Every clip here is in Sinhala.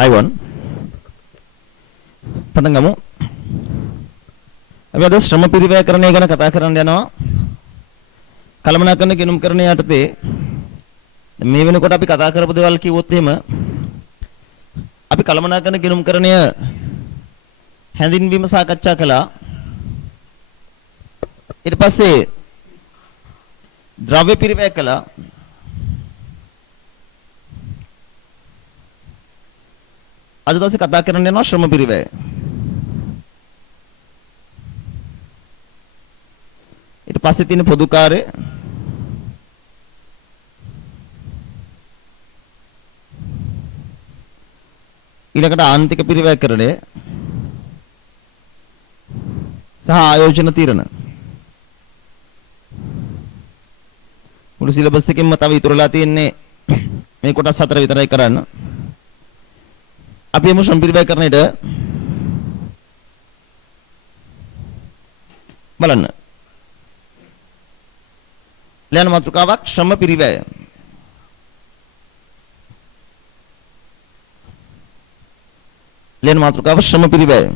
අයවන් පටන් ගමු. අපි අද ශ්‍රම පිරිවැයකරණය ගැන කතා කරන්න යනවා. කළමනාකරන ගිණුම්කරණය යටතේ මේ වෙනකොට අපි කතා කරපු දේවල් කිව්වොත් එහෙම අපි කළමනාකරන ගිණුම්කරණය හැඳින්වීම සාකච්ඡා කළා. ඊට පස්සේ ද්‍රව්‍ය පිරිවැය කළා. අද දවසේ කතා කරන්න යනවා ශ්‍රම පිරිවැය. ඊට පස්සේ තියෙන පොදු කාර්ය ඊළඟට ආන්තික පිරිවැයකරණය සහ ආයෝජන තීරණ. මුළු සිලබස් එකෙන්ම තව ඉතුරුලා තියෙන්නේ මේ කොටස් 4 විතරයි කරන්න. අපි යමු ශ්‍රම පිරිවැයකරණයට. බලන්න. ලියන මාතෘකාවක් ශ්‍රම පිරිවැය. ලියන මාතෘකාව ශ්‍රම පිරිවැය.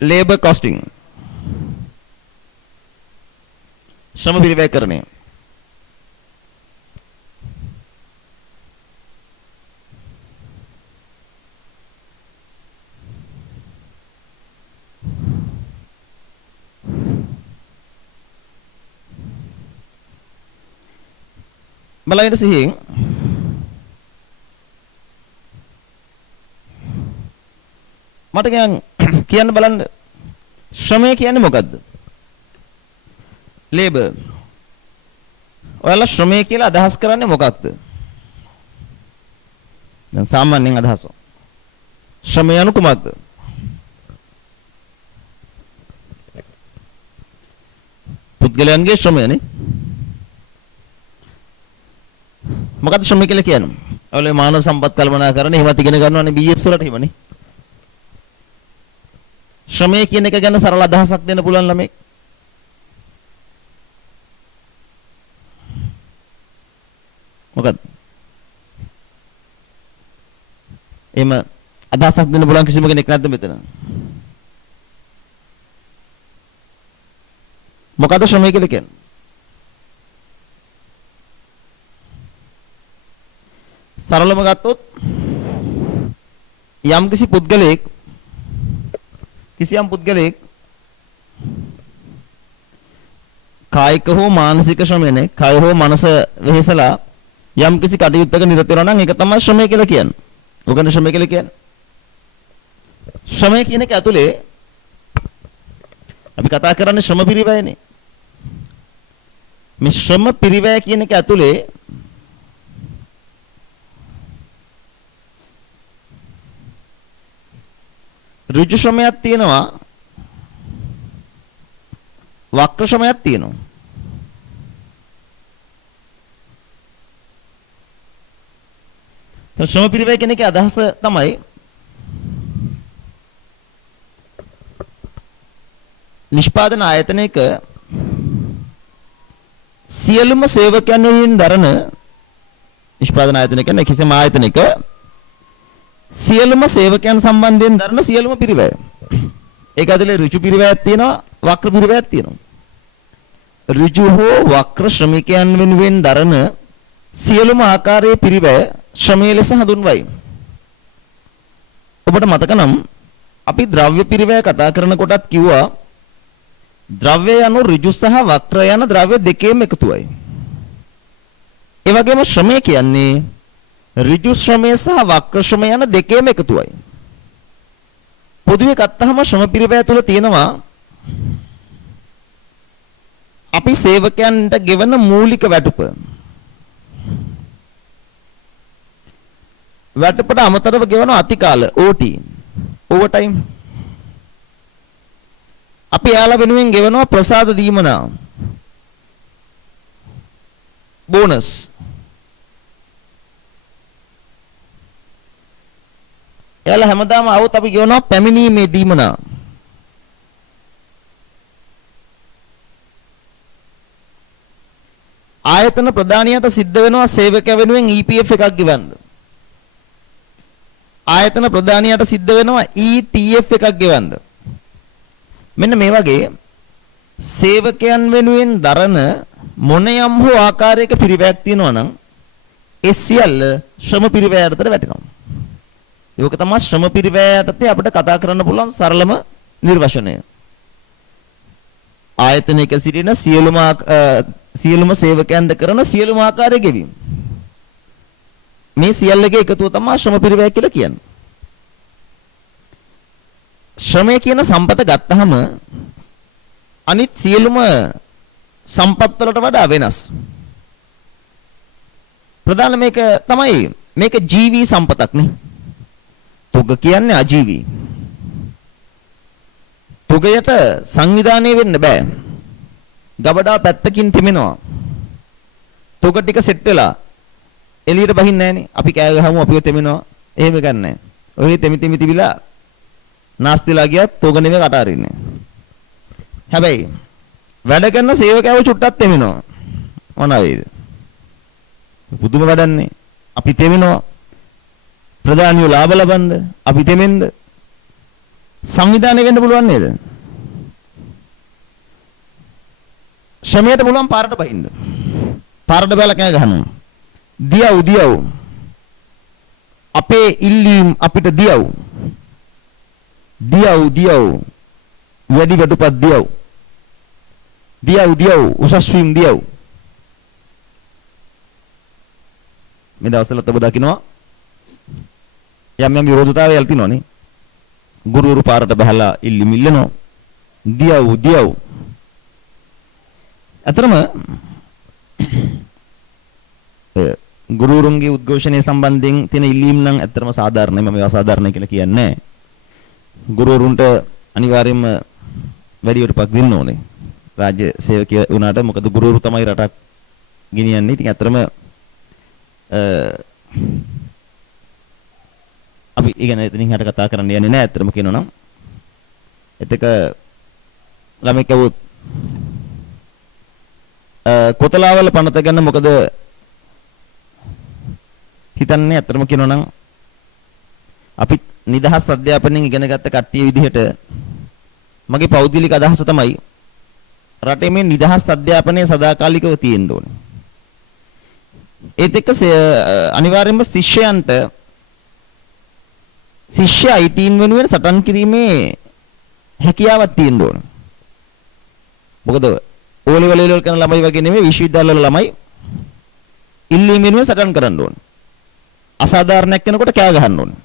labor costing ශ්‍රම පිරිවැයකරණය. බලන්න සිහින් මට කියන්න බලන්න ශ්‍රමය කියන්නේ මොකද්ද? labor. ඔයාලා ශ්‍රමය කියලා අදහස් කරන්නේ මොකක්ද? දැන් සාමාන්‍යයෙන් අදහස. ශ්‍රමය anu කුමක්ද? පුද්ගලයන්ගේ ශ්‍රමයනේ. මොකද්ද ශ්‍රමය කියලා කියන්නේ? ඔයාලා මානව සම්පත් කළමනාකරණ එහෙමත් ඉගෙන ගන්නවනේ BS වලට එහෙමනේ. ශ්‍රමය කියන එක ගැන සරල අදහසක් දෙන්න පුළුවන් ළමෙක්. මොකද? එහෙම අදහසක් දෙන්න පුළුවන් කිසිම කෙනෙක් නැද්ද මෙතන? මොකද ශ්‍රමය කියලා කියන්නේ? සරලව ගත්තොත් කිසියම් පුද්ගලයෙක් කායික හෝ මානසික ශ්‍රමයනේ කාය හෝ මනස වෙහෙසලා යම් කිසි කටයුත්තක නිරත වෙනවා නම් ඒක තමයි ශ්‍රමය කියලා කියන්නේ. ඔකනේ ශ්‍රමය කියලා කියන්නේ. ශ්‍රමය කියන එක ඇතුලේ අපි කතා කරන්නේ ශ්‍රම පිරිවැයනේ. මේ ශ්‍රම පිරිවැය කියන එක ඇතුලේ ඍජු ශ්‍රමයක් තියෙනවා වක්‍ර ශ්‍රමයක් තියෙනවා. ශ්‍රම පිරිවැය කියන එකේ අදහස තමයි නිෂ්පාදන ආයතනයක සියලුම සේවකයන් වෙනුවෙන් දරන නිෂ්පාදන ආයතනයක නේ කිසිම ආයතනයක සියලුම සේවකයන් සම්බන්ධයෙන් දරන සියලුම පිරිවැය. ඒක ඇතුලේ ඍජු පිරිවැයක් තියෙනවා වක්‍ර පිරිවැයක් තියෙනවා. ඍජු හෝ වක්‍ර ශ්‍රමිකයන් වෙනුවෙන් දරන සියලුම ආකාරයේ පිරිවැය ශ්‍රමයේ ලෙස හඳුන්වයි. ඔබට මතක නම් අපි ද්‍රව්‍ය පිරිවැය කතා කරන කොටත් කිව්වා ද්‍රව්‍ය යනු ඍජු සහ වක්‍ර යන ද්‍රව්‍ය දෙකේම එකතුවයි. ඒ වගේම ශ්‍රමය කියන්නේ ඍජු ශ්‍රමය සහ වක්‍ර ශ්‍රමය යන දෙකේම එකතුවයි. පොදුවේ ගත්තහම ශ්‍රම පිරිවැය තුල තියෙනවා අපි සේවකයන්ට ගෙවන මූලික වැටුප. වැටුපට අමතරව ගෙවන අතිකාල OT ඕවර් ටයිම්. අපි යාලා වෙනුවෙන් ගෙවනවා ප්‍රසාද දීමනා බෝනස්. එයාලා හැමදාම આવුත් අපි කියනවා පැමිණීමේ දීමනා. ආයතන ප්‍රධානියට සිද්ධ වෙනවා සේවකයා වෙනුවෙන් EPF එකක් ගෙවන්න. ආයතන ප්‍රධානියට සිද්ධ වෙනවා ETF එකක් ගෙවන්න. මෙන්න මේ වගේ සේවකයන් වෙනුවෙන් දරන මොනියම් හෝ ආකාරයක පිරිවැයක් තියෙනවා නම් ඒ සියල්ල ශ්‍රම පිරිවැය යටතට වැටෙනවා. ඒක තමයි ශ්‍රම පිරිවැය යටතේ අපිට කතා කරන්න පුළුවන් සරලම නිර්වචනය. ආයතනයක සිටින සියලුම සේවකයන්ට කරන සියලුම ආකාරයේ ගෙවීම. මේ සියල්ලගේ එකතුව තමයි ශ්‍රම පිරිවැය කියලා කියන්නේ. ශ්‍රමය කියන සම්පත ගත්තහම අනිත් සියලුම සම්පත් වලට වඩා වෙනස්. ප්‍රධාන මේක තමයි මේක ජීවී සම්පතක් නේ. තුග කියන්නේ අජීවී. තුගයට සංවිධානය වෙන්න බෑ. ගබඩා පැත්තකින් තිමෙනවා. තුග ටික සෙට් වෙලා එළියට බහින්නේ නැහනේ. අපි කෑ ගහමු අපිව තෙමෙනවා. එහෙම ගන්නෑ. ඔය තෙමි තිබිලා නාස්තිලා ගියත් තුග නෙවෙයි කට අරින්නේ. හැබැයි වැඩ කරන සේවකයව චුට්ටක් තෙමෙනවා. මොන වේද? පුදුම වැඩන්නේ. අපි තෙමෙනවා. ප්‍රධානිය ලාභ ලබන්න අපි තෙමෙන්න සංවිධානය වෙන්න පුළුවන් නේද? ශ්‍රමයට පුළුවන් පාරට බහින්න. පාරට බැල කෑ ගහනවා. දියව් අපේ ඉල්ලීම් අපිට දියව් වැඩි වැටුපත් දියව් උසස් වීම දියව්. මේ දවස්වල ඔබ දකිනවා යම් විරෝධතාවයල් තියෙනවනේ. ගුරුවරු පාරට බහලා ඉල්ලීම් ඉල්ලනවා. දියව් අතරම ගුරුවරුන්ගේ උද්ඝෝෂණය සම්බන්ධයෙන් තියෙන ඉල්ලීම් නම් ඇත්තටම සාධාරණයි. මම ඒවා සාධාරණයි කියලා කියන්නේ නැහැ. ගුරුවරුන්ට අනිවාර්යයෙන්ම වැඩි වටපක් දෙන්න ඕනේ. රාජ්‍ය සේවකයෝ වුණාට මොකද ගුරුවරු තමයි රටක් ගෙනියන්නේ. ඉතින් ඇත්තටම අපි ඉගෙන එතනින් හට කතා කරන්න යන්නේ නැහැ. ඇත්තටම කියනවා නම් එතක ළමයි කවුත් කොතලාවල පනත ගන්න මොකද හිතන්නේ? ඇත්තටම කියනවා නම් අපි නිදහස් අධ්‍යාපනයෙන් ඉගෙන ගත්ත කට්ටිය විදිහට මගේ පෞද්ගලික අදහස තමයි රටේ මේ නිදහස් අධ්‍යාපනය සදාකාලිකව තියෙන්න ඕනේ. ඒත් එක්ක අනිවාර්යයෙන්ම ශිෂ්‍යයන්ට ශිෂ්‍ය අයිතීන් වෙනුවෙන් සටන් කිරීමේ හැකියාවක් තියෙන්න ඕනේ. මොකද ඕ ලෙවල් වල කරන ළමයි වගේ නෙමෙයි විශ්වවිද්‍යාල වල ළමයි ඉල්ලීම් වෙනුවෙන් සටන් කරන්න ඕනේ. අසාධාරණයක් වෙනකොට කෑ ගහන්න ඕනේ.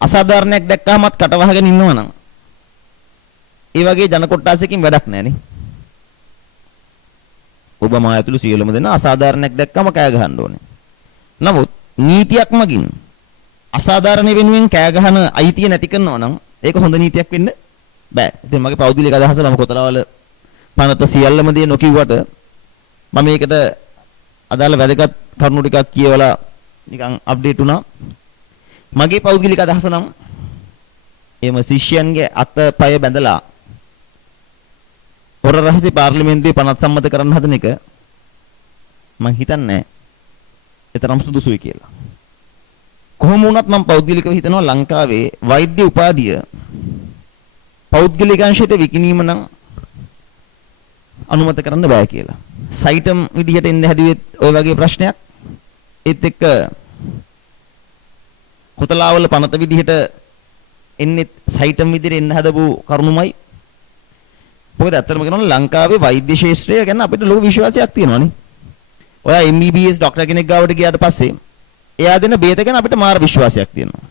අසාධාරණයක් දැක්කහමත් කට වහගෙන ඉන්නවනම් ඒ වගේ ජන කොට්ටාසයකින් වැඩක් නැහැ නේ. ඔබ මා ඇතුළු සියලුම දෙනා අසාධාරණයක් දැක්කම කෑ ගහන්න ඕනේ. නමුත් නීතියක් මගින් අසාධාරණ වෙනුවෙන් කෑ ගහන අයිතිය නැති කරනවා නම් ඒක හොඳ නීතියක් වෙන්න බෑ. ඉතින් මගේ පෞද්ගලික අදහස මම කොතලාවල පනත සියල්ලම දේ නොකියුවට මම මේකට අදාළ වැදගත් කරුණු ටිකක් කියවලා නිකන් අප්ඩේට් වුණා. මගේ පෞද්ගලික අදහස නම් එම ශිෂ්‍යයන්ගේ අතපය බැඳලා හොර රහසේ පාර්ලිමේන්තුවේ පනත් සම්මත කරන්න හදන එක මම හිතන්නේ ඒ තරම් සුදුසුයි කියලා. කොහොම වුණත් මම පෞද්ගලිකව හිතනවා ලංකාවේ වෛද්‍ය උපාධිය පෞද්ගලිකංශයට විකිණීම නම් අනුමත කරන්න බෑ කියලා. සයිටම් විදිහට එන්න හැදුවෙත් ওই වගේ ප්‍රශ්නයක්. ඒත් එක්ක කොතලාවල පනත විදිහට එන්නේ සයිටම් විදිහට එන්න හදපු කරුණුමයි. මොකද ඇත්තටම කියනවා ලංකාවේ වෛද්‍ය ශාස්ත්‍රය ගැන අපිට ලොකු විශ්වාසයක් තියෙනවානේ. ඔයා MBBS ડોක්ටර් කෙනෙක් ගාවට ගියාට පස්සේ එයා දෙන බේත ගැන අපිට මාර විශ්වාසයක් තියෙනවා.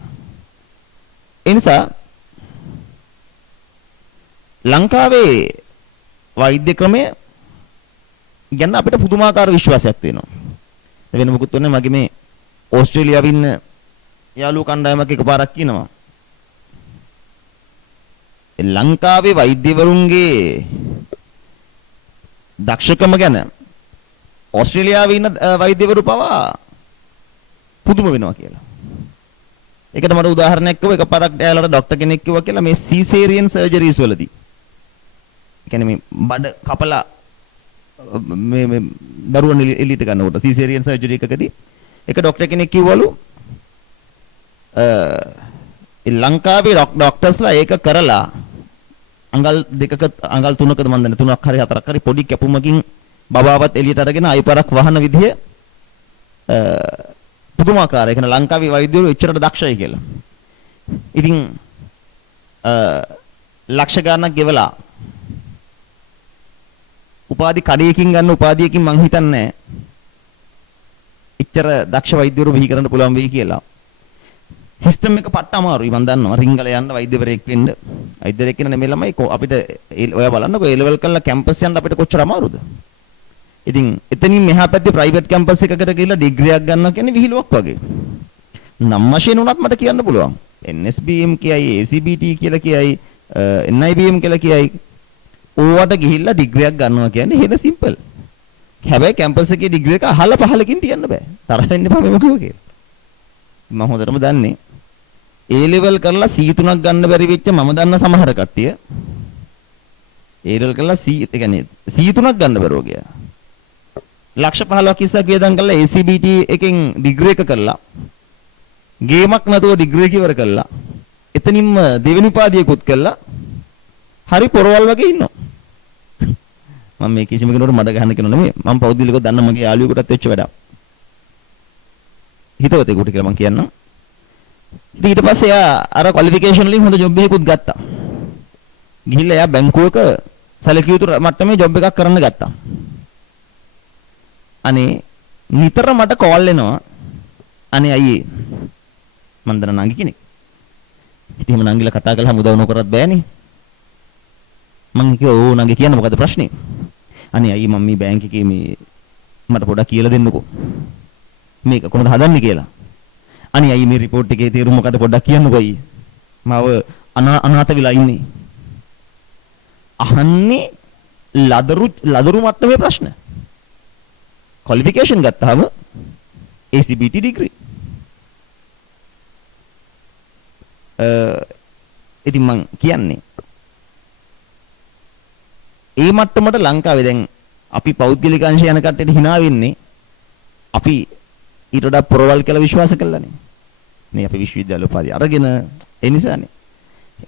ඒ නිසා ලංකාවේ වෛද්‍ය ක්‍රමය ගැන අපිට පුදුමාකාර විශ්වාසයක් තියෙනවා. වෙන මොකුත් වෙන්නේ මගේ මේ ඕස්ට්‍රේලියාවේ ඉන්න යාළුවෝ කණ්ඩායමක් එකපාරක් කියනවා ලංකාවේ වෛද්‍යවරුන්ගේ දක්ෂකම ගැන ඕස්ට්‍රේලියාවේ ඉන්න වෛද්‍යවරු පවා පුදුම වෙනවා කියලා. ඒකට මට උදාහරණයක් කිව්වා එකපාරක් එයාලට ડોක්ටර් කෙනෙක් කිව්වා කියලා මේ සීසේරියන් සර්ජරිස් වලදී. ඒ කියන්නේ මේ බඩ කපලා මේ දරුවන් එළියට ගන්නකොට සීසේරියන් සර්ජරි එකකදී එක ડોක්ටර් කෙනෙක් කිව්වලු ලංකාවේ ડોක්ටර්ස්ලා ඒක කරලා අඟල් දෙකක අඟල් තුනකද මන් දන්නේ තුනක් හරි හතරක් හරි පොඩි කැපුමකින් බබාවත් එළියට අරගෙන ආයිපාරක් වහන විදිය පුදුමාකාරයි. ඒ කියන්නේ ලංකාවේ වෛද්‍යවරු එච්චරට දක්ෂයි කියලා. ඉතින් ලක්ෂ ගණනක් ගෙවලා උපාධි කඩේකින් ගන්න උපාධියකින් මං හිතන්නේ එච්චර දක්ෂ වෛද්‍යවරු බිහි කරන්න පුළුවන් වෙයි කියලා. සිස්ටම් එක පට්ට අමාරුයි මම දන්නවා. රිංගල යන්න වෛද්‍යවරයෙක් වෙන්න. වෛද්‍යවරයෙක් කියන මේ ළමයි අපිට ඔයා බලන්නකෝ ඒ ලෙවල් කරලා කැම්පස් යන්න අපිට කොච්චර අමාරුද? ඉතින් එතනින් මෙහා පැත්තේ ප්‍රයිවට් කැම්පස් එකකට ගිහිල්ලා ඩිග්‍රියක් ගන්නවා කියන්නේ විහිළුවක් වගේ. නම් වශයෙන් උනත් මට කියන්න පුළුවන්. NSBM කියයි ACBT කියලා කියයි NIBM කියලා කියයි. ඕවට ගිහිල්ලා ඩිග්‍රියක් ගන්නවා කියන්නේ හේන සිම්පල්. හැබැයි කැම්පස් එකේ ඩිග්‍රී එක අහල පහලකින් තියන්න බෑ. තරහ වෙන්න එපා මම කිව්වා කියලා. මම හොඳටම දන්නේ A level කරලා C3ක් ගන්න බැරි වෙච්ච මම දන්න සමහර කට්ටිය A level කරලා C ඒ කියන්නේ C3ක් ගන්න බැරුව ගියා. ලක්ෂ 15ක් 20ක් වේදම් කරලා ACBT එකෙන් ඩිග්‍රී එක කරලා ගේමක් නැතුව ඩිග්‍රී එක ඉවර කරලා එතනින්ම දෙවෙනි උපාධියකුත් කළා. හරි පොරවල් වගේ ඉන්නවා. මම මේ කිසිම කෙනෙකුට මඩ ගහන්න කෙනෙක් නෙමෙයි. මම පෞද්ගලිකව දන්න මගේ යාළුවෙකුටත් වෙච්ච වැඩක්. හිතවතෙකුට කියලා මම කියන්නම්. ඉතින් ඊට පස්සේ එයා අර ක්වොලිෆිකේෂන් වලින් හොඳ ජොබ් එකකුත් ගත්තා. ගිහිල්ලා එයා බැංකුවක සැලකිය යුතු මට්ටමේ ජොබ් එකක් කරන්න ගත්තා. අනේ නිතර මට කෝල් එනවා. අනේ අයියේ මන් දන්න නංගි කෙනෙක්. ඉතින් එහෙම නංගිලා කතා කරලා හමුදව නොකරත් බෑනේ. මං කිව්වා ඕ නංගි කියන්න මොකද ප්‍රශ්නේ? අනේ අයියේ මම මේ බැංක් එකේ මේ මට පොඩක් කියලා දෙන්නකෝ. මේක කොහොමද හදන්නේ කියලා. අනේ අයියේ මේ report එකේ තේරුම මොකද පොඩ්ඩක් කියන්නකෝ අයියේ. මම අනාථ වෙලා ඉන්නේ. අහන්නේ ලදරු මට්ටමේ ප්‍රශ්න. qualification ගත්තාම ACBT degree. ඉතින් මං කියන්නේ ඒ මට්ටමට ලංකාවේ දැන් අපි පෞද්ගලික අංශය යන කට්ටියට hina වෙන්නේ අපි ඊට වඩා පොරවල් කියලා විශ්වාස කළානේ. මේ අපේ විශ්වවිද්‍යාල උපාධිය අරගෙන ඒ නිසානේ.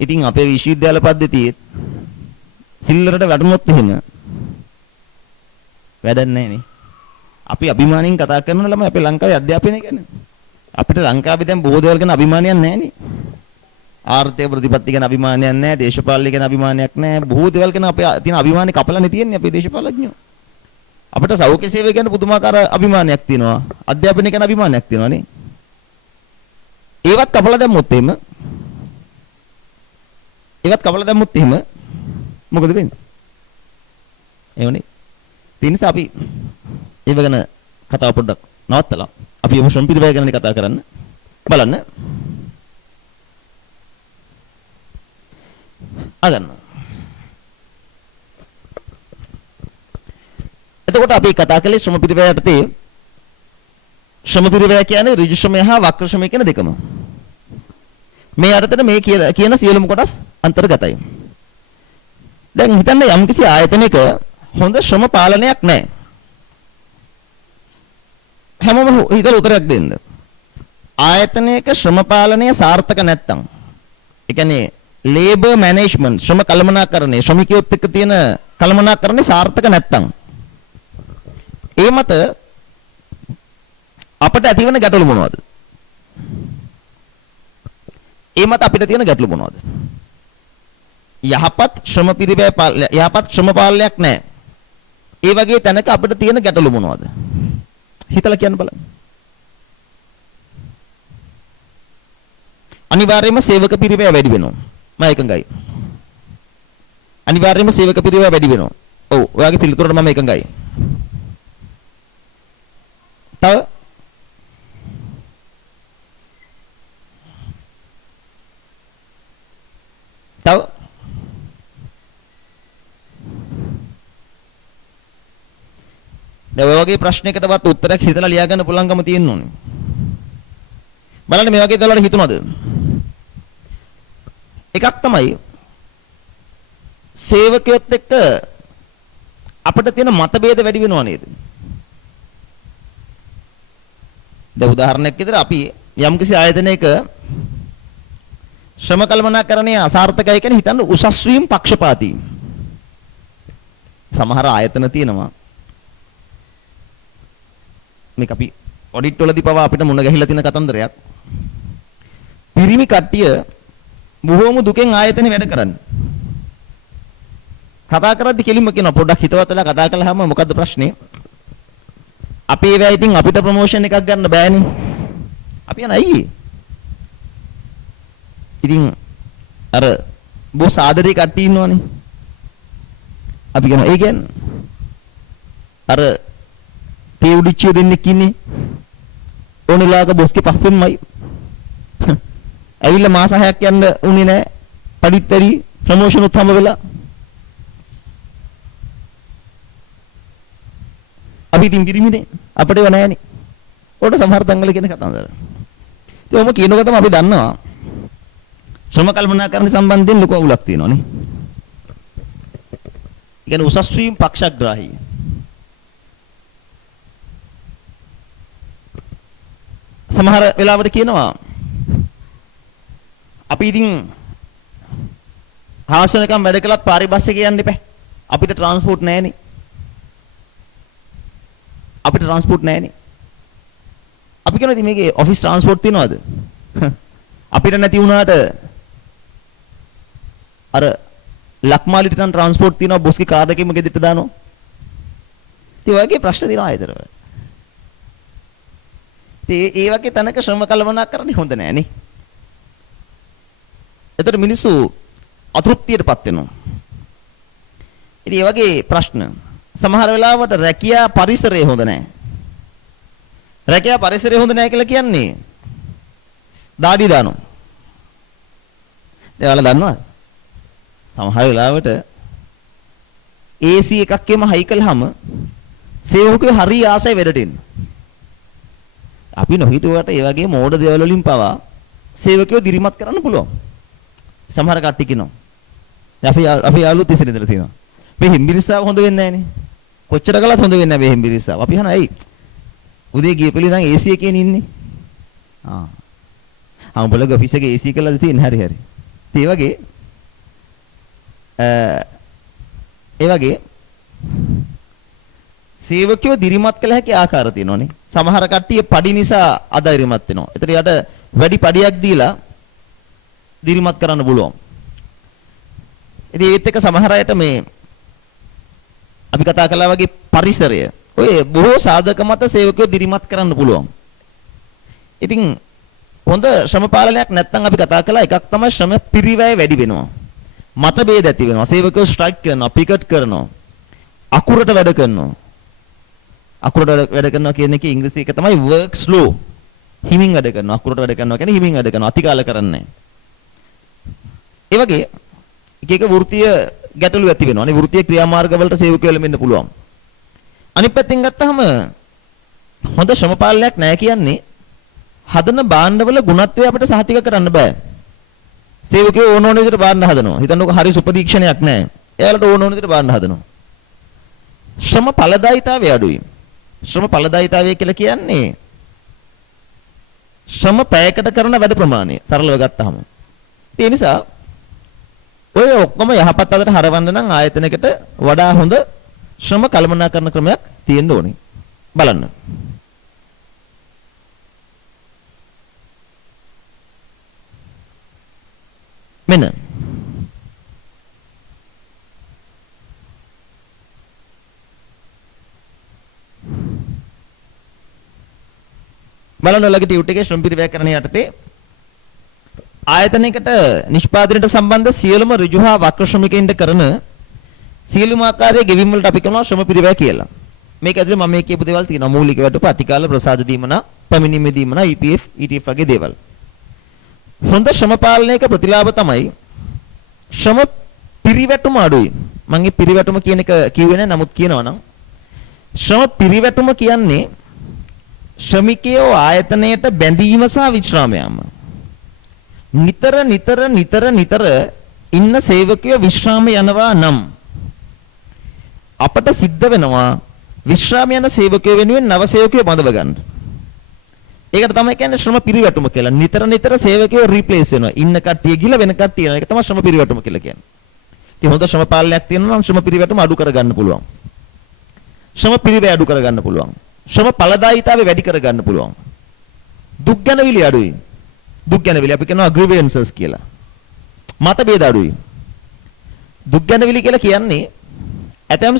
ඉතින් අපේ විශ්වවිද්‍යාල පද්ධතියේ සිල්ලරට වැටුනොත් එහෙම වැඩක් නැහැ නේ. අපි අභිමාණයෙන් කතා කරන ළමයි අපේ ලංකාවේ අධ්‍යාපනය ගැන. අපිට ලංකාවේ දැන් බොහෝ දේවල් ගැන අභිමානයක් නැහැ නේ. ආර්ථික ප්‍රතිපත්ති ගැන අභිමානයක් නැහැ, දේශපාලනය ගැන අභිමානයක් නැහැ. බොහෝ දේවල් ගැන අපේ තියෙන අභිමානේ කපලානේ තියෙන්නේ අපේ දේශපාලඥයෝ. අපිට සෞඛ්‍ය සේවය ගැන පුදුමාකාර අභිමානයක් තියෙනවා. අධ්‍යාපනය ගැන අභිමානයක් තියෙනවා නේ. ඒවත් කපලා දැම්මොත් එහෙම මොකද වෙන්නේ? එවනේ. ඒ නිසා අපි ඒව ගැන කතාව පොඩ්ඩක් නවත්තලා අපි යමු ශ්‍රම පිරිවැය ගැන කතා කරන්න. බලන්න. අගන්න. එතකොට අපි කතා කළේ ශ්‍රම පිරිවැය යටතේ ශ්‍රම පිරිවැය කියන්නේ ඍජු ශ්‍රමය හා වක්‍ර ශ්‍රමය කියන දෙකම. මේ යටතේ මේ කියන සියලුම කොටස් අන්තර්ගතයි. දැන් හිතන්න යම්කිසි ආයතනයක හොඳ ශ්‍රම පාලනයක් නැහැ. හැමෝම හිතලා උත්තරයක් දෙන්න. ආයතනයක ශ්‍රම පාලනය සාර්ථක නැත්තම් ඒ කියන්නේ labor management ශ්‍රම කළමනාකරණය ශ්‍රමිකයොත් එක්ක තියෙන කළමනාකරණය සාර්ථක නැත්තම් ඒ මත අපිට ඇතිවන ගැටලු මොනවද? ඒ මත අපිට තියෙන ගැටලු මොනවද? යහපත් ශ්‍රම පිරිවැය යහපත් ශ්‍රම පාලනයක් නැහැ. ඒ වගේ තැනක අපිට තියෙන ගැටලු මොනවද? හිතලා කියන්න බලන්න. අනිවාර්යයෙන්ම සේවක පිරිවැය වැඩි වෙනවා. මම එකඟයි. අනිවාර්යයෙන්ම සේවක පිරිවැය වැඩි වෙනවා. ඔව් ඔයාගේ පිළිතුරට මම එකඟයි. තව දැන් ඔය වගේ ප්‍රශ්නයකටවත් උත්තරයක් හිතලා ලියා ගන්න පුළුවන්කම තියෙන්න ඕනේ. බලන්න මේ වගේ දේවල් හිතුණාද? එකක් තමයි සේවකයොත් එක්ක අපිට තියෙන මතභේද වැඩි වෙනව නේද? දැන් උදාහරණයක් විදිහට අපි යම්කිසි ආයතනයක ශ්‍රම කළමනාකරණයේ අසාර්ථකයි කියන හිතන්න උසස් වීම පක්ෂපාතී. සමහර ආයතන තියෙනවා මේක අපි ඔඩිට් වලදී පවා අපිට මුණ ගැහිලා තියෙන කතන්දරයක්. පිරිමි කට්ටිය බොහෝම දුකෙන් ආයතනේ වැඩ කරන්නේ. කතා කරද්දි කෙලින්ම කියනවා පොඩ්ඩක් හිතවත් වෙලා කතා කළාම මොකද්ද ප්‍රශ්නේ? අපි ඒවා ඉතින් අපිට ප්‍රොමෝෂන් එකක් ගන්න බෑනේ. අපි යන අයියේ. ඉතින් අර බොස් ආදරේ කට්ටිය ඉන්නවනේ. අපි කියනවා ඒ කියන්නේ අර තේ උඩිච්චිය දෙන්නෙක් ඉන්නේ. ඕනෙලාක බොස්ගේ පස්සෙන්මයි. ඇවිල්ලා මාස 6ක් යන්න උනේ නැහැ. පඩිත්තරි ප්‍රොමෝෂන් උත් හම්බ වෙලා. අපි ඉතින් පිරිමිනේ අපිට ඒව නැහැනේ. උඩ සමහර තැන්වල කියන කතාන්දර. ඉතින් ඔම කියනකොටම අපි දන්නවා ශ්‍රම කල්පනාකරණ සම්බන්ධයෙන් ලොකු අවුලක් තියෙනවානේ. ඒ කියන්නේ උසස් වීම පක්ෂග්‍රාහී. සමහර වෙලාවට කියනවා අපි ඉතින් හාස්වනකම් වැඩ කළත් පාරේ බස් එකේ යන්න එපා. අපිට ට්‍රාන්ස්පෝර්ට් නැහැනේ. අපිට ට්‍රාන්ස්පෝර්ට් නැහැනේ. අපි කියනවා ඉතින් මේකේ ඔෆිස් ට්‍රාන්ස්පෝර්ට් තියනවද? අපිට නැති වුණාට අර ලක්මාලිට නම් ට්‍රාන්ස්පෝර්ට් තියනවා බොස්ගේ කාර් එකෙම ගෙදරට දානවා. ඉතින් ඔයගේ ප්‍රශ්න තියෙනවා ආයතන වල. ඉතින් ඒ වගේ තැනක ශ්‍රම කළමනාකරණේ හොඳ නෑ නේ. එතකොට මිනිස්සු අතෘප්තියටපත් වෙනවා. ඉතින් මේ වගේ ප්‍රශ්න සමහර වෙලාවට රැකියා පරිසරය හොඳ නැහැ. රැකියා පරිසරය හොඳ නැහැ කියලා කියන්නේ දාඩි දානවා. ඒවල දන්නවද? සමහර වෙලාවට AC එකක් එම හයි කළාම සේවකයෝ හරි ආසයි වැඩට එන්න. අපි නොහිතුවට ඒ වගේ මෝඩ දේවල් වලින් පවා සේවකයෝ දිරිමත් කරන්න පුළුවන්. සමහර කට්ටිය කියනවා අපි යාළුවොත් ඉස්සර ඉඳලා තියෙනවා. මේ හිම්බිරිස්සාව හොඳ වෙන්නේ නැහනේ. කොච්චර කළත් හොඳ වෙන්නේ නැහැ මේ හිම්බිරිස්සාව. අපි අහන ඇයි? උදේ ගිය පෙළේ ඉඳන් AC එකේ ඉන්නේ. උඹලගේ ඔෆිස් එකේ AC එකලාද තියෙන්නේ? හරි හරි. ඒ වගේ සේවකයෝ දිරිමත් කළ හැකි ආකාර තියෙනවානේ. සමහර කට්ටිය පඩි නිසා අධෛර්යමත් වෙනවා. ඒතර යට වැඩි පඩියක් දීලා දිරිමත් කරන්න පුළුවන්. ඉතින් ඒත් එක්ක සමහර අයට මේ අපි කතා කළා වගේ පරිසරය ඔය බොහෝ සාධක මත සේවකයෝ දිරිමත් කරන්න පුළුවන්. ඉතින් හොඳ ශ්‍රම පාලනයක් නැත්නම් අපි කතා කළා එකක් තමයි ශ්‍රම පිරිවැය වැඩි වෙනවා. මතභේද ඇති වෙනවා. සේවකයෝ ස්ට්‍රයික් කරනවා, පිකට් කරනවා, අකුරට වැඩ කරනවා. අකුරට වැඩ කරනවා කියන එකේ ඉංග්‍රීසි එක තමයි work slow. හිමින් වැඩ කරනවා. අකුරට වැඩ කරනවා කියන්නේ හිමින් වැඩ කරනවා. අතිකාල කරන්නේ නැහැ. ඒ වගේ එක එක වෘත්තීය ගැටලු ඇති වෙනවා. අනේ වෘත්තීය ක්‍රියාමාර්ග වලට සේවකයෝ ලැබෙන්න පුළුවන්. අනිත් පැත්තෙන් ගත්තාම හොඳ ශ්‍රම පාලනයක් නැහැ කියන්නේ හදන භාණ්ඩවල ගුණත්වය අපිට සහතික කරන්න බෑ. සේවකයෝ ඕන ඕන විදිහට භාණ්ඩ හදනවා. හිතන්නකො හරි සුපරීක්ෂණයක් නැහැ. එයාලට ඕන ඕන විදිහට භාණ්ඩ හදනවා. ශ්‍රම ඵලදායීතාවය අඩුයි. ශ්‍රම ඵලදායීතාවය කියලා කියන්නේ ශ්‍රම පැයකට කරන වැඩ ප්‍රමාණය සරලව ගත්තාම. ඒ නිසා ඔය ඔක්කොම යහපත් අතට හරවන්න නම් ආයතනයකට වඩා හොඳ ශ්‍රම කළමනාකරණ ක්‍රමයක් තියෙන්න ඕනේ. බලන්න. මෙන්න බලන්න ඔයලගේ ටියුට් එකේ ශ්‍රම පිරිවැයකරණ යටතේ ආයතනයකට නිෂ්පාදනයට සම්බන්ධ සියලුම ඍජු හා වක්‍ර ශ්‍රමිකයින්ට කරන සියලුම ආකාරයේ ගෙවීම් වලට අපි කියනවා ශ්‍රම පිරිවැය කියලා. මේක ඇතුලේ මම මේ කියපු දේවල් තියෙනවා. මූලික වැටුප, අතිකාල ප්‍රසාද දීමනා, පැමිණීමේ දීමනා, EPF, ETF වගේ දේවල්. හොඳ ශ්‍රම පාලනයක ප්‍රතිලාභ තමයි ශ්‍රම පිරිවැටුම අඩුයි. මම මේ පිරිවැටුම කියන එක කිව්වේ නැහැ. නමුත් කියනවා නම් ශ්‍රම පිරිවැටුම කියන්නේ ශ්‍රමිකයෝ ආයතනයට බැඳීම සහ විශ්‍රාම යාම. නිතර නිතර නිතර නිතර ඉන්න සේවකයෝ විශ්‍රාම යනවා නම් අපට සිද්ධ වෙනවා විශ්‍රාම යන සේවකයෝ වෙනුවෙන් නව සේවකයෝ බඳව ගන්න. ඒකට තමයි කියන්නේ ශ්‍රම පිරිවැටුම කියලා. නිතර නිතර සේවකයෝ රීප්ලේස් වෙනවා. ඉන්න කට්ටිය ගිල වෙන කට්ටිය යනවා. ඒක තමයි ශ්‍රම පිරිවැටුම කියලා කියන්නේ. ඉතින් හොඳ ශ්‍රම පාලනයක් තියෙනවා නම් ශ්‍රම පිරිවැටුම අඩු කරගන්න පුළුවන්. ශ්‍රම පිරිවැය අඩු කරගන්න පුළුවන්. ශ්‍රම ඵලදායීතාවය වැඩි කරගන්න පුළුවන්. දුක් ගැනවිලි අඩුයි. දුක් ගැනවිලි අපි කියනවා grievances කියලා. මතභේද අඩුයි. දුක් ගැනවිලි කියලා කියන්නේ ඇතම්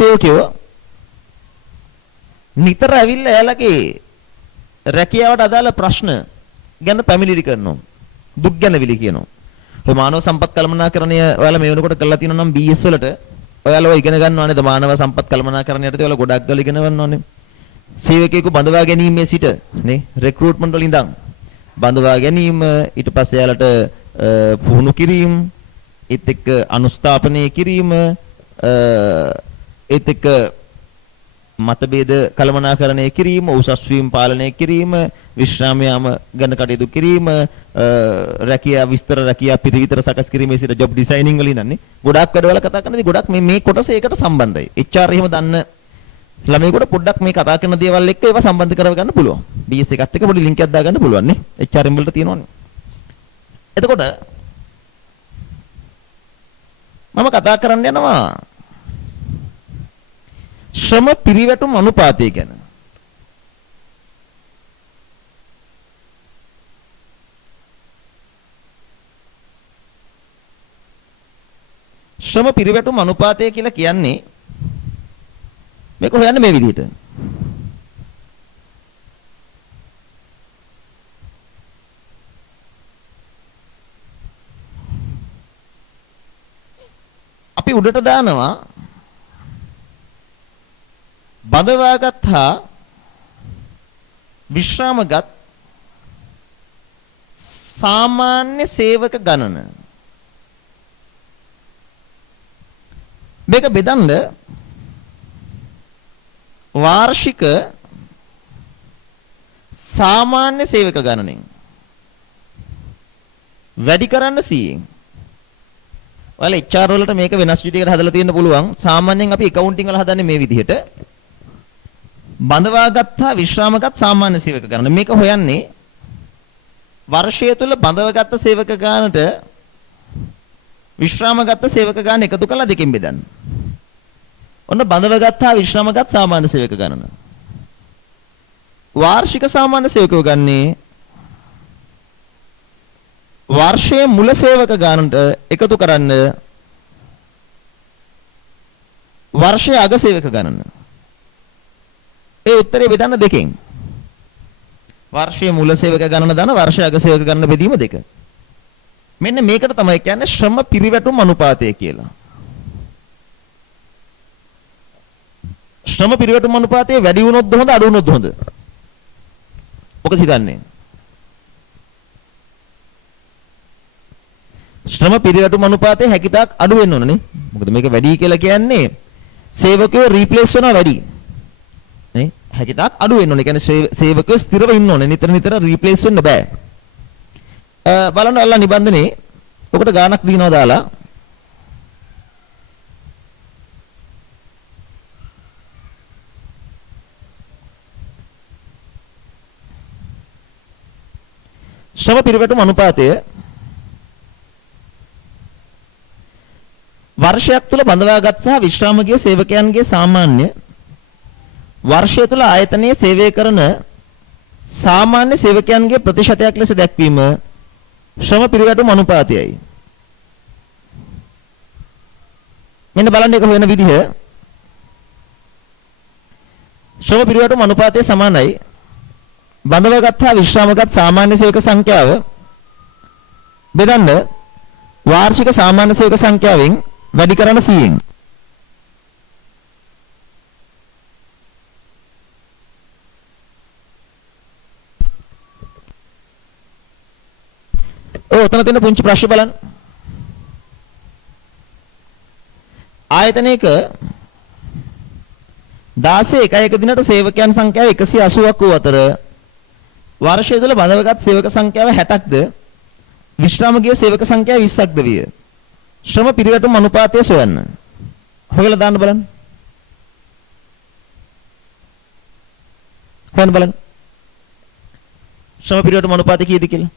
සේවකයෝ නිතර ඇවිල්ලා එයාලගේ රැකියාවට අදාළ ප්‍රශ්න ගැන පැමිණිලි කරනවා. දුක් ගැනවිලි කියනවා. ඔය මානව සම්පත් කළමනාකරණය ඔයාලා මේ වෙනකොට කරලා තියෙනවා නම් BS වලට ඔයාලා ඔය ඉගෙන ගන්න ඕනේද මානව සම්පත් කළමනාකරණයට ඔයාලා ගොඩක් දල ඉගෙන ගන්න ඕනේ. සේවකයෙකු බඳවා ගැනීමේ සිට නේ recruitment වලින් ඉඳන් බඳවා ගැනීම ඊට පස්සේ යාලට පුහුණු කිරීම ඒත් එක්ක අනුස්ථාපනය කිරීම ඒත් එක්ක මතභේද කළමනාකරණය කිරීම උසස් වීම පාලනය කිරීම විශ්‍රාම යාම ගැන කටයුතු කිරීම රැකියා විස්තර රැකියා පිරිවිතර සකස් කිරීමේ සිට ජොබ් ඩිසයිනින් වලින් ඉඳන්නේ ගොඩක් වැඩවල කතා කරනදී ගොඩක් මේ කොටස ඒකට සම්බන්ධයි. HR එහෙම දන්න ළමයිකට පොඩ්ඩක් මේ කතා කරන දේවල් එක්ක ඒවා සම්බන්ධ කරගන්න පුළුවන්. BS එකත් එක්ක පොඩි ලින්ක් එකක් දාගන්න පුළුවන් නේ. HRM වලට තියෙනවනේ. එතකොට මම කතා කරන්න යනවා ශ්‍රම පිරිවැටුම් අනුපාතය ගැන. ශ්‍රම පිරිවැටුම් අනුපාතය කියලා කියන්නේ මේක හොයන්න මේ විදිහට. අපි උඩට දානවා බඳවාගත් හා විශ්‍රාමගත් සාමාන්‍ය සේවක ගණන. මේක බෙදන්න වාර්ෂික සාමාන්‍ය සේවක ගණනෙන් වැඩි කරන්න 100න්. ඔයාලා HR වලට මේක වෙනස් විදිහකට හදලා තියෙන්න පුළුවන්. සාමාන්‍යයෙන් අපි accounting වල හදන්නේ මේ විදිහට. බඳවාගත් හා විශ්‍රාමගත් සාමාන්‍ය සේවක ගණන. මේක හොයන්නේ වර්ෂය තුල බඳවගත් සේවක ගානට විශ්‍රාමගත් සේවක ගාන එකතු කළා දෙකෙන් බෙදන්න. ඔන්න බඳවගත් හා විශ්‍රාමගත් සාමාන්‍ය සේවක ගණන. වාර්ෂික සාමාන්‍ය සේවකව ගන්නේ වර්ෂයේ මුල සේවක ගානට එකතු කරන්න වර්ෂයේ අග සේවක ගණන. ඒ උත්තරේ බෙදන්න දෙකෙන්. වර්ෂයේ මුල සේවක ගණන දාන වර්ෂයේ අග සේවක ගණන බෙදීම දෙක. මෙන්න මේකට තමයි කියන්නේ ශ්‍රම පිරිවැටුම් අනුපාතය කියලා. ශ්‍රම පිරිවැටුම් අනුපාතය වැඩි වුණොත් හොඳ අඩු වුණොත් හොඳ. ඔක හිතන්නේ. ශ්‍රම පිරිවැටුම් අනුපාතය හැකිතාක් අඩු වෙන්න ඕනනේ. මොකද මේක වැඩි කියලා කියන්නේ සේවකයෝ රීප්ලේස් වෙනවා වැඩි. නේ? හැකිතාක් අඩු වෙන්න ඕනේ. කියන්නේ සේවකයෝ ස්ථිරව ඉන්න ඕනේ. නිතර නිතර රීප්ලේස් වෙන්න බෑ. බලන්න අල්ලා නිබන්ධනේ ඔකට ගානක් දිනනවා දාලා ශ්‍රම පිරිවැටුම් අනුපාතය වර්ෂයක් තුල බඳවාගත් සහ විශ්‍රාම ගිය සේවකයන්ගේ සාමාන්‍ය වර්ෂය තුල ආයතනයේ සේවය කරන සාමාන්‍ය සේවකයන්ගේ ප්‍රතිශතයක් ලෙස දැක්වීම ශ්‍රම පිරිවැටුම් අනුපාතයයි. මෙන්න බලන්න එක හොයන විදිහ ශ්‍රම පිරිවැටුම් අනුපාතය සමානයි බඳවගත් හා විශ්‍රාමගත් සාමාන්‍ය සේවක සංඛ්‍යාව බෙදන්න වාර්ෂික සාමාන්‍ය සේවක සංඛ්‍යාවෙන් වැඩි කරන 100න්. ඔතන තියෙන පුංචි ප්‍රශ්න බලන්න. ආයතනයක 16 එක දිනට සේවකයන් සංඛ්‍යාව 180ක් වූ අතර වර්ෂය තුළ බඳවගත් සේවක සංඛ්‍යාව 60ක්ද විශ්‍රාම ගිය සේවක සංඛ්‍යාව 20ක්ද විය. ශ්‍රම පිරිවැටුම් අනුපාතය සොයන්න. හොයලා දාන්න බලන්න. හොයන්න බලන්න. ශ්‍රම පිරිවැටුම් අනුපාතය කීයද කියලා.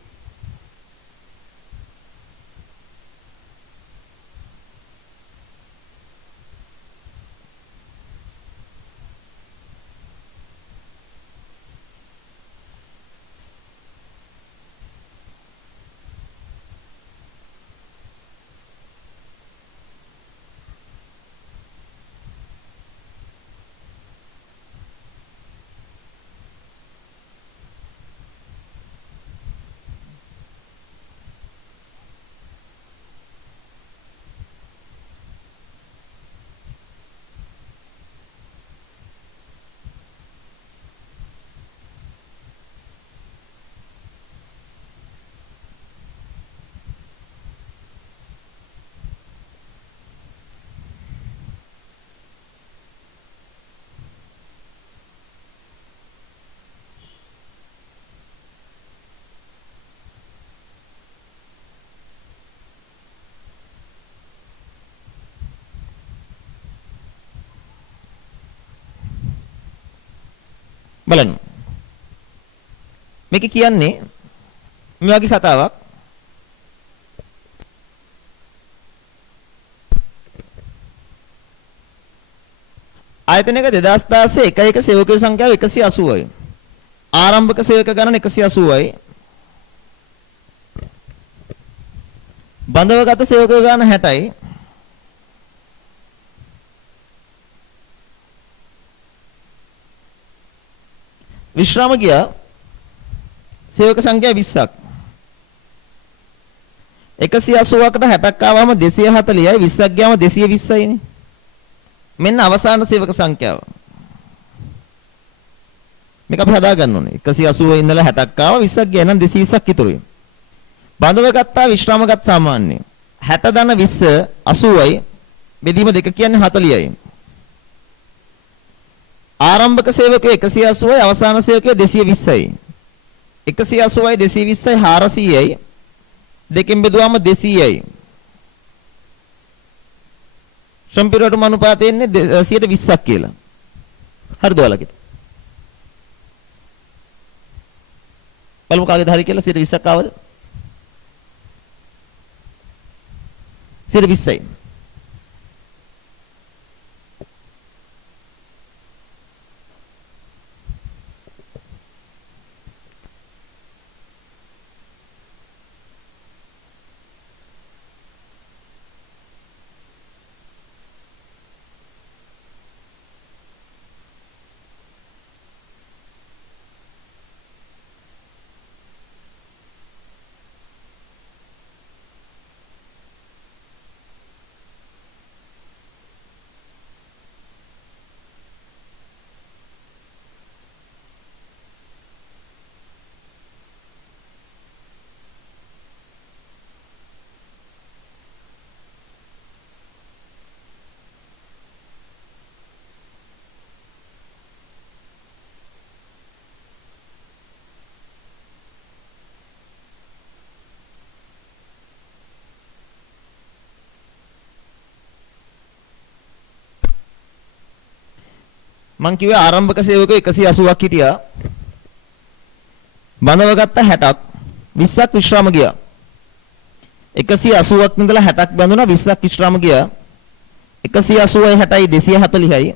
බලන්න. මේක කියන්නේ මේ වගේ කතාවක්. ආයතනයක 2016 එක එක සේවකයෝ සංඛ්‍යාව 180යි. ආරම්භක සේවක ගණන 180යි. බඳවගත සේවකයෝ ගණන 60යි. විශ්‍රාම ගියා සේවක සංඛ්‍යාව 20ක්. 180කට 60ක් ආවම 240යි 20ක් ගියාම 220යිනේ. මෙන්න අවසාන සේවක සංඛ්‍යාව. මේක අපි හදා ගන්න ඕනේ. 180 ඉඳලා 60ක් ආවා 20ක් ගියා නම් 220ක් ඉතුරුයි. බඳව ගත්තා විශ්‍රාමගත් සාමාන්‍ය. 60 ධන 20 80යි. බෙදීම දෙක කියන්නේ 40යි. ආරම්භක සේවකයෝ 180යි අවසාන සේවකයෝ 220යි. 180යි 220යි 400යි. දෙකෙන් බෙදුවාම 200යි. ශ්‍රම පිරිවැටුම් අනුපාතය එන්නේ 120ක් කියලා. හරිද ඔයාලගේ? බලමු කාගේද හරි කියලා 120ක් ආවද? 120යි. මං කිව්වේ ආරම්භක සේවකයෝ 180ක් හිටියා. බඳව ගත්ත 60ක් 20ක් විශ්‍රාම ගියා. 180ක් ඉඳලා 60ක් බැඳුණා 20ක් විශ්‍රාම ගියා. 180යි 60යි 240යි.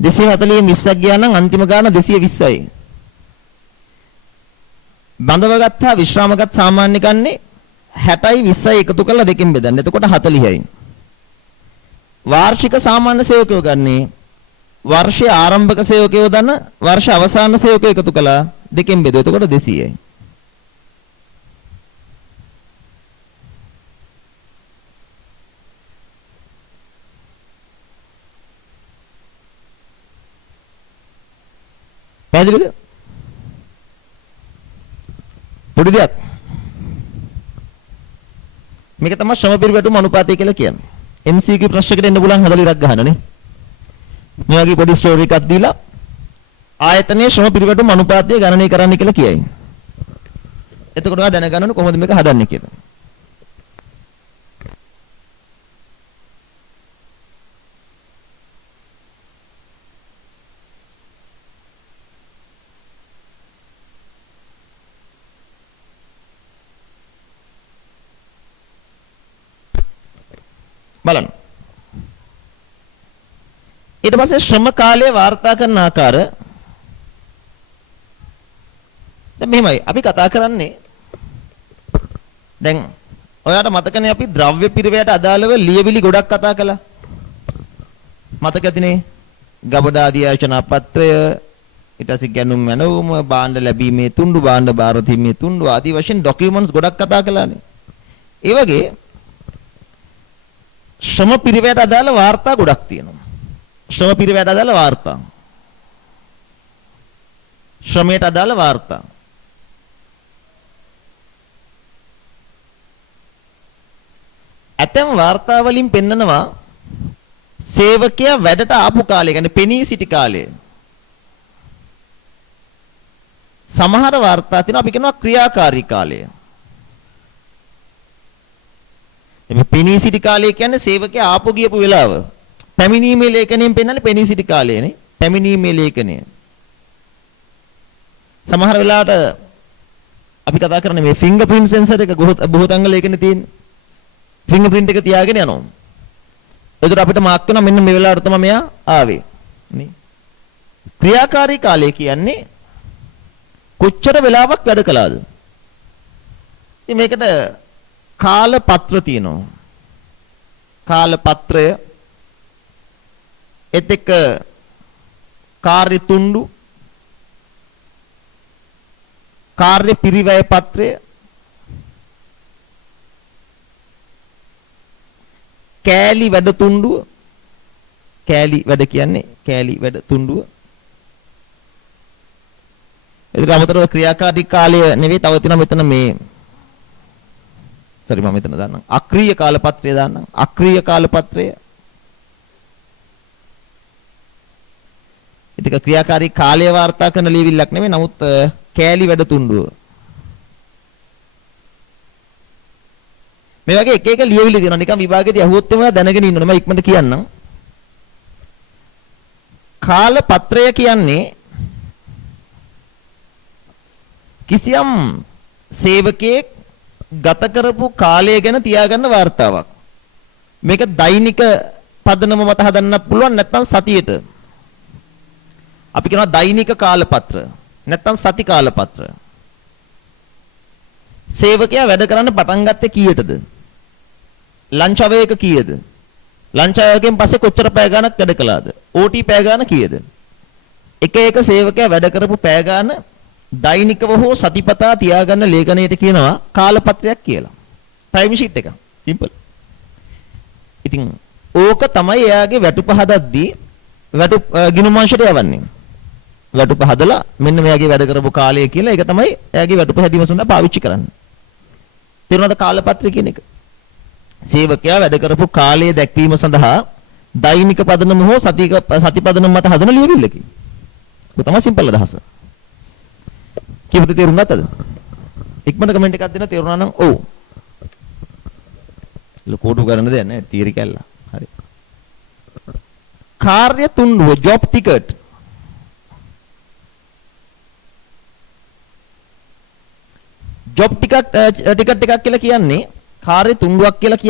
240න් 20ක් ගියා නම් අන්තිම ගාන 220යි. බඳව ගත්තා විශ්‍රාමගත් සාමාන්‍ය ගන්නේ 60යි 20යි එකතු කරලා දෙකෙන් බෙදන්න. එතකොට 40යි. වාර්ෂික සාමාන්‍ය සේවකයෝ ගන්නේ වර්ෂයේ ආරම්භක සේවකයෝ දන වර්ෂ අවසාන සේවකයෝ එකතු කළා දෙකෙන් බෙදුවා. එතකොට 200යි. පැහැදිලිද? පොඩි දෙයක්. මේක තමයි ශ්‍රම පිරිවැටුම් අනුපාතය කියලා කියන්නේ. MCQ ප්‍රශ්නයකට එන්න පුළුවන් හදලා ඉරක් ගහනනේ. මේ වගේ පොඩි ස්ටෝරි එකක් දීලා ආයතනයේ ශ්‍රම පිරිවැටුම් අනුපාතය ගණනය කරන්න කියලා කියයි. එතකොට ඔයා දැනගන්න ඕනේ කොහොමද මේක හදන්නේ කියලා. බලන්න. ඊට පස්සේ ශ්‍රම කාලය වාර්තා කරන ආකාර දැන් මෙහෙමයි අපි කතා කරන්නේ දැන් ඔයාලට මතකනේ අපි ද්‍රව්‍ය පිරවයට අදාළව ලියවිලි ගොඩක් කතා කළා. මතක ඇතිනේ? ගබඩා ආදී ආයෝජනා පත්‍රය, ඊට පස්සේ ගැනුම් මැනවුම, භාණ්ඩ ලැබීමේ තුණ්ඩු, භාණ්ඩ බාර දීමේ තුණ්ඩු ආදී වශයෙන් ડોකියුමන්ට්ස් ගොඩක් කතා කළානේ. ඒ වගේ ශ්‍රම පිරවයට අදාළ වාර්තා ගොඩක් තියෙනවා. ශ්‍රම පිරවයට අදාළ වාර්තා. ශ්‍රමයට අදාළ වාර්තා. ඇතැම් වාර්තා වලින් පෙන්නනවා සේවකයා වැඩට ආපු කාලය, يعني පෙනී සිටි කාලය. සමහර වාර්තා තියෙනවා අපි කියනවා ක්‍රියාකාරී කාලය. මේ පෙනී සිටි කාලය කියන්නේ සේවකයා ආපු ගියපු වෙලාව. පැමිණීමේ ලේඛනයෙන් පෙන්නන්නේ පෙනී සිටි කාලයනේ. පැමිණීමේ ලේඛනය. සමහර වෙලාවට අපි කතා කරන්නේ මේ ෆින්ගර්ප්‍රින්ට් සෙන්සර් එක බොහෝතංග ලේඛනේ තියෙන්නේ. ෆින්ගර්ප්‍රින්ට් එක තියාගෙන යනවා. එතකොට අපිට මාක් වෙනවා මෙන්න මේ වෙලාවට තමයි මෙයා ආවේ. නේ? ක්‍රියාකාරී කාලය කියන්නේ කොච්චර වෙලාවක් වැඩ කළාද? ඉතින් මේකට කාල පත්‍ර තියෙනවා. කාල පත්‍රය එතෙක් කාර්ය තුණ්ඩු, කාර්ය පිරිවැය පත්‍රය, කෑලි වැඩ තුණ්ඩුව, කෑලි වැඩ කියන්නේ කෑලි වැඩ තුණ්ඩුව. ඒක අමතරව ක්‍රියාකාරී කාලය නෙවෙයි තව තියෙනවා මෙතන මේ මම මෙතන දාන්නම් අක්‍රීය කාල පත්‍රය දාන්නම්. අක්‍රීය කාල පත්‍රය ඒක ක්‍රියාකාරී කාලය වාර්තා කරන ලියවිල්ලක් නෙවෙයි, නමුත් කෑලි වැඩ තුණ්ඩුව. මේ වගේ එක එක ලියවිලි තියෙනවා. නිකන් විභාගෙදී අහුවොත් එම දැනගෙන ඉන්න ඕනේ. මම ඉක්මනට කියන්නම්. කාල පත්‍රය කියන්නේ කිසියම් සේවකයෙක් ගත කරපු කාලය ගැන තියාගන්න වාර්තාවක්. මේක දෛනික පදනම මත හදන්න පුළුවන්, නැත්නම් සතියේට. අපි කියනවා දෛනික කාලපත්‍ර නැත්නම් සති කාලපත්‍ර. සේවකයා වැඩ කරන්න පටන් ගත්තේ කීයටද? ලන්ච් අවයක කීයද? ලන්ච් අවයකෙන් පස්සේ කොච්චර පැය ගාණක් වැඩ කළාද? OT පැය ගාණ කීයද? එක එක සේවකයා වැඩ කරපු පැය ගාණ දෛනිකව හෝ සතිපතා තියාගන්න ලේඛනයට කියනවා කාලපත්‍රයක් කියලා. ටයිම් ෂීට් එක. සිම්පල්. ඉතින් ඕක තමයි එයාගේ වැටුප හදද්දී වැටුප ගිණුම් අංශයට යවන්නේ. වැටුප හදලා මෙන්න මෙයාගේ වැඩ කරපු කාලය කියලා ඒක තමයි එයාගේ වැටුප හැදීම සඳහා පාවිච්චි කරන්නේ. තේරුණාද කාලපත්‍රය කියන එක? සේවකයා වැඩ කරපු කාලය දැක්වීම සඳහා දෛනික පදනම හෝ සති පදනම මත හදන ලියවිල්ලකි. ඒක තමයි සිම්පල් අදහස. කිව්වද තේරුම් ගත්තද? ඉක්මනට කමෙන්ට් එකක් දෙන්න තේරුණා නම් ඔව්. ලොකෝඩු කරන්න දෙයක් නැහැ. තීරි කැල්ල. හරි. කාර්ය තුණ්ඩුව ජොබ් ටිකට්. ජොබ් ටිකට් එකක් කියලා කියන්නේ කාර්ය තුණ්ඩුවක් කියලා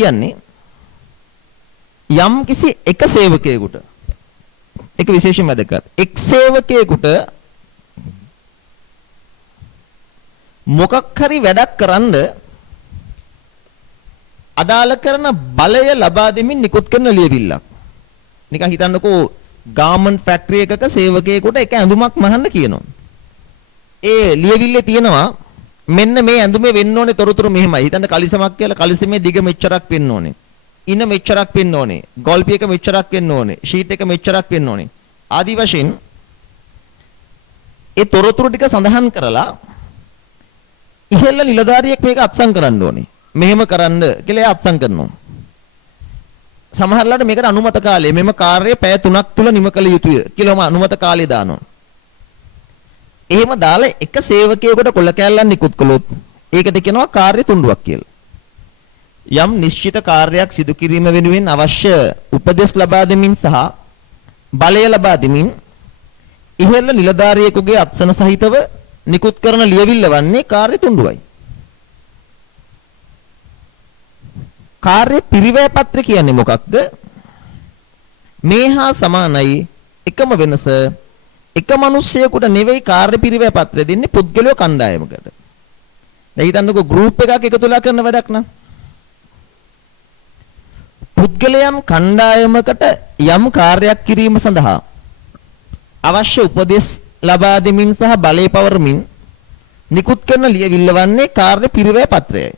කියන්නේ යම් කිසි එක සේවකයෙකුට ඒක විශේෂයෙන් වැදගත්. එක් සේවකයෙකුට මොකක් හරි වැඩක් කරන්න අදාළ කරන බලය ලබා දෙමින් නිකුත් කරන ලියවිල්ලක්. නිකන් හිතන්නකෝ ගාමන්ට් ෆැක්ටරි එකක සේවකයෙකුට එක ඇඳුමක් මහන්න කියනවා. ඒ ලියවිල්ලේ තියෙනවා මෙන්න මේ ඇඳුමේ වෙන්න ඕනේ තොරතුරු මෙහෙමයි. හිතන්න කලිසමක් කියලා කලිසමේ දිග මෙච්චරක් වෙන්න ඕනේ. ඉන මෙච්චරක් වෙන්න ඕනේ. ගොල්පි එක මෙච්චරක් වෙන්න ඕනේ. ෂීට් එක මෙච්චරක් වෙන්න ඕනේ. ආදි වශයෙන් ඒ තොරතුරු ටික සඳහන් කරලා ඉහෙල්ල නිලධාරියෙක් මේක අත්සන් කරන්න ඕනේ. මෙහෙම කරන්න කියලා එයා අත්සන් කරනවා. සමහරලාට මේකට අනුමත කාලය මෙම කාර්යය පැය 3ක් තුල නිම කළ යුතුය කියලාම අනුමත කාලය දානවා. එහෙම දාලා එක සේවකයෙකුට කොළ කැල්ලක් නිකුත් කළොත් ඒකට කියනවා කාර්ය තුඬුවක් කියලා. යම් නිශ්චිත කාර්යයක් සිදු කිරීම වෙනුවෙන් අවශ්‍ය උපදෙස් ලබා දෙමින් සහ බලය ලබා දෙමින් ඉහළ නිලධාරියෙකුගේ අත්සන සහිතව නිකුත් කරන ලියවිල්ල වන්නේ කාර්ය තුඬුවයි. කාර්ය පිරිවැය පත්‍රය කියන්නේ මොකක්ද? මේ හා සමානයි එකම වෙනස එක මිනිස්සෙකුට නෙවෙයි කාර්ය පිරිවැය පත්‍රය දෙන්නේ පුද්ගලයෝ කණ්ඩායමකට. දැන් හිතන්නකෝ ගෲප් එකක් එකතුලා කරන වැඩක් නම් පුද්ගලයන් කණ්ඩායමකට යම් කාර්යයක් කිරීම සඳහා අවශ්‍ය උපදෙස් ලබා දෙමින් සහ බලය පවරමින් නිකුත් කරන ලියවිල්ල වන්නේ කාර්ය පිරිවැය පත්‍රයයි.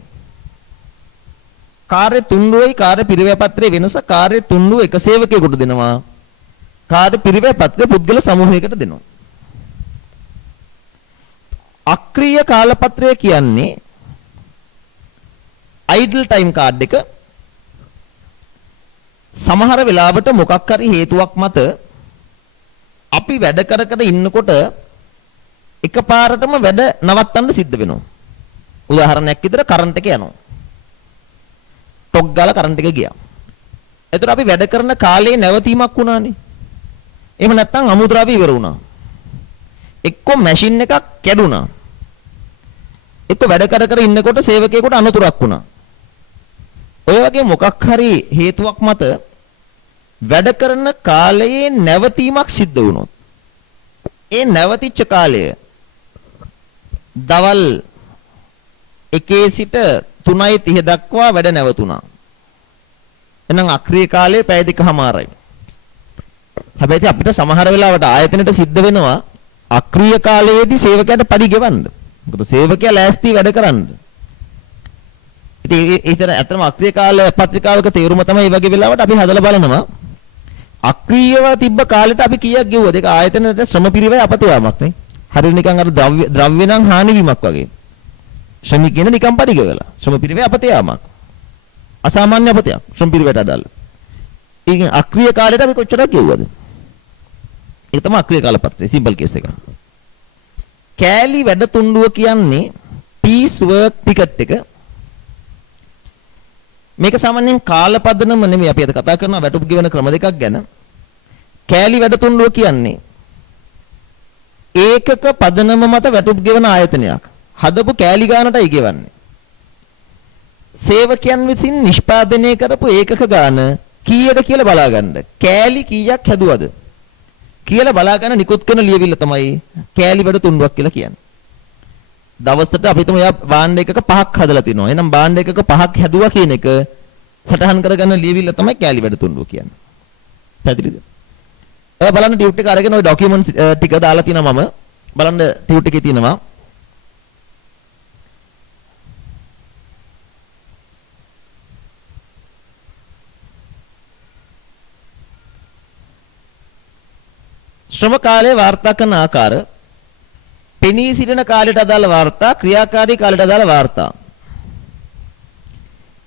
කාර්ය තුඬුවයි කාර්ය පිරිවැය පත්‍රයේ වෙනස කාර්ය තුඬුව එක සේවකයෙකුට දෙනවා. කාර්ය පිරිවැය පත්‍රය පුද්ගල සමූහයකට දෙනවා. අක්‍රීය කාලපත්‍රය කියන්නේ අයිඩල් ටයිම් කාඩ් එක. සමහර වෙලාවට මොකක් හරි හේතුවක් මත අපි වැඩ කර කර ඉන්නකොට එකපාරටම වැඩ නවත්තන්න සිද්ධ වෙනවා. උදාහරණයක් විදිහට කරන්ට් එක යනවා. ටොක් ගාලා කරන්ට් එක ගියා. එතකොට අපි වැඩ කරන කාලේ නැවතීමක් වුණානේ. එහෙම නැත්නම් අමුද්‍රව්‍ය ඉවර වුණා. එක්ක මැෂින් එකක් කැඩුනා. එක්ක වැඩ කර කර ඉන්නකොට සේවකයෙකුට අනතුරක් වුණා. ඔය වගේ මොකක් හරි හේතුවක් මත වැඩ කරන කාලයේ නැවතීමක් සිද්ධ වුණොත් ඒ නැවතිච්ච කාලය දවල් 1 සිට 3:30 දක්වා වැඩ නැවතුණා. එහෙනම් අක්‍රීය කාලය පැය 2:00මාරයි. හැබැයි අපිට සමහර වෙලාවට ආයතනෙට සිද්ධ වෙනවා අක්‍රීය කාලයේදී සේවකයාට පඩි ගෙවන්න. මොකද සේවකයා ලෑස්ති වැඩ කරන්න. ඉතින් ඒතර ඇත්තම අක්‍රීය කාල පත්‍රිකාවක තේරුම තමයි මේ වගේ වෙලාවට අපි හදලා බලනවා. අක්‍රීයව තිබ්බ කාලෙට අපි කීයක් ගෙවුවද? ඒක ආයතනයට ශ්‍රම පිරිවැය අපත යාමක් නේ. හරියට නිකන් අර ද්‍රව්‍ය නම් හානි වීමක් වගේ. ශ්‍රමිකයන නිකන් පඩි ගෙවලා. ශ්‍රම පිරිවැය අපත යාමක්. අසාමාන්‍ය අපතයක් ශ්‍රම පිරිවැයට අදාළ. ඉතින් අක්‍රීය කාලෙට අපි කොච්චරක් ගෙවුවද? ඒක තමයි අක්‍රීය කාල පත්‍රය සිම්පල් කේස් එක. කෑලි වැඩ තුඬුව කියන්නේ පීස් වර්ක් ටිකට් එක. මේක සාමාන්‍යයෙන් කාලපදනම නෙමෙයි අපි අද කතා කරනවා වැටුප් ගෙවන ක්‍රම දෙකක් ගැන. කෑලි වැඩ තුඬුව කියන්නේ ඒකක පදනම මත වැටුප් ගෙවන ආයතනයක්. හදපු කෑලි ගානටයි ගෙවන්නේ. සේවකයන් විසින් නිෂ්පාදනය කරපු ඒකක ගාන කීයද කියලා බලා ගන්න. කෑලි කීයක් හැදුවද කියලා බලා ගන්න නිකුත් කරන ලියවිල්ල තමයි කෑලි වැඩ තුඬුවක් කියලා කියන්නේ. දවසට අපි හිතමු එයා භාණ්ඩ එකක 5ක් හදලා තිනවා. එහෙනම් භාණ්ඩ එකක 5ක් හැදුවා කියන එක සටහන් කරගන්න ලියවිල්ල තමයි කෑලි වැඩ තුඬුව කියන්නේ. පැහැදිලිද? ඔය බලන්න ටියුට් එක අරගෙන ඔය ડોකියුමන්ට්ස් ටික දාලා තිනවා මම. බලන්න ටියුට් එකේ තියෙනවා. ශ්‍රම කාලය වාර්තා කරන ආකාර පෙනී සිටින කාලයට අදාළ වාර්තා ක්‍රියාකාරී කාලයට අදාළ වාර්තා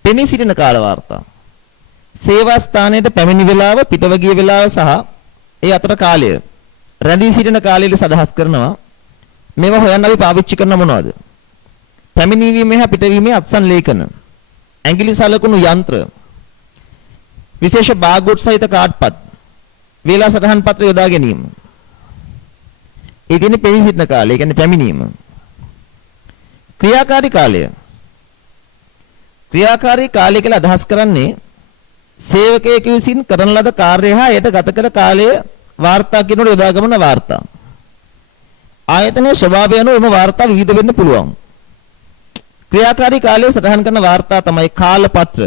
පෙනී සිටින කාල වාර්තා සේවා ස්ථානයට පැමිණි වේලාව පිටව ගිය වේලාව සහ ඒ අතර කාලය රැඳී සිටින කාලය ලෙස අදහස් කරනවා. මේවා හොයන්න අපි පාවිච්චි කරන මොනවද? පැමිණීමේ හා පිටවීමේ අත්සන් ලේඛන ඇඟිලි සලකුණු යන්ත්‍ර විශේෂ බාගොට් සහිත කාඩ්පත් වේලා සටහන් පත්‍ර යොදා ගැනීම. ඒ කියන්නේ පෙනී සිටින කාලය, ඒ කියන්නේ පැමිණීම. ක්‍රියාකාරී කාලය. ක්‍රියාකාරී කාලය කියලා අදහස් කරන්නේ සේවකයෙකු විසින් කරන ලද කාර්යය හා එයට ගත කළ කාලය වාර්තා කියනකොට යොදාගමන වාර්තා. ආයතනයේ ස්වභාවය අනුව එම වාර්තා විවිධ වෙන්න පුළුවන්. ක්‍රියාකාරී කාලය සටහන් කරන වාර්තා තමයි කාලපත්‍ර,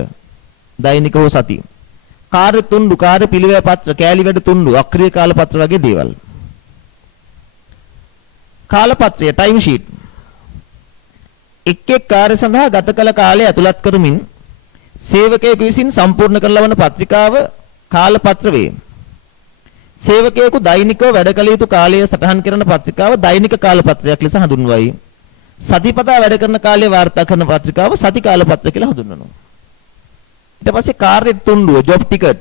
දෛනික හෝ සති. කාර්ය තුඬු, කාර්ය පිළිවෙල පත්‍ර, කෑලි වැඩ තුඬු, අක්‍රීය කාලපත්‍ර වගේ දේවල්. කාලපත්‍රය ටයිම් ෂීට් එක් එක් කාර්ය සඳහා ගත කළ කාලය ඇතුළත් කරමින් සේවකයෙකු විසින් සම්පූර්ණ කරන ලබන පත්‍රිකාව කාලපත්‍ර වේ. සේවකයෙකු දෛනිකව වැඩ කළ යුතු කාලය සටහන් කරන පත්‍රිකාව දෛනික කාලපත්‍රයක් ලෙස හඳුන්වයි. සතිපතා වැඩ කරන කාලය වාර්තා කරන පත්‍රිකාව සති කාලපත්‍ර කියලා හඳුන්වනවා. ඊට පස්සේ කාර්ය තුණ්ඩුව ජොබ් ටිකට්.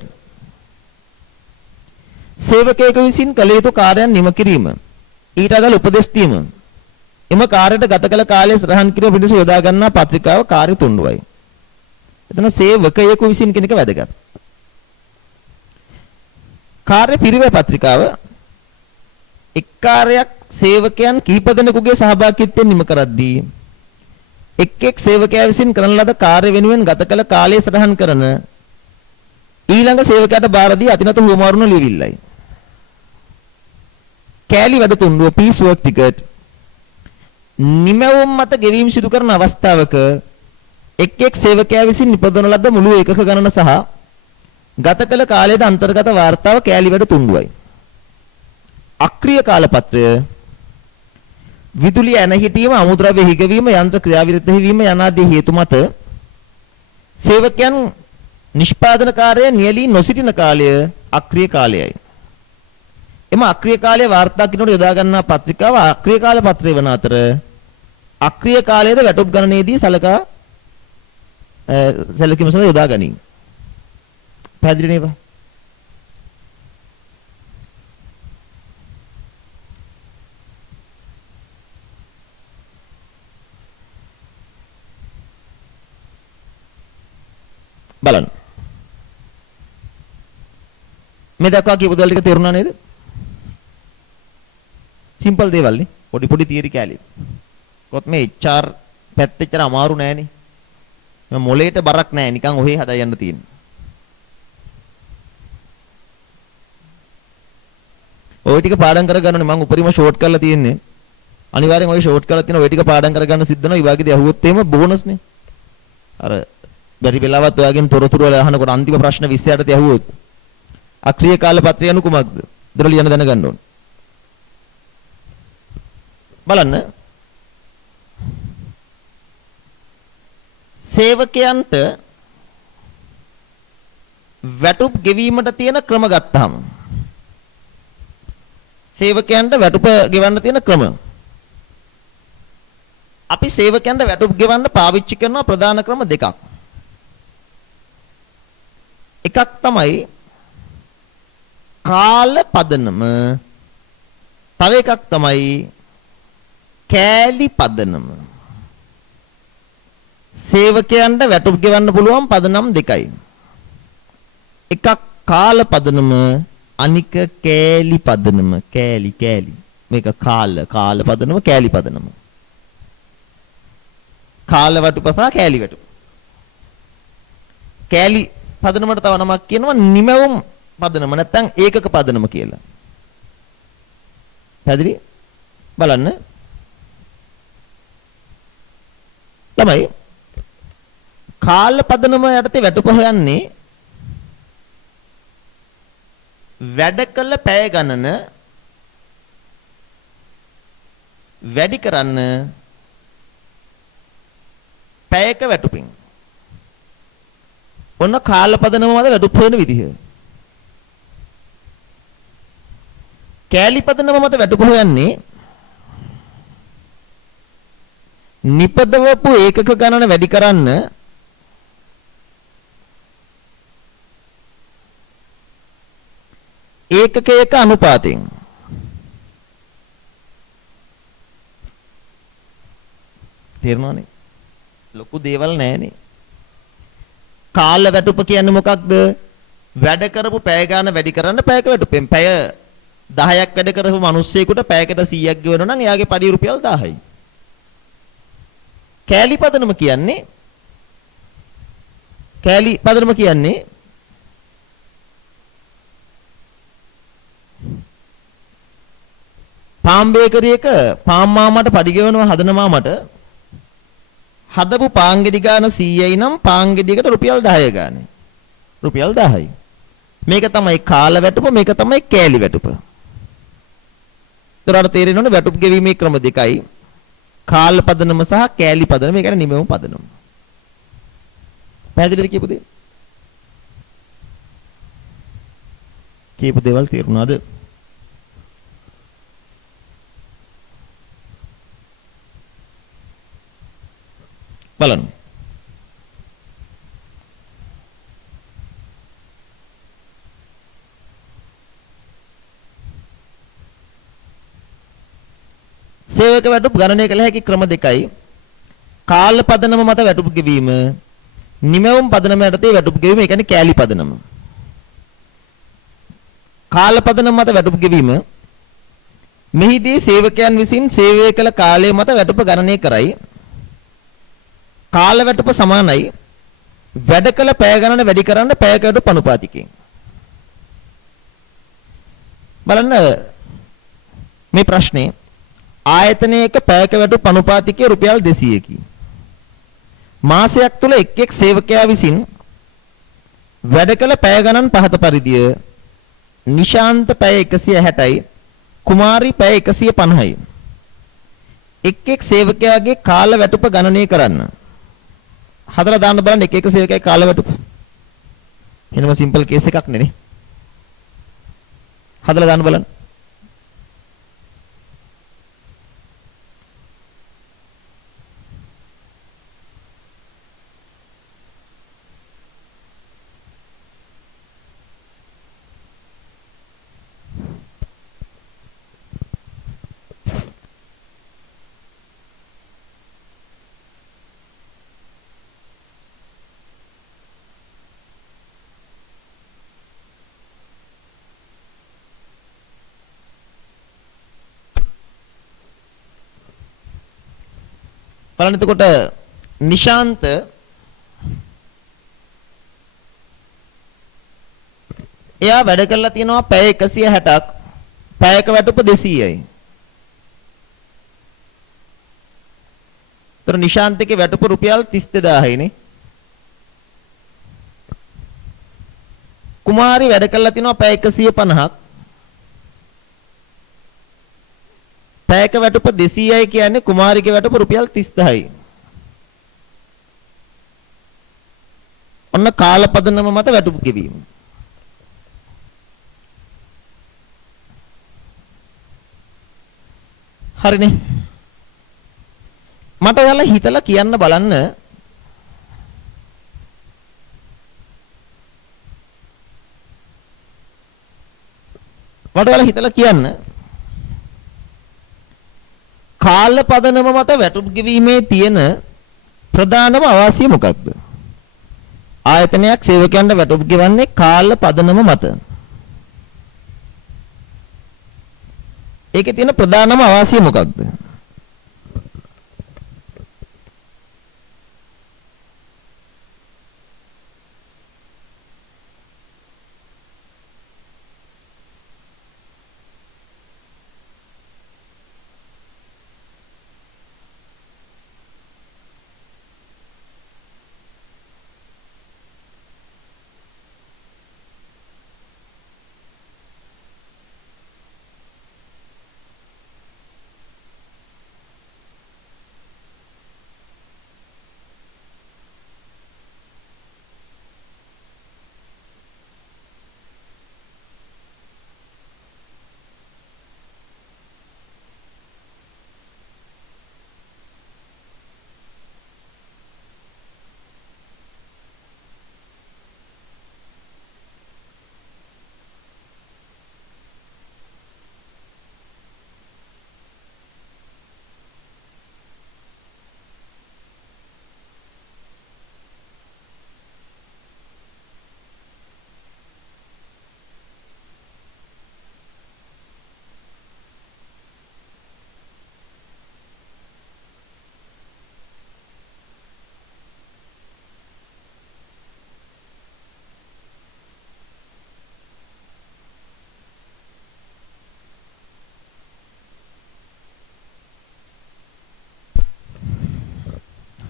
සේවකයෙකු විසින් කළ යුතු කාර්යයන් නිම කිරීම. ඊට අදාළ උපදෙස් දීම. එම කාර්යයට ගත කළ කාලය සටහන් කිරීම පිණිස යොදා ගන්නා පත්‍රිකාව කාර්ය තුණ්ඩුවයි. එතන සේවකයෙකු විසින් කියන එක වැදගත්. කාර්ය පිරිවැය පත්‍රිකාව එක් කාර්යයක් සේවකයන් කිහිප දෙනෙකුගේ සහභාගීත්වයෙන් නිම කරද්දී එක් සේවකයා විසින් කරන ලද කාර්ය වෙනුවෙන් ගත කළ කාලය සටහන් කරන ඊළඟ සේවකයාට බාර දී අතිනත හුවමාරුන ලියවිල්ලයි. කෑලි වැඩ තුණ්ඩුව piece work ticket නිමවුම් මත ගෙවීම සිදු කරන අවස්ථාවක එක් සේවකයා විසින් නිපදවන ලද මුළු ඒකක ගණන සහ ගත කළ කාලයේද අන්තර්ගත වාර්තාව කෑලි වැඩ තුණ්ඩුවයි. අක්‍රීය කාලපත්‍රය විදුලිය ඇන හිටීම අමුද්‍රව්‍ය හිගවීම යන්ත්‍ර ක්‍රියාවිරත වීම යනාදී හේතු මත සේවකයන් නිෂ්පාදන කාර්යය නියැලී නොසිටින කාලය අක්‍රීය කාලයයි. එම අක්‍රීය කාලය වාර්තා කිරීමට යොදා ගන්නා පත්‍රිකාව අක්‍රීය කාල පත්‍රය වන අතර අක්‍රීය කාලයේද වැටුප් ගණනයේදී සලකා සැලකීම සඳහා යොදා ගනී. පැහැදිලි නේද? බලන්න. මේ දක්වා කියපු දේවල් ටික තේරුණා නේද? සිම්පල් දේවල් නේ. පොඩි තියරි කැලේ. කොත් මේ HR පැත්තෙච්චර අමාරු නෑනේ. මේ මොලේට බරක් නෑ. නිකන් ඔහේ හදා යන්න තියෙන්නේ. ඔය ටික පාඩම් කරගන්න ඕනේ. මම උපරිම ෂෝට් කරලා තියෙන්නේ. අනිවාර්යෙන් ඔය ෂෝට් කරලා තියෙන ඔය ටික පාඩම් කරගන්න සිද්ධ වෙනවා. ඊවාගේදී අහුවොත් එහෙම බෝනස් නේ. අර බැරි වෙලාවත් ඔයාගෙන් තොරතුරු වල අහනකොට අන්තිම ප්‍රශ්න 28 දී අහුවොත් අක්‍රීය කාල පත්‍රය anu කුමක්ද? දොර ලියන්න දැනගන්න ඕනේ. බලන්න. සේවකයන්ට වැටුප් ගෙවීමට තියෙන ක්‍රම ගත්තාම සේවකයන්ට වැටුප ගෙවන්න තියෙන ක්‍රම අපි සේවකයන්ට වැටුප් ගෙවන්න පාවිච්චි කරන ප්‍රධාන ක්‍රම දෙකක්. එකක් තමයි කාල පදනම, තව එකක් තමයි කෑලි පදනම. සේවකයන්ට වැටුප් ගෙවන්න පුළුවන් පදනම් දෙකයි. එකක් කාල පදනම, අනික කෑලි පදනම. කෑලි මේක කාල පදනම, කෑලි පදනම. කාල වැටුප සහ කෑලි වැටුප. කෑලි පදනමට තව නමක් කියනවා නිමවුම් පදනම නැත්නම් ඒකක පදනම කියලා. පැහැදිලි? බලන්න. ළමයි කාල පදනම යටතේ වැටුප හොයන්නේ වැඩ කළ පැය ගණන වැඩි කරන්න පැයක වැටුපින්. ඔන්න කාල පදනම වල වැටුප් හොයන විදිහ. කෑලි පදනම මත වැටුප හොයන්නේ නිපදවපු ඒකක ගණන වැඩි කරන්න ඒකකයක අනුපාතයෙන්. තේරෙනවනේ? ලොකු දේවල් නෑනේ. කාල වැටුප කියන්නේ මොකක්ද? වැඩ කරපු පැය ගාන වැඩි කරන්න පැයක වැටුපෙන්. පැය 10ක් වැඩ කරපු මිනිස්සෙකුට පැයකට 100ක් ගෙවනවා නම් එයාගේ පඩි රුපියල් 1000යි. කෑලි පදනම කියන්නේ පාන් බේකරියක පාන් මාමට පඩි ගෙවනවා හදන මාමට හදපු පාන් ගෙඩි ගාන 100යි නම් පාන් ගෙඩියකට රුපියල් 10 ගානේ. රුපියල් 10යි. මේක තමයි කාල වැටුප, මේක තමයි කෑලි වැටුප. ඒතරට තේරෙනවනේ වැටුප් ගෙවීමේ ක්‍රම දෙකයි. කාල පදනම සහ කෑලි පදනම. මේ කියන්නේ නිමවුම් පදනම. පැහැදිලිද කියපු දේ? කියපු දේවල් තේරුණාද? බලන්න. සේවක වැටුප් ගණනය කළ හැකි ක්‍රම දෙකයි. කාල පදනම මත වැටුප් ගෙවීම, නිමැවුම් පදනම යටතේ වැටුප් ගෙවීම, ඒ කියන්නේ කෑලි පදනම. කාල පදනම මත වැටුප් ගෙවීම මෙහිදී සේවකයන් විසින් සේවය කළ කාලය මත වැටුප ගණනය කරයි. කාල වැටුප සමානයි වැඩ කළ පැය ගණන වැඩි කරන්න පැයක වැටුප අනුපාතිකයෙන්. බලන්න මේ ප්‍රශ්නේ ආයතනයක පැයක වැටුප අනුපාතිකය රුපියල් 200කි. මාසයක් තුල එක් එක් සේවකයා විසින් වැඩ කළ පැය ගණන් පහත පරිදිය නිශාන්ත පැය 160යි, කුමාරි පැය 150යි. එක් එක් සේවකයාගේ කාල වැටුප ගණනය කරන්න. හදලා දාන්න බලන්න එක එක සේවකයාගේ කාල වැටුප. එහෙනම් සිම්පල් කේස් එකක් නෙනේ. හදලා දාන්න බලන්න. බලන්න එතකොට නිශාන්ත එයා වැඩ කරලා තියෙනවා පැය 160ක්, පැයක වැටුප 200යි. ඒතර නිශාන්තගේ වැටුප රුපියල් 32000යි නේ. කුමාරි වැඩ කරලා තියෙනවා පැය 150ක්, පැයක වැටුප 200යි කියන්නේ කුමාරිගේ වැටුප රුපියල් 30000යි. ඔන්න කාලපදනම මත වැටුප ගෙවීම. හරිනේ. මට ඔයාලා හිතලා කියන්න බලන්න කාල පදනම මත වැටුප් ගෙවීමේ තියෙන ප්‍රධානම අවාසිය මොකක්ද? ආයතනයක් සේවකයන්ට වැටුප් ගෙවන්නේ කාල පදනම මත. ඒකේ තියෙන ප්‍රධානම අවාසිය මොකක්ද?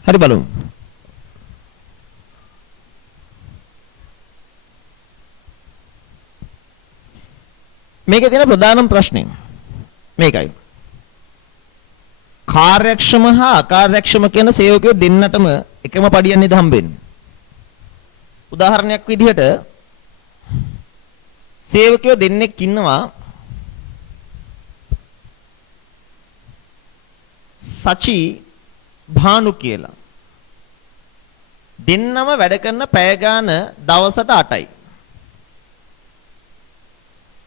හරි බලමු. මේකේ තියෙන ප්‍රධානම ප්‍රශ්නේ මේකයි. කාර්යක්ෂම හා අකාර්යක්ෂම කියන සේවකයෝ දෙන්නටම එකම පඩියක් නේද හම්බෙන්නේ. උදාහරණයක් විදිහට සේවකයෝ දෙන්නෙක් ඉන්නවා සචි භානු කියලා. දෙන්නම වැඩ කරන පැය ගාන දවසට 8යි.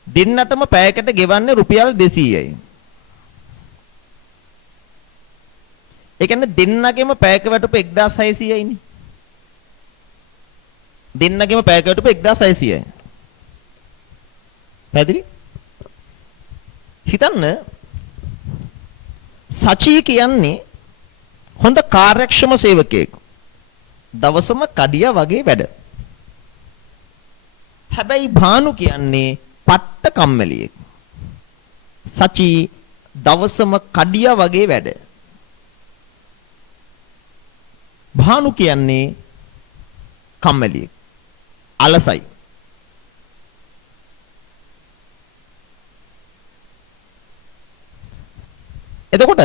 දෙන්නටම පැයකට ගෙවන්නේ රුපියල් 200යි. ඒ කියන්නේ දෙන්නගෙම පැයක වැටුප 1600යි නේ. දෙන්නගෙම පැයක වැටුප 1600යි. පැහැදිලි? හිතන්න සචී කියන්නේ හොඳ කාර්යක්ෂම සේවකයෙක්. දවසම කඩියා වගේ වැඩ. හැබැයි භානු කියන්නේ පට්ට කම්මැලියෙක්. සචී දවසම කඩියා වගේ වැඩ. භානු කියන්නේ කම්මැලියෙක්. අලසයි. එතකොට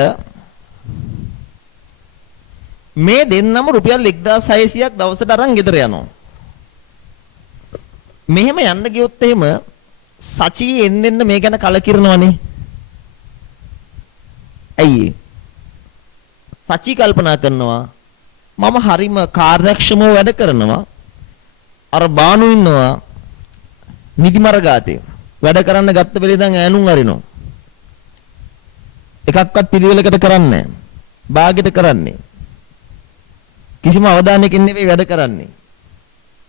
මේ දෙන්නම රුපියල් 1600ක් දවසට අරන් ගෙදර යනවා. මෙහෙම යන්න ගියොත් එහෙම සචී එන්න මේ ගැන කලකිරනවනේ. ඇයි? සචී කල්පනා කරනවා මම හරිම කාර්යක්ෂමව වැඩ කරනවා. අර බානු ඉන්නවා නිදිමර ගාතේ. වැඩ කරන්න ගත්ත වෙලේ ඉඳන් ඈනුම් අරිනවා. එකක්වත් පිළිවෙලකට කරන්නේ නැහැ. බාගෙට කරන්නේ. කිසිම අවධානයකින් නෙවෙයි වැඩ කරන්නේ.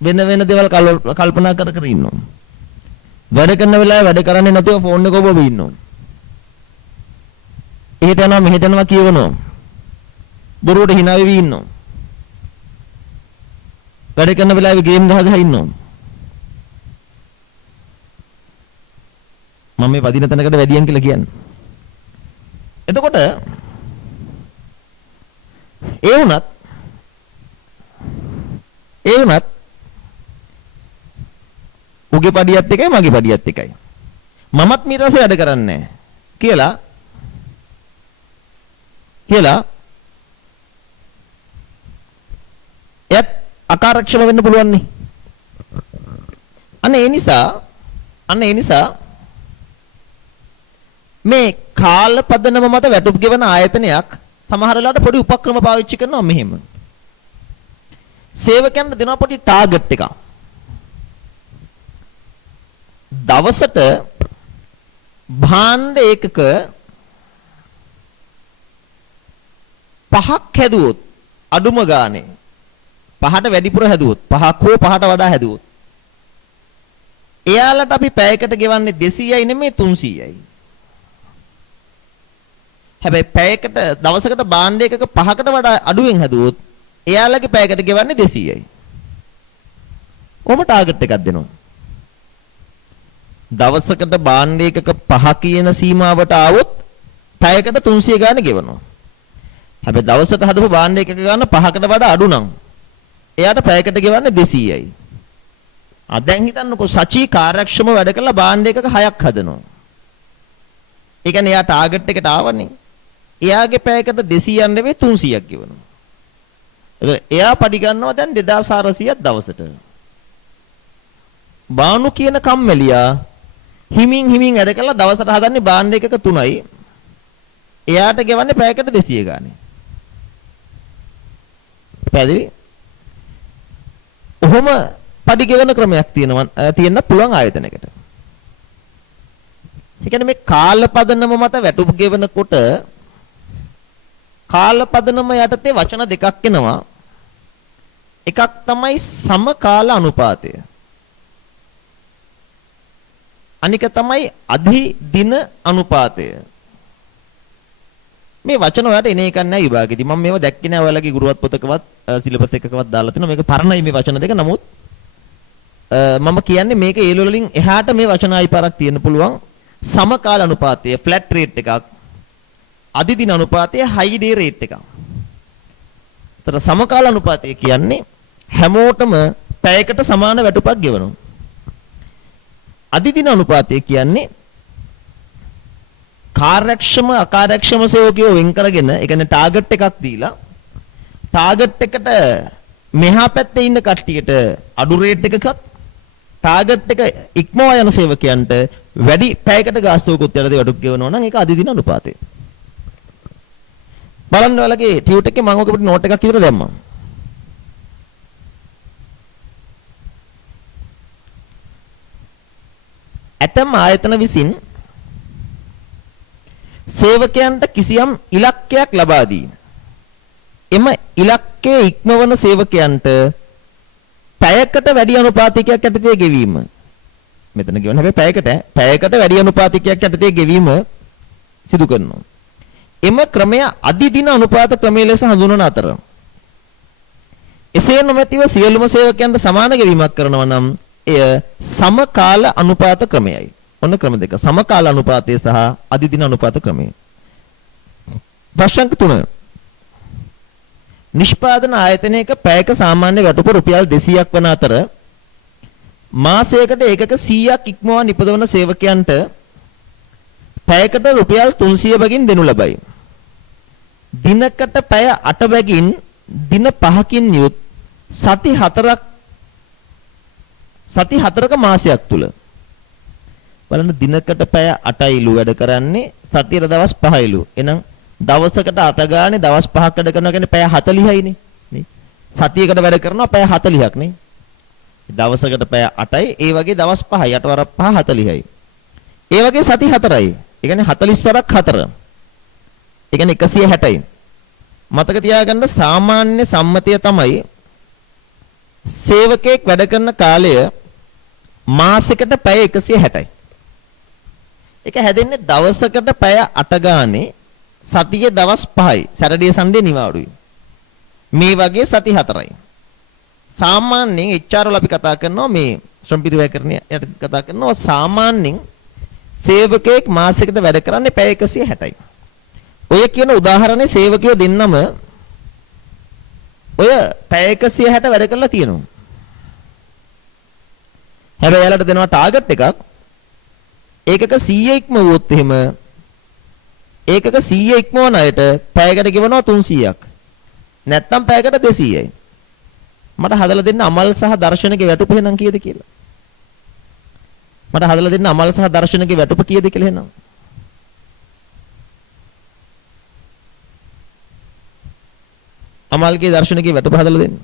වෙන වෙන දේවල් කල්පනා කර කර ඉන්නවා. වැඩ කරන වෙලාවේ වැඩ කරන්නේ නැතුව ෆෝන් එක ඔබ ඉන්නවා. එහෙට යනවා මෙහෙට යනවා කියවනවා. බොරුවට hina වෙවි ඉන්නවා. වැඩ කරන වෙලාවේ ගේම් ගහ ගහ ඉන්නවා. මම මේ වදින තැනකට වැඩියෙන් කියලා කියන්නේ. එතකොට ඒ වුණත් උගේ පඩියත් එකයි මගේ පඩියත් එකයි. මමත් මීට පස්සේ වැඩ කරන්නේ කියලා එයත් අකාර්යක්ෂම වෙන්න පුළුවන් නේ. අන්න ඒ නිසා මේ කාලපදනම මත වැටුප් ගෙවන ආයතනයක් සමහර වෙලාවට පොඩි උපක්‍රම පාවිච්චි කරනවා මෙහෙම. සේවකයන්ට දෙනවා පොඩි ටාගට් එකක්. දවසට භාණ්ඩ ඒකක 5ක් හැදුවොත් අඩුම ගානේ 5ට වැඩිපුර හැදුවොත් 5ක් හෝ 5ට වඩා හැදුවොත් එයාලට අපි පැයකට ගෙවන්නේ 200යි නෙමෙයි 300යි. හැබැයි පැයකට දවසකට භාණ්ඩ එකක 5කට වඩා අඩුවෙන් හැදුවොත් එයාලගේ පැයකට ගෙවන්නේ 200යි. ඔහොම ටාගට් එකක් දෙනවා. දවසකට භාණ්ඩ එකක 5 කියන සීමාවට ආවොත් පැයකට 300 ගාන ගෙවනවා. හැබැයි දවසට හදපු භාණ්ඩ එකක ගාන 5කට වඩා අඩු නම් එයාට පැයකට ගෙවන්නේ 200යි. දැන් හිතන්නකෝ සචී කාර්යක්ෂම වැඩ කරලා භාණ්ඩ එකක 6ක් හදනවා. ඒ කියන්නේ එයා ටාගට් එකට ආවනේ. එයාගේ පැයකට 200ක් නෙවෙයි 300ක් ගෙවනවා. එයා පඩි ගන්නවා දැන් 2400ක් දවසට. බානු කියන කම්මැලියා හිමින් වැඩ කරලා දවසට හදන්නේ භාණ්ඩ එකක 3යි. එයාට ගෙවන්නේ පැයකට 200 ගානේ. පැහැදිලි? ඔහොම පඩි ගෙවන ක්‍රමයක් තියෙන්න පුළුවන් ආයතනයකට. ඒ කියන්නේ මේ කාලපදනම මත වැටුප් ගෙවනකොට කාලපදනම යටතේ වචන දෙකක් එනවා. එකක් තමයි සමකාල අනුපාතය. අනික තමයි අධි දින අනුපාතය. මේ වචන වලට එන එකක් නෑ විභාගෙදී. මම මේව දැක්කේ නෑ ඔයාලගේ ගුරුවත් පොතකවත් සිලබස් එකකවත් දාලා තිනවා. මේක පරණයි මේ වචන දෙක. නමුත් මම කියන්නේ මේක ඒල වලින් එහාට මේ වචන ආයිපාරක් තියෙන්න පුළුවන්. සමකාල අනුපාතය ෆ්ලැට් රේට් එකක්. අධිදින අනුපාතය හයි ඩේ රේට් එකක්. ඒතර සමකාල අනුපාතය කියන්නේ හැමෝටම පැයකට සමාන වැටුපක් ගෙවනවා. අධිදින අනුපාතය කියන්නේ කාර්යක්ෂම අකාර්යක්ෂම සේවකයෝ වෙන් කරගෙන ඒ කියන්නේ ටාගට් එකක් දීලා ටාගට් එකට මෙහා පැත්තේ ඉන්න කට්ටියට අඩු රේට් එකකත් ටාගට් එක ඉක්මවා යන සේවකයන්ට වැඩි පැයකට ගාස්තුවකුත් යටතේ වැටුප් ගෙවනවා නම් ඒක අධිදින අනුපාතය. බලන්න ඔයාලගේ ටියුට් එකේ මම ඔකට නෝට් එකක් විතර දැම්මා. ඇතම් ආයතන විසින් සේවකයන්ට කිසියම් ඉලක්කයක් ලබා දී එම ඉලක්කයේ ඉක්මවන සේවකයන්ට පැයකට වැඩි අනුපාතිකයක් යටතේ ගෙවීම. මෙතන කියවන හැබැයි පැයකට වැඩි අනුපාතිකයක් යටතේ ගෙවීම සිදු කරනවා. එම ක්‍රමය අධිදින අනුපාත ක්‍රමයේ ලෙස හඳුන්වන අතර එසේ නොමැතිව සියලුම සේවකයන්ට සමාන ගෙවීමක් කරනවා නම් එය සමකාල අනුපාත ක්‍රමයයි. ඔන්න ක්‍රම දෙක. සමකාල අනුපාතය සහ අධිදින අනුපාත ක්‍රමය. ප්‍රශ්න 3. නිෂ්පාදන ආයතනයක පැයක සාමාන්‍ය වැටුප රුපියල් 200ක් වන අතර මාසයකට ඒකක 100ක් ඉක්මවා නිපදවන සේවකයන්ට පැයකට රුපියල් 300 බැගින් දෙනු ලබයි. දිනකට පැය 8 බැගින් දින 5කින් යුත් සති 4ක මාසයක් තුල බලන්න දිනකට පැය 8යිලු වැඩ කරන්නේ සතියේ දවස් 5යිලු. එහෙනම් දවසකට 8 ගානේ දවස් 5ක් වැඩ කරනවා කියන්නේ පැය 40යිනේ නේ. සතියකට වැඩ කරනවා පැය 40ක් නේ. දවසකට පැය 8යි ඒ වගේ දවස් 5යි 8 වරක් 5 40යි. ඒ වගේ සති 4යි. ඒ කියන්නේ 40 වරක් 4. ඒ කියන්නේ 160යි. මතක තියාගන්න සාමාන්‍ය සම්මතය තමයි සේවකයෙක් වැඩ කරන කාලය මාසෙකට පැය 160යි. ඒක හැදෙන්නේ දවසකට පැය 8 ගානේ සතියේ දවස් 5යි. සැටර්ඩේ සන්ඩේ නිවාඩුයි. මේ වගේ සති 4යි. සාමාන්‍යයෙන් HR වල අපි කතා කරනවා මේ ශ්‍රම පිරිවැකරණ යට කතා කරනවා සාමාන්‍යයෙන් සේවකයෙක් මාසෙකට වැඩ කරන්නේ පැය 160යි. ඔය කියන උදාහරණේ සේවකයෝ දෙන්නම ඔය පැය 160 වැඩ කරලා තියෙනවා. හැබැයි යාලට දෙනවා ටාගට් එකක්. ඒකක 100 ඉක්මවුවොත් එහෙම ඒකක 100 ඉක්මවන අයට පැයකට ගෙවනවා 300ක්. නැත්තම් පැයකට 200යි. මට හදලා දෙන්න අමල් සහ දර්ශනගේ වැටුප එහෙනම් කීයද කියලා. මට හදලා දෙන්න අමල් සහ දර්ශනගේ වැටුප කීයද කියලා එහෙනම්. අමල්ගේ දර්ශනගේ වැටුප හදලා දෙන්න.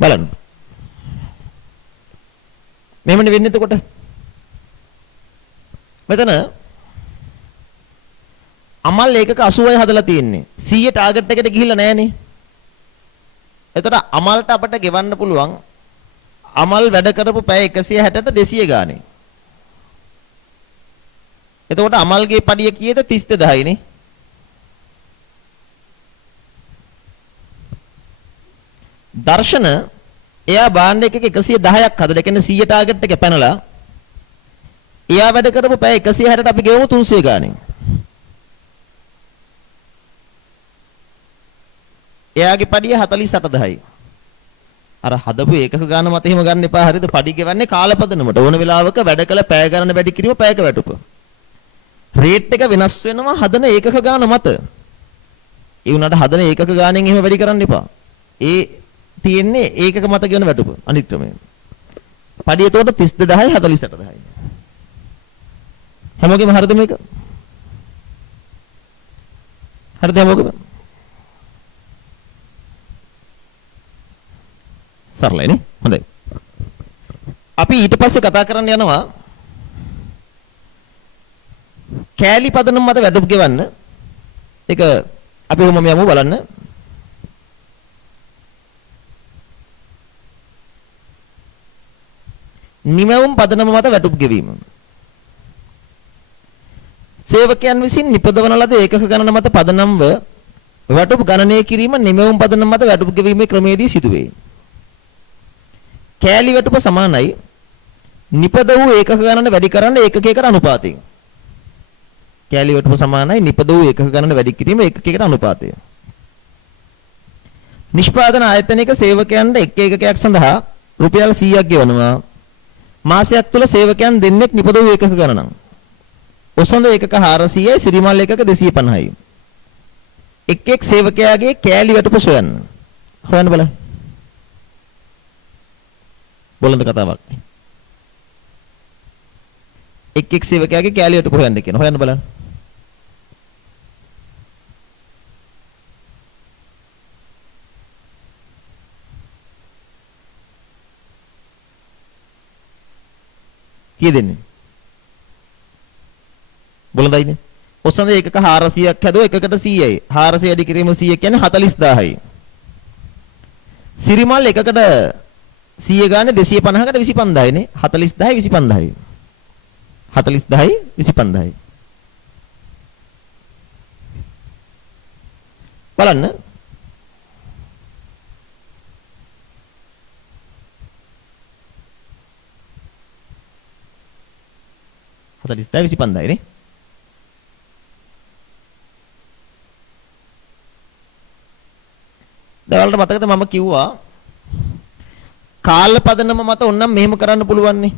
බලන්න. මෙහෙමනේ වෙන්නේ එතකොට. මෙතන අමල් ඒකක 80යි හදලා තියෙන්නේ. 100 ටාගට් එකට ගිහිල්ලා නැහනේ. එතකොට අමල්ට අපිට ගෙවන්න පුළුවන් අමල් වැඩ කරපු පැය 160ට 200 ගානේ. එතකොට අමල්ගේ පඩිය කීයද 32යි නේ. දර්ශන එයා බාණ්ඩ එකක 110ක් හදලා කියන්නේ 100 ටාගට් එක පැනලා එයා වැඩ කරපු පැය 160ට අපි ගෙවමු 300 ගානේ. එයාගේ පඩිය 48000යි. අර හදපු ඒකක ගාන මත එහෙම ගන්න එපා හරිද? පඩි ගෙවන්නේ කාලපදනමට. ඕන වෙලාවක වැඩ කළ පැය ගණන වැඩි කිරීම පැයක වැටුප. රේට් එක වෙනස් වෙනවා හදන ඒකක ගාන මත. ඒ උනාට හදන ඒකක ගානෙන් එහෙම වැඩි කරන්න එපා. ඒ තියෙන්නේ ඒකක මත ගෙවන වැටුප අනිත් ක්‍රමය. පඩිය එතකොට 32000යි 48000යි. හැමෝගෙම හරිද මේක? හරිද හැමෝගෙම? සරලයි නේ? හොඳයි. අපි ඊට පස්සේ කතා කරන්න යනවා කෑලි පදනම මත වැටුප් ගෙවන්න. ඒක අපි කොහොමද යමු බලන්න. නිමවුම් පදනම මත වැටුප් ගෙවීම. සේවකයන් විසින් නිපදවන ලද ඒකක ගණන මත පදනම්ව වැටුප් ගණනය කිරීම නිමවුම් පදනම මත වැටුප් ගෙවීමේ ක්‍රමයේදී සිදුවේ. කෑලි වැටුප සමානයි නිපද වූ ඒකක ගණන වැඩි කරන්න ඒකකයකට අනුපාතයෙන්. කෑලි වැටුප සමානයි නිපද වූ ඒකක ගණන වැඩි කිරීම ඒකකයකට අනුපාතයෙන්. නිෂ්පාදන ආයතනයක සේවකයන්ට එක් ඒකකයක් සඳහා රුපියල් 100ක් ගෙවනවා. මාසයක් තුල සේවකයන් දෙන්නෙක් නිපද වූ ඒකක ගණනක්. ඔසඳ ඒකක 400යි සිරිමල් ඒකක 250යි. එක් එක් සේවකයාගේ කෑලි වැටුප සොයන්න. හොයන්න බලන්න. බොළඳ කතාවක්. එක් එක් සේවකයාගේ කෑලි වැටුප හොයන්න කියන. හොයන්න බලන්න. කී දෙන්නේ? බොළඳයිනේ. ඔසඳ ඒකක 400ක් හැදුවා එකකට 100යි. 400 වැඩි කිරීම 100 කියන්නේ 40000යි. සිරිමල් එකකට 100 ගානේ 250කට 25000යි නේ. 40000යි 25000යි. 40000යි 25000යි. බලන්න. හතලිස්දා 25000යි නේ. දැන් වලට මතකද මම කිව්වා කාල පදනම මත ඕනනම් මෙහෙම කරන්න පුළුවන් නේ.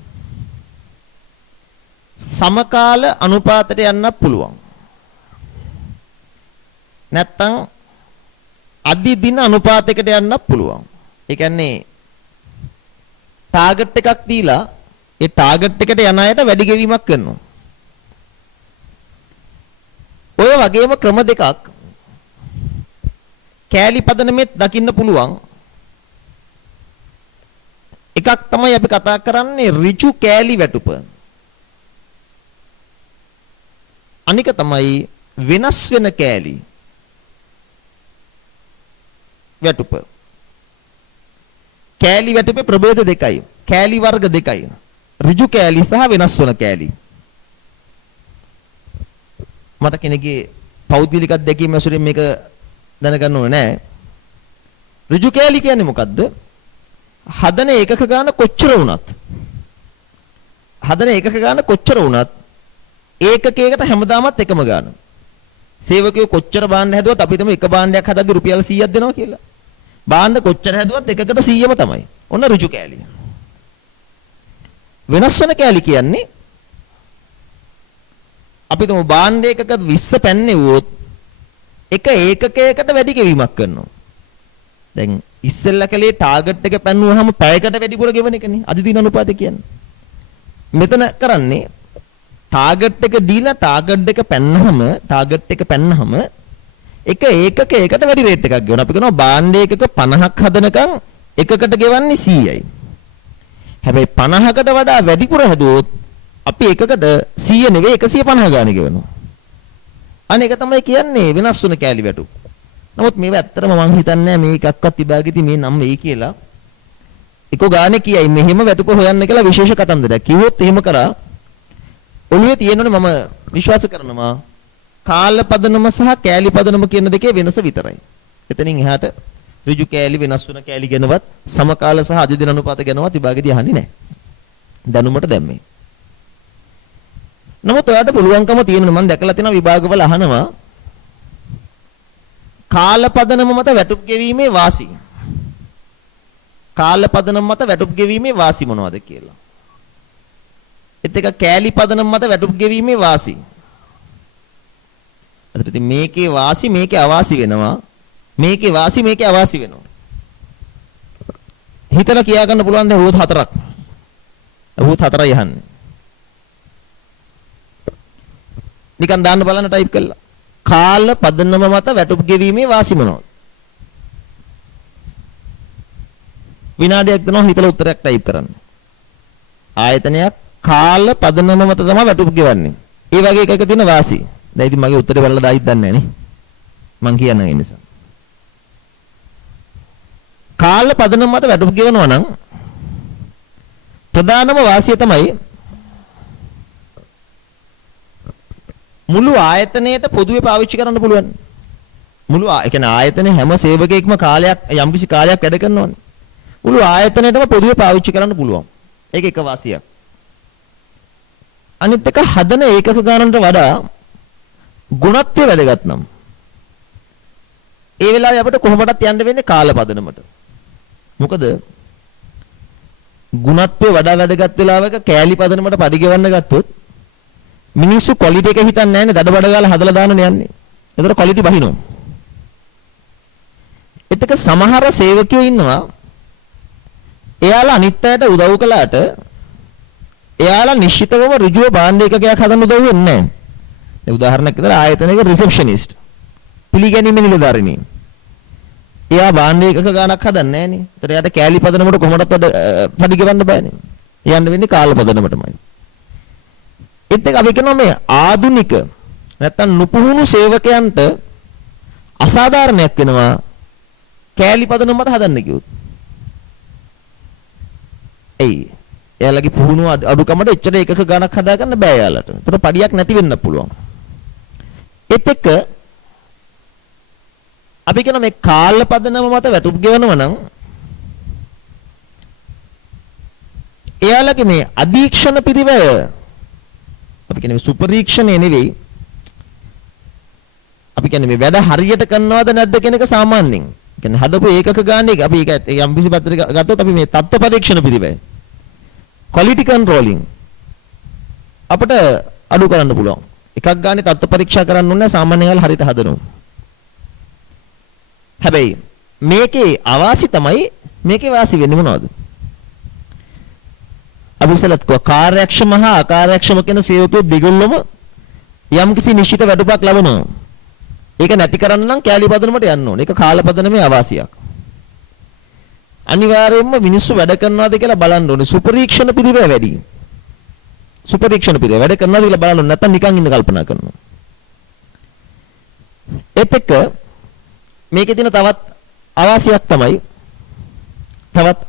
සමකාල අනුපාතයට යන්නත් පුළුවන්. නැත්තම් අදි දින අනුපාතයකට යන්නත් පුළුවන්. ඒ කියන්නේ ටාගට් එකක් දීලා ඒ ටාගට් එකට යන අයට වැඩි ගෙවීමක් කරනවා. ඔය වගේම ක්‍රම දෙකක් කෑලි පදනමෙත් දකින්න පුළුවන්. එකක් තමයි අපි කතා කරන්නේ ඍජු කෑලි වැටුප. අනික තමයි වෙනස් වෙන කෑලි වැටුප. කෑලි වැටුපේ ප්‍රභේද දෙකයි. කෑලි වර්ග දෙකයි. ඍජු කෑලි සහ වෙනස් වන කෑලි. මට කෙනෙක්ගේ පෞද්ගලික අත්දැකීම් ඇසුරින් මේක දැනගන්න ඕනේ නෑ. ඍජු කෑලි කියන්නේ මොකද්ද? හදන ඒකක ගාන කොච්චර වුණත් ඒකකයකට හැමදාමත් එකම ගාන. සේවකයෝ කොච්චර භාණ්ඩ හැදුවත් අපි හිතමු එක භාණ්ඩයක් හදද්දි රුපියල් 100ක් දෙනවා කියලා. භාණ්ඩ කොච්චර හැදුවත් එකකට 100ම තමයි. ඔන්න ඍජු කෑලි. වෙනස් වෙන කෑලි කියන්නේ අපි හිතමු භාණ්ඩ එකක 20 පැන්නෙවුවොත් එක ඒකකයකට වැඩි ගෙවීමක් කරනවා. දැන් ඉස්සෙල්ලා කලේ ටාගට් එක පැන්නුවාම පැයකට වැඩිපුර ගෙවන එකනේ අදි දින අනුපාතය කියන්නේ. මෙතන කරන්නේ ටාගට් එක දීලා ටාගට් එක පැන්නහම එක ඒකකයකට වැඩි රේට් එකක් ගෙවනවා. අපි කියනවා භාණ්ඩ එකක 50ක් හදනකම් එකකට ගෙවන්නේ 100යි. හැබැයි 50කට වඩා වැඩිපුර හැදුවොත් අපි එකකට 100 නෙවෙයි 150 ගානේ ගෙවනවා. අනේක තමයි කියන්නේ වෙනස් වෙන කෑලි වැටු. නමුත් මේව ඇත්තටම මම හිතන්නේ මේ එකක්වත් විභාගෙදී මේ නම් වෙයි කියලා. එක ගානේ කියයි මෙහෙම වැටුප හොයන්න කියලා විශේෂ කතන්දරයක්. කිව්වොත් එහෙම කරා ඔළුවේ තියෙනවනේ මම විශ්වාස කරනවා කාල පදනම සහ කෑලි පදනම කියන දෙකේ වෙනස විතරයි. එතනින් එහාට ඍජු කෑලි වෙනස් වෙන කෑලි ගැනවත් සමකාල සහ අධි දින අනුපාත ගැනවත් විභාගෙදී අහන්නේ නැහැ. දැනුමට දැම්මේ. නමුත් ඔයාලට පුළුවන්කම තියෙනවා මම දැකලා තියෙනවා විභාගවල අහනවා කාල පදනම මත වැටුප් ගෙවීමේ වාසි. කාල පදනම මත වැටුප් ගෙවීමේ වාසි මොනවද කියලා. ඒත් එක කෑලි පදනම මත වැටුප් ගෙවීමේ වාසි. අතට ඉතින් මේකේ වාසි මේකේ අවාසි වෙනවා. මේකේ වාසි මේකේ අවාසි වෙනවා. හිතලා කියා ගන්න පුළුවන් දැන් හුවොත් 4ක්. හුවොත් 4යි අහන්නේ. නිකන් දාන්න බලන්න ටයිප් කළා. කාල පදනම මත වැටුප් ගෙවීමේ වාසි මොනවද? විනාඩියක් දෙනවා හිතලා උත්තරයක් ටයිප් කරන්න. ආයතනයක් කාල පදනම මත තමයි වැටුප් ගෙවන්නේ. ඒ වගේ එකක තියෙන වාසි. දැන් ඉතින් මගේ උත්තරේ බලලා දායිත් දන්නේ නැහැ නේ. මං කියන්න ඒ නිසා. කාල පදනම මත වැටුප් ගෙවනවා නම් ප්‍රධානම වාසිය තමයි මුළු ආයතනයට පොදුවේ පාවිච්චි කරන්න පුළුවන්. මුළු ඒ කියන්නේ ආයතනයේ හැම සේවකයෙක්ම කාලයක් යම්කිසි කාලයක් වැඩ කරනවනේ. මුළු ආයතනයටම පොදුවේ පාවිච්චි කරන්න පුළුවන්. ඒක එක වාසියක්. අනිත් එක හදන ඒකක ගණනට වඩා ගුණත්වය වැදගත් නම් ඒ වෙලාවේ අපිට කොහොමදත් යන්න වෙන්නේ කාල පදනමට. මොකද ගුණත්වය වඩා වැදගත් වෙලාවක කෑලි පදනමට පඩි ගෙවන්න ගත්තොත් මිනිස්සු ක්වොලිටි එක හිතන්නේ නැහැනේ දඩබඩ ගාලා හදලා දාන්නනේ යන්නේ. ඒතර ක්වොලිටි බහිනවා. එතක සමහර සේවකයෝ ඉන්නවා එයාලා අනිත් අයට උදව් කළාට එයාලා නිශ්චිතවම ඍජුව භාණ්ඩ එකකයක් හදන්න උදව් වෙන්නේ නැහැ. ඒ උදාහරණයක් විතර ආයතනයක රිසෙප්ෂනිස්ට් පිළිගැනීමේ නිලධාරිණී. එයා භාණ්ඩ එකක ගාණක් හදන්නේ නැහනේ. ඒතර එයාට කෑලි පදනමට කොහොමදත් පඩි ගෙවන්න බෑනේ. යන්න වෙන්නේ කාල පදනමටමයි. ඒත් එක අපි කියනවා මේ ආදුනික නැත්තම් නුපුහුණු සේවකයන්ට අසාධාරණයක් වෙනවා කෑලි පදනම මත හදන්න කිව්වොත්. එයි එයාලගේ පුහුණුව අඩුකමට එච්චර එකක ගණක් හදා ගන්න බෑ එයාලට. ඒතර පඩියක් නැති වෙන්න පුළුවන්. ඒත් එක්ක අපි කියන මේ කාල පදනම මත වැටුප් ගෙවනවා නම් එයාලගේ මේ අධීක්ෂණ පිරිවැය අපි කියන්නේ සුපරීක්ෂණය නෙවෙයි අපි කියන්නේ මේ වැඩ හරියට කරනවද නැද්ද කියන එක සාමාන්‍යයෙන් කියන්නේ හදපු ඒකක ගානේ අපි ඒක යම් කිසි පත්‍රයක ගත්තොත් අපි මේ තත්ත්ව පරීක්ෂණ පිළිවෙල ක්වොලිටි කන්ට්‍රෝලින් අපිට අඩු කරන්න පුළුවන්. එකක් ගානේ තත්ත්ව පරීක්ෂා කරන්න ඕනේ සාමාන්‍යයෙන් හරියට හදනවා. හැබැයි මේකේ අවාසි තමයි මේකේ වාසි වෙන්නේ මොනවද? අපි ඉස්සෙල්ලත් කිව්වා කාර්යක්ෂම හා අකාර්යක්ෂම කියන සේවකයෝ දෙගොල්ලම යම් කිසි නිශ්චිත වැටුපක් ලබනවා. ඒක නැති කරන්න නම් කෑලි පදනමට යන්න ඕනේ. ඒක කාල පදනමේ අවාසියක්. අනිවාර්යයෙන්ම මිනිස්සු වැඩ කරනවාද කියලා බලන්න ඕනේ. සුපරීක්ෂණ පිළිවෙල වැඩි. සුපරීක්ෂණ පිළිවෙල වැඩ කරනවාද කියලා බලන්න ඕනේ. නැත්නම් නිකන් ඉන්න කල්පනා කරනවා. ඒත් එක්ක මේකේ තියෙන තවත්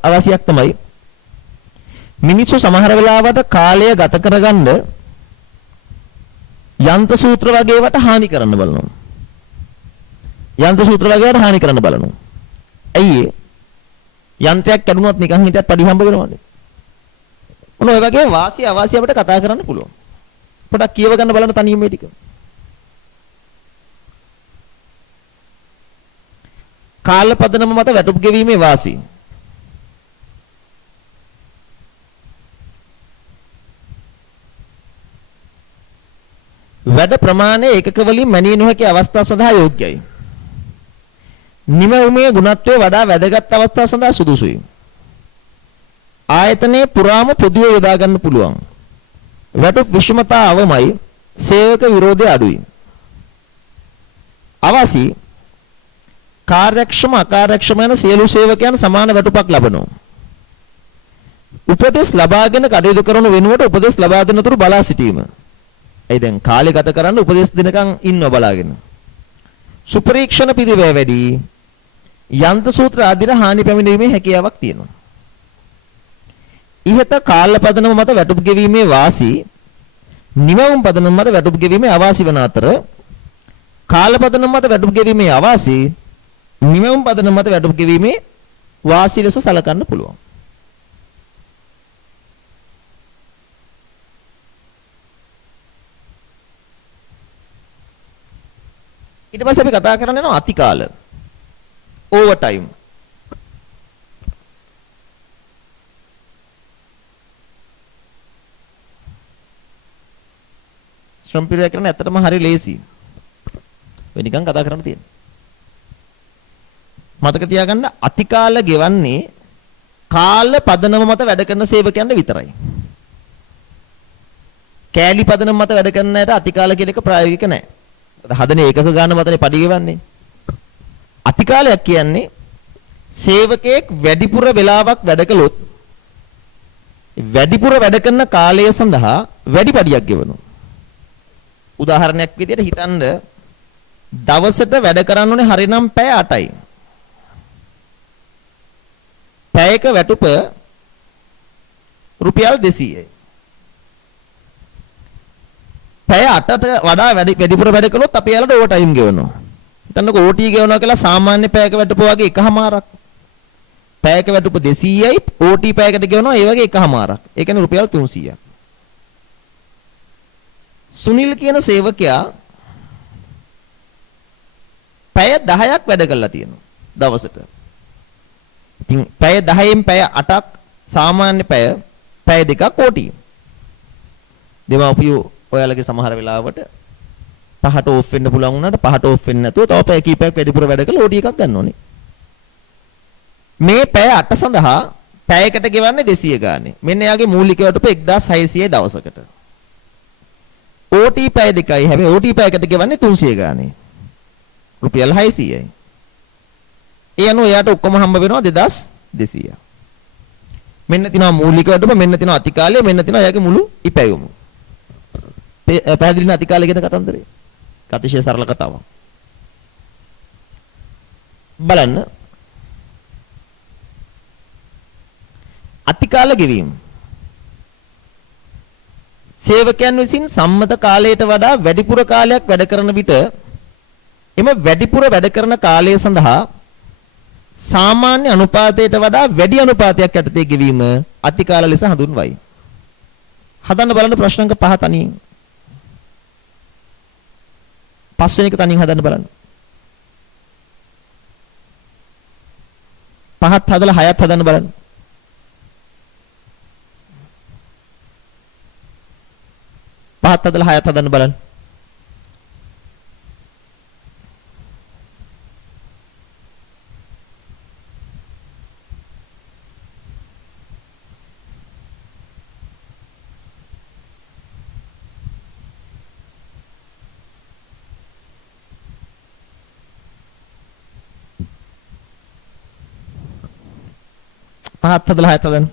අවාසියක් තමයි මිනිස්සු සමහර වෙලාවට කාලය ගත කරගන්න යන්ත්‍ර සූත්‍ර වගේ වට හානි කරන්න බලනවා. යන්ත්‍ර සූත්‍ර වගේට හානි කරන්න බලනවා. ඇයි ඒ? යන්ත්‍රයක් කැඩුනොත් නිකන් හිටියත් පඩි හම්බ වෙනවනේ. ඔන්න ඔය වගේ වාසි අවාසි අපිට කතා කරන්න පුළුවන්. පොඩක් කියව ගන්න බලන්න තනියම මේ ටික. කාල පදනම මත වැටුප් ගෙවීමේ වාසි. වැඩ ප්‍රමාණය ඒකක වලින් මැනිය නොහැකි අවස්ථා සඳහා යෝග්‍යයි. නිමවුමේ ගුණත්වයේ වඩා වැදගත් අවස්ථා සඳහා සුදුසුයි. ආයතනයේ පුරාම පොදුවේ යොදා ගන්න පුළුවන්. වැටුප් විෂමතා අවමයි සේවක විරෝධය අඩුයි. අවසි කාර්යක්ෂම අකාර්යක්ෂම යන සියලු සේවකයන් සමාන වැටුපක් ලබනවා. උපදෙස් ලබාගෙන කටයුතු කරන වෙනුවට උපදෙස් ලබා දෙන තුරු බලා සිටීම. ඒ දැන් කාලය ගත කරන්න උපදෙස් දෙනකන් ඉන්නව බලාගෙන. සුපරීක්ෂණ පිළිවෙල වැඩි යන්ත්‍ර සූත්‍ර ආදිර හානි පැමිණීමේ හැකියාවක් තියෙනවා. ඉහත කාල පදනම මත වැටුප් ගෙවීමේ වාසි නිමවුම් පදනම මත වැටුප් ගෙවීමේ අවාසි වන අතර කාල පදනම මත වැටුප් ගෙවීමේ අවාසි නිමවුම් පදනම මත වැටුප් ගෙවීමේ වාසි ලෙස සලකන්න පුළුවන්. ඊට පස්සේ අපි කතා කරන්න යනවා අතිකාල ඕවර් ටයිම්. ශ්‍රම පිළිවෙල කරන ඇත්තටම හරි ලේසි. වෙන නිකන් කතා කරන්න තියෙනවා. මතක තියාගන්න අතිකාල ගෙවන්නේ කාල පදනම මත වැඩ කරන සේවකයන්ට විතරයි. කෑලි පදනම මත වැඩ කරන අයට අතිකාල කියන එක ප්‍රායෝගික නැහැ. හදන ඒකක ගන්න මතනේ පඩි ගෙවන්නේ. අතිකාලයක් කියන්නේ සේවකයෙක් වැඩිපුර වෙලාවක් වැඩ කළොත් වැඩිපුර වැඩ කරන කාලය සඳහා වැඩි පඩියක් ගෙවනවා. උදාහරණයක් විදිහට හිතන්න දවසට වැඩ කරන්න ඕනේ හරිනම් පැය 8යි. පැයක වැටුප රුපියල් 200යි. පැය 8ට වඩා වැඩිපුර වැඩ කළොත් අපි යාලට ඕවර් ටයිම් ගෙවනවා. හිතන්නකො ඕටී ගෙවනවා කියලා සාමාන්‍ය පැයක වැටුප වගේ එකමාරක්. පැයක වැටුප 200යි ඕටී පැයකට ගෙවනවා ඒ වගේ එකමාරක්. ඒ කියන්නේ රුපියල් 300ක්. සුනිල් කියන සේවකයා පැය 10ක් වැඩ කරලා තියෙනවා දවසට. ඉතින් පැය 10න් පැය 8ක් සාමාන්‍ය පැය දෙකක් ඕටී. දෙමාපියෝ ඔයාලගේ සමහර වෙලාවට 5ට ඕෆ් වෙන්න පුළුවන් වුණාට 5ට ඕෆ් වෙන්නේ නැතුව තව පැය කීපයක් වැඩිපුර වැඩ කරලා ඕටී එකක් ගන්න ඕනේ. මේ පැය 8 සඳහා පැයකට ගෙවන්නේ 200 ගානේ. මෙන්න එයාගේ මූලික වටුප 1600යි දවසකට. ඕටී පැය දෙකයි. හැබැයි ඕටී පැයකට ගෙවන්නේ 300 ගානේ. රුපියල් 600යි. ඒ අනුව එයාට ඔක්කොම හම්බ වෙනවා 2200. මෙන්න තිනවා මූලික වටුප, මෙන්න තිනවා අතිකාලය, මෙන්න තිනවා එයාගේ මුළු ඉපැයුම. පැහැදිලි න අතිකාලය කියන කතන්දරේ. අතිශය සරල කතාවක්. බලන්න. අතිකාල ගෙවීම. සේවකයන් විසින් සම්මත කාලයට වඩා වැඩිපුර කාලයක් වැඩ කරන විට එම වැඩිපුර වැඩ කරන කාලය සඳහා සාමාන්‍ය අනුපාතයට වඩා වැඩි අනුපාතයක් යටතේ ගෙවීම අතිකාල ලෙස හඳුන්වයි. හදන්න බලන්න ප්‍රශ්න අංක 5 තනියෙන්. පස්වෙනි එක තනියෙන් හදන්න බලන්න. 5ත් හදලා 6ත් හදන්න බලන්න. 5ත් හදලා 6ත් හදන්න බලන්න. පහත් හදලා 6ත් හදන්න.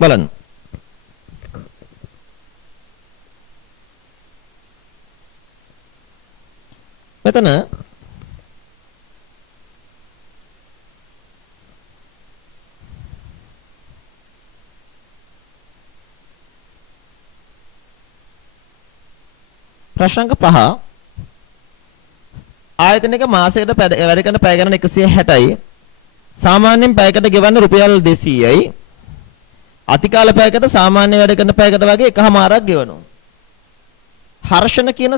බලන්න. මෙතන ප්‍රශ්නාංක 5 ආයතනයක මාසයකට වැඩ කරන පැය ගණන 160යි. සාමාන්‍යයෙන් පැයකට ගෙවන්නේ රුපියල් 200යි. අතිකාල පැයකට සාමාන්‍ය වැඩ කරන පැයකට වගේ එකමාරක් ගෙවනවා. හර්ෂණ කියන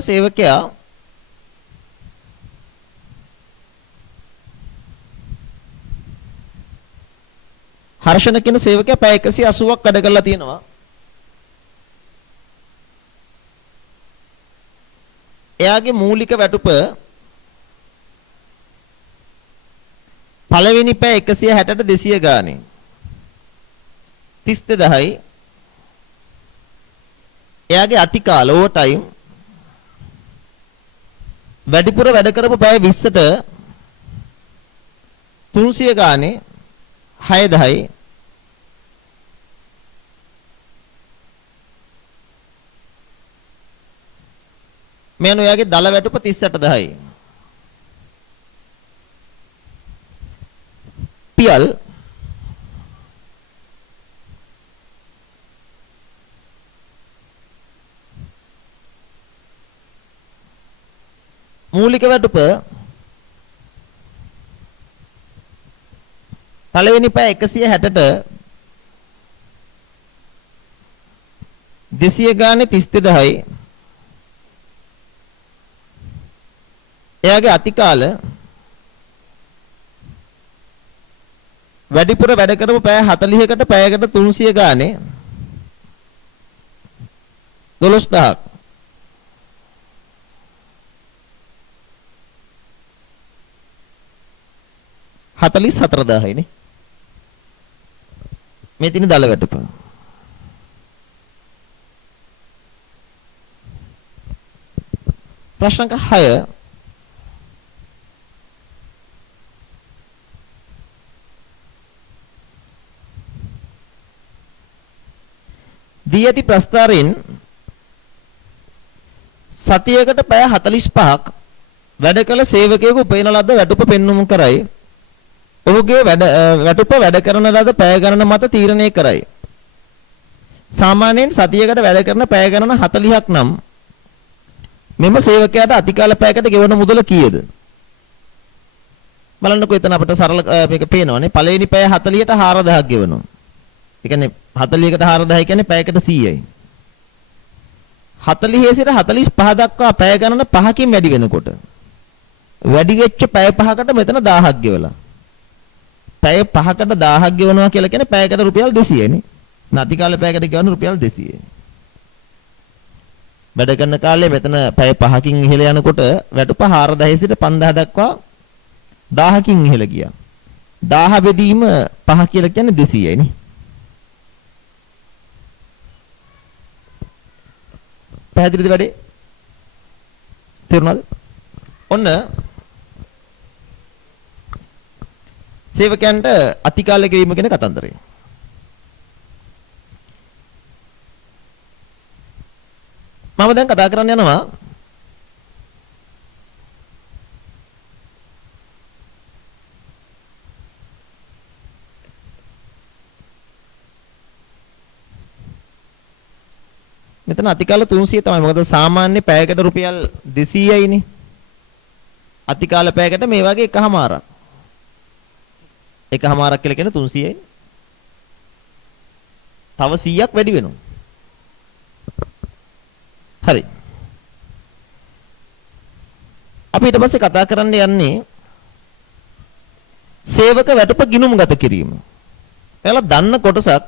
සේවකයා පැය 180ක් වැඩ කරලා තියෙනවා. එයාගේ මූලික වැටුප පළවෙනි පැය 160ට 200 ගානේ 32000යි. එයාගේ අතිකාල ඕවර් ටයිම් වැඩිපුර වැඩ කරපු පැය 20ට 300 ගානේ 6000යි. මෙන්න ඔයාගේ දල වැටුප 38000යි. පියල් මූලික වැටුප පළවෙනි පැය 160ට 200 ගානේ 32000යි. එයාගේ අතිකාල වැඩිපුර වැඩ කරපු පැය 40කට පැයකට 300 ගානේ 12000ක්. හතලිස් 44000යි නේ. මේ තියෙන දල වැටුප. ප්‍රශ්නක 6 දී ඇති ප්‍රස්තාරයෙන් සතියකට පැය 45ක් වැඩ කළ සේවකයෙකු උපයන ලද වැටුප පෙන්වුම් කරයි. ඔහුගේ වැටුප වැඩ කරන ලද පැය ගණන මත තීරණය කරයි. සාමාන්‍යයෙන් සතියකට වැඩ කරන පැය ගණන 40ක් නම් මෙම සේවකයාට අතිකාල පැයකට ගෙවන මුදල කීයද? බලන්නකෝ එතන අපිට සරල මේක පේනවනේ. පළවෙනි පැය 40ට 4000ක් ගෙවනවා. ඒ කියන්නේ 40කට 4000 කියන්නේ පැයකට 100යි. 40 සිට 45 දක්වා පැය ගණන 5කින් වැඩි වෙනකොට වැඩි වෙච්ච පැය 5කට මෙතන 1000ක් ගෙවලා. පැය 5කට 1000ක් ගෙවනවා කියලා කියන්නේ පැයකට රුපියල් 200යි නේ. නැති කාලේ පැයකට ගෙවන රුපියල් 200යි. වැඩ කරන කාලේ මෙතන පැය 5කින් ඉහළ යනකොට වැටුප 4000 සිට 5000 දක්වා 1000කින් ඉහළ ගියා. 1000 බෙදීම 5 කියලා කියන්නේ 200යි නේ. පැහැදිලිද වැඩේ? තේරුණාද? ඔන්න සේවකයන්ට අතිකාල ගෙවීම ගැන කතන්දරය. මම දැන් කතා කරන්න යනවා මෙතන අතිකාල 300 තමයි. මොකද සාමාන්‍ය පැයකට රුපියල් 200යිනේ. අතිකාල පැයකට මේ වගේ එකමාරක්. එකමාරක් කියලා කියන්නේ 300යි. තව 100ක් වැඩි වෙනවා. හරි. අපි ඊට පස්සේ කතා කරන්න යන්නේ සේවක වැටුප ගිණුම්ගත කිරීම. එයාලා දන්න කොටසක්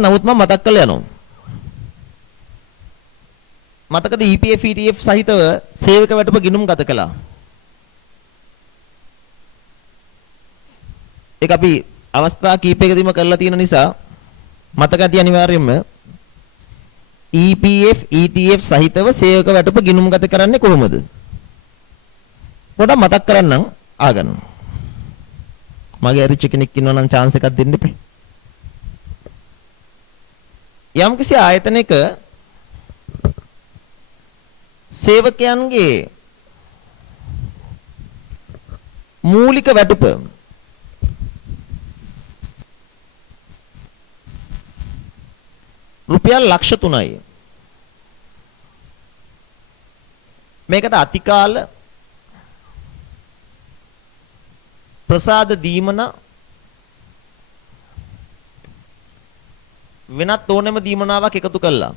නමුත් මම මතක් කරලා යනවා. මතකද EPF ETF සහිතව සේවක වැටුප ගිණුම්ගත කළා. ඒක අපි අවස්ථා කීපයකදීම කරලා තියෙන නිසා මතක ඇති අනිවාර්යයෙන්ම EPF ETF සහිතව සේවක වැටුප ගිණුම්ගත කරන්නේ කොහොමද? පොඩක් මතක් කරන්නම් ආගන්න. මගේ ඇරිච්ච කෙනෙක් ඉන්නවා නම් chance එකක් දෙන්න එපා. යම්කිසි ආයතනයක සේවකයන්ගේ මූලික වැටුප රුපියල් ලක්ෂ 3යි. මේකට අතිකාල ප්‍රසාද දීමන වෙනත් ඕනෙම දීමනාවක් එකතු කළා.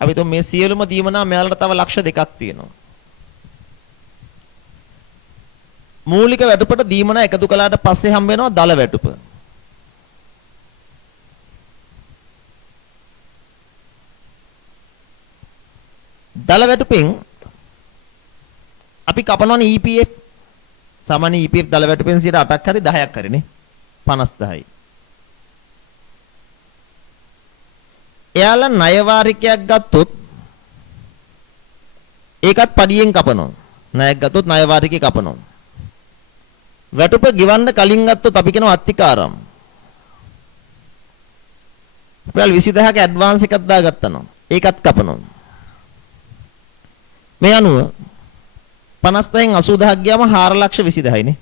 අපි તો මේ සියලුම දීමනා මෙයාලට තව ලක්ෂ 2ක් තියෙනවා. මූලික වැටුපට දීමනා එකතු කළාට පස්සේ හම්බ වෙනවා දල වැටුප. දල වැටුපෙන් අපි කපනවනේ EPF. සාමාන්‍ය EPF දල වැටුපෙන් 8ක් හරි 10ක් හරි නේ. 50යි. එයාලා ණය වාරිකයක් ගත්තොත් ඒකත් පඩියෙන් කපනවා. ණයක් ගත්තොත් ණය වාරිකේ කපනවා. වැටුප ගෙවන්න කලින් ගත්තොත් අපි කියනවා අත්තිකාරම්. රුපියල් 20000ක ඇඩ්වාන්ස් එකක් දාගත්තා නම් ඒකත් කපනවා. මේ අනුව 50න් 80000ක් ගියාම 4,20,000යි නේ.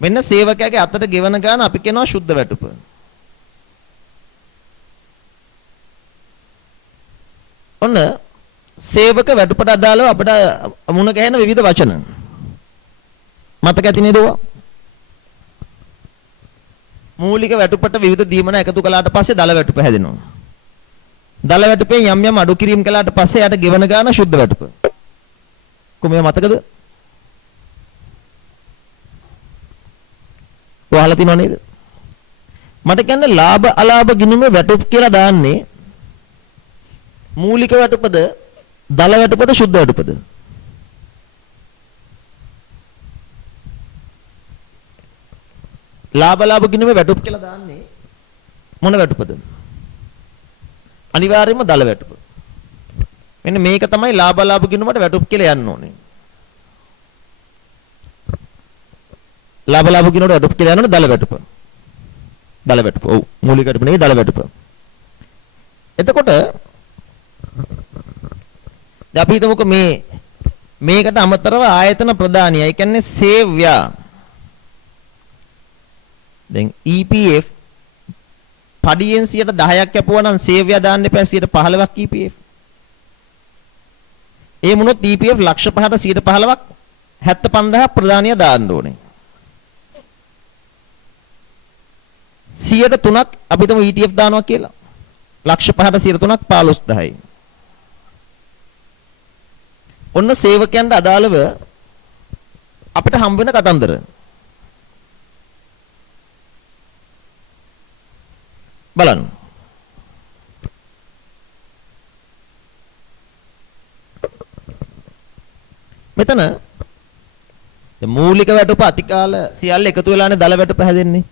මෙන්න සේවකයාගේ අතට ගෙවන ගාන අපි කියනවා සුද්ධ වැටුප. ඔන්න සේවක වැටුපට අදාළව අපිට මුණ ගැහෙන විවිධ වචන. මතක ඇති නේද ඔවා? මූලික වැටුපට විවිධ දීමන එකතු කළාට පස්සේ දල වැටුප හැදෙනවා. දල වැටුපෙන් යම් යම් අඩු කිරීම කළාට පස්සේ යට ගෙවන ගාන සුද්ධ වැටුප. කොහොමද මතකද? ඔයාලා තියනව නේද? මට කියන්නේ ලාභ අලාභ ගිණුමේ වැටුප් කියලා දාන්නේ මූලික වැටුපද දල වැටුපද සුද්ධ වැටුපද? ලාභ ලාභ ගිණුමේ වැටුප් කියලා දාන්නේ මොන වැටුපද? අනිවාර්යයෙන්ම දල වැටුප. මෙන්න මේක තමයි ලාභ ලාභ ගිණුමට වැටුප් කියලා යන්න ඕනේ. ලාභ ලාභ ගිණුමට වැටුප් කියලා යනවනේ දල වැටුප. දල වැටුප. ඔව් මූලික වැටුප නෙවෙයි දල වැටුප. එතකොට දැන් අපි හිතමුකෝ මේකට අමතරව ආයතන ප්‍රදානිය. ඒ කියන්නේ සේව්‍යා. දැන් EPF පඩියෙන් 10ක් කැපුවා නම් සේව්‍යා දාන්න එපා 15ක් EPF. ඒ මොනොත් EPF ලක්ෂ 5ට 15ක් 75000 ප්‍රදානිය දාන්න ඕනේ. 3ක් අපි හිතමු ETF දානවා කියලා. ලක්ෂ 5ට 3ක් 15000යි. ඔන්න සේවකයන්ට අදාළව අපිට හම්බ වෙන කතන්දර. බලන්න. මෙතන මූලික වැටුප අතිකාල සියල්ල එකතු වෙලානේ දල වැටුප හැදෙන්නේ.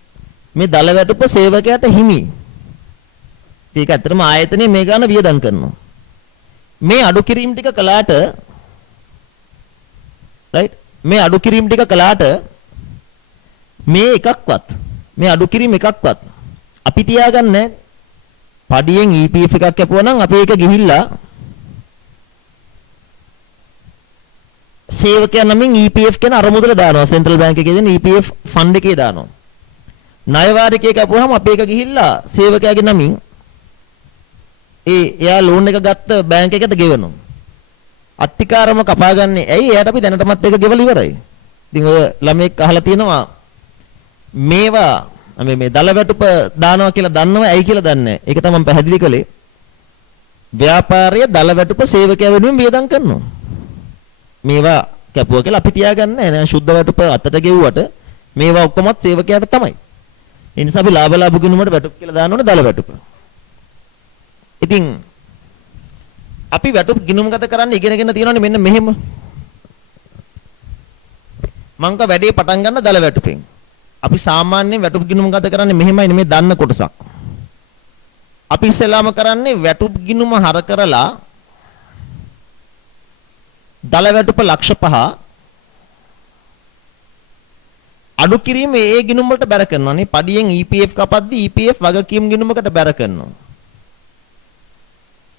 මේ දල වැටුප සේවකයාට හිමි. ඒක ඇත්තටම ආයතනයේ මේ ගාන වියදම් කරනවා. මේ අඩු කිරීම ටික කළාට රයිට් මේ අඩු කිරීම ටික කළාට මේ අඩු කිරීම එකක්වත් අපි තියාගන්නේ පඩියෙන් EPF එකක් කැපුවා නම් අපි ඒක ගිහිල්ලා සේවකයන් නමින් EPF කියන අරමුදල දානවා. සෙන්ට්‍රල් බැංක් එකේ දෙන EPF ෆන්ඩ් එකේ දානවා. ණය වාරිකය කැපුවාම අපි ඒක ගිහිල්ලා සේවකයාගේ නමින් එයා ලෝන් එක ගත්ත බැංක් එකට ගෙවනවා. අත්තිකාරම කපාගන්නේ ඇයි? එයාට අපි දැනටමත් ඒක ගෙවලා ඉවරයි. ඉතින් ඔය ළමෙක් අහලා තියෙනවා මේවා මේ දල වැටුප දානවා කියලා දන්නව ඇයි කියලා දන්නේ නැහැ. ඒක තමයි මම පැහැදිලි කළේ. ව්‍යාපාරයේ දල වැටුප සේවකයා වෙනුවෙන් වියදම් කරනවා. මේවා කැපුවා කියලා අපි තියාගන්නේ නැහැ. සුද්ධ වැටුප අතට ගෙවුවට මේවා ඔක්කොමත් සේවකයාට තමයි. ඒ නිසා අපි ලාභ ලාභ ගිණුමට වැටුප් කියලා දාන්න ඕනේ දල වැටුප. ඉතින් අපි වැටුප් ගිණුම්ගත කරන්න ඉගෙනගෙන තියෙනවනේ මෙන්න මෙහෙම. මං කව වැඩේ පටන් ගන්න දල වැටුපෙන්. අපි සාමාන්‍යයෙන් වැටුප් ගිණුම්ගත කරන්නේ මෙහෙමයි නෙමෙයි දන්න කොටසක්. අපි ඉස්සෙල්ලාම කරන්නේ වැටුප් ගිණුම හර කරලා දල වැටුප ලක්ෂ 5 අඩු කිරීම ඒ ගිණුම් වලට බැර කරනවානේ. පඩියෙන් EPF කපද්දී EPF වගකීම් ගිණුමකට බැර කරනවා.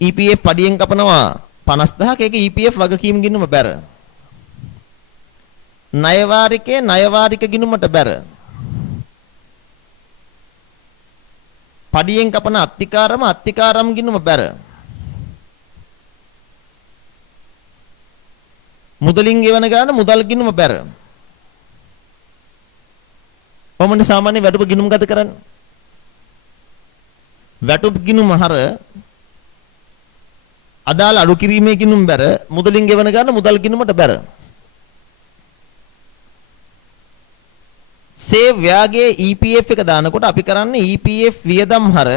EPF පඩියෙන් කපනවා 50000ක ඒක EPF වගකීම් ගිණුම බැර. ණය වාරිකයේ ණය වාරික ගිණුමට බැර. පඩියෙන් කපන අත්තිකාරම් ගිණුම බැර. මුදලින් ගෙවන ගාන මුදල් ගිණුම බැර. කොහොමද සාමාන්‍ය වැටුප ගිණුම් ගත කරන්නේ? වැටුප් ගිණුම හර අදාළ අඩු කිරීමේ ගිණුම් බැර මුදලින් ගෙවන ගාන මුදල් ගිණුමට බැර. සේව් ව්‍යාගයේ EPF එක දානකොට අපි කරන්නේ EPF වියදම් හර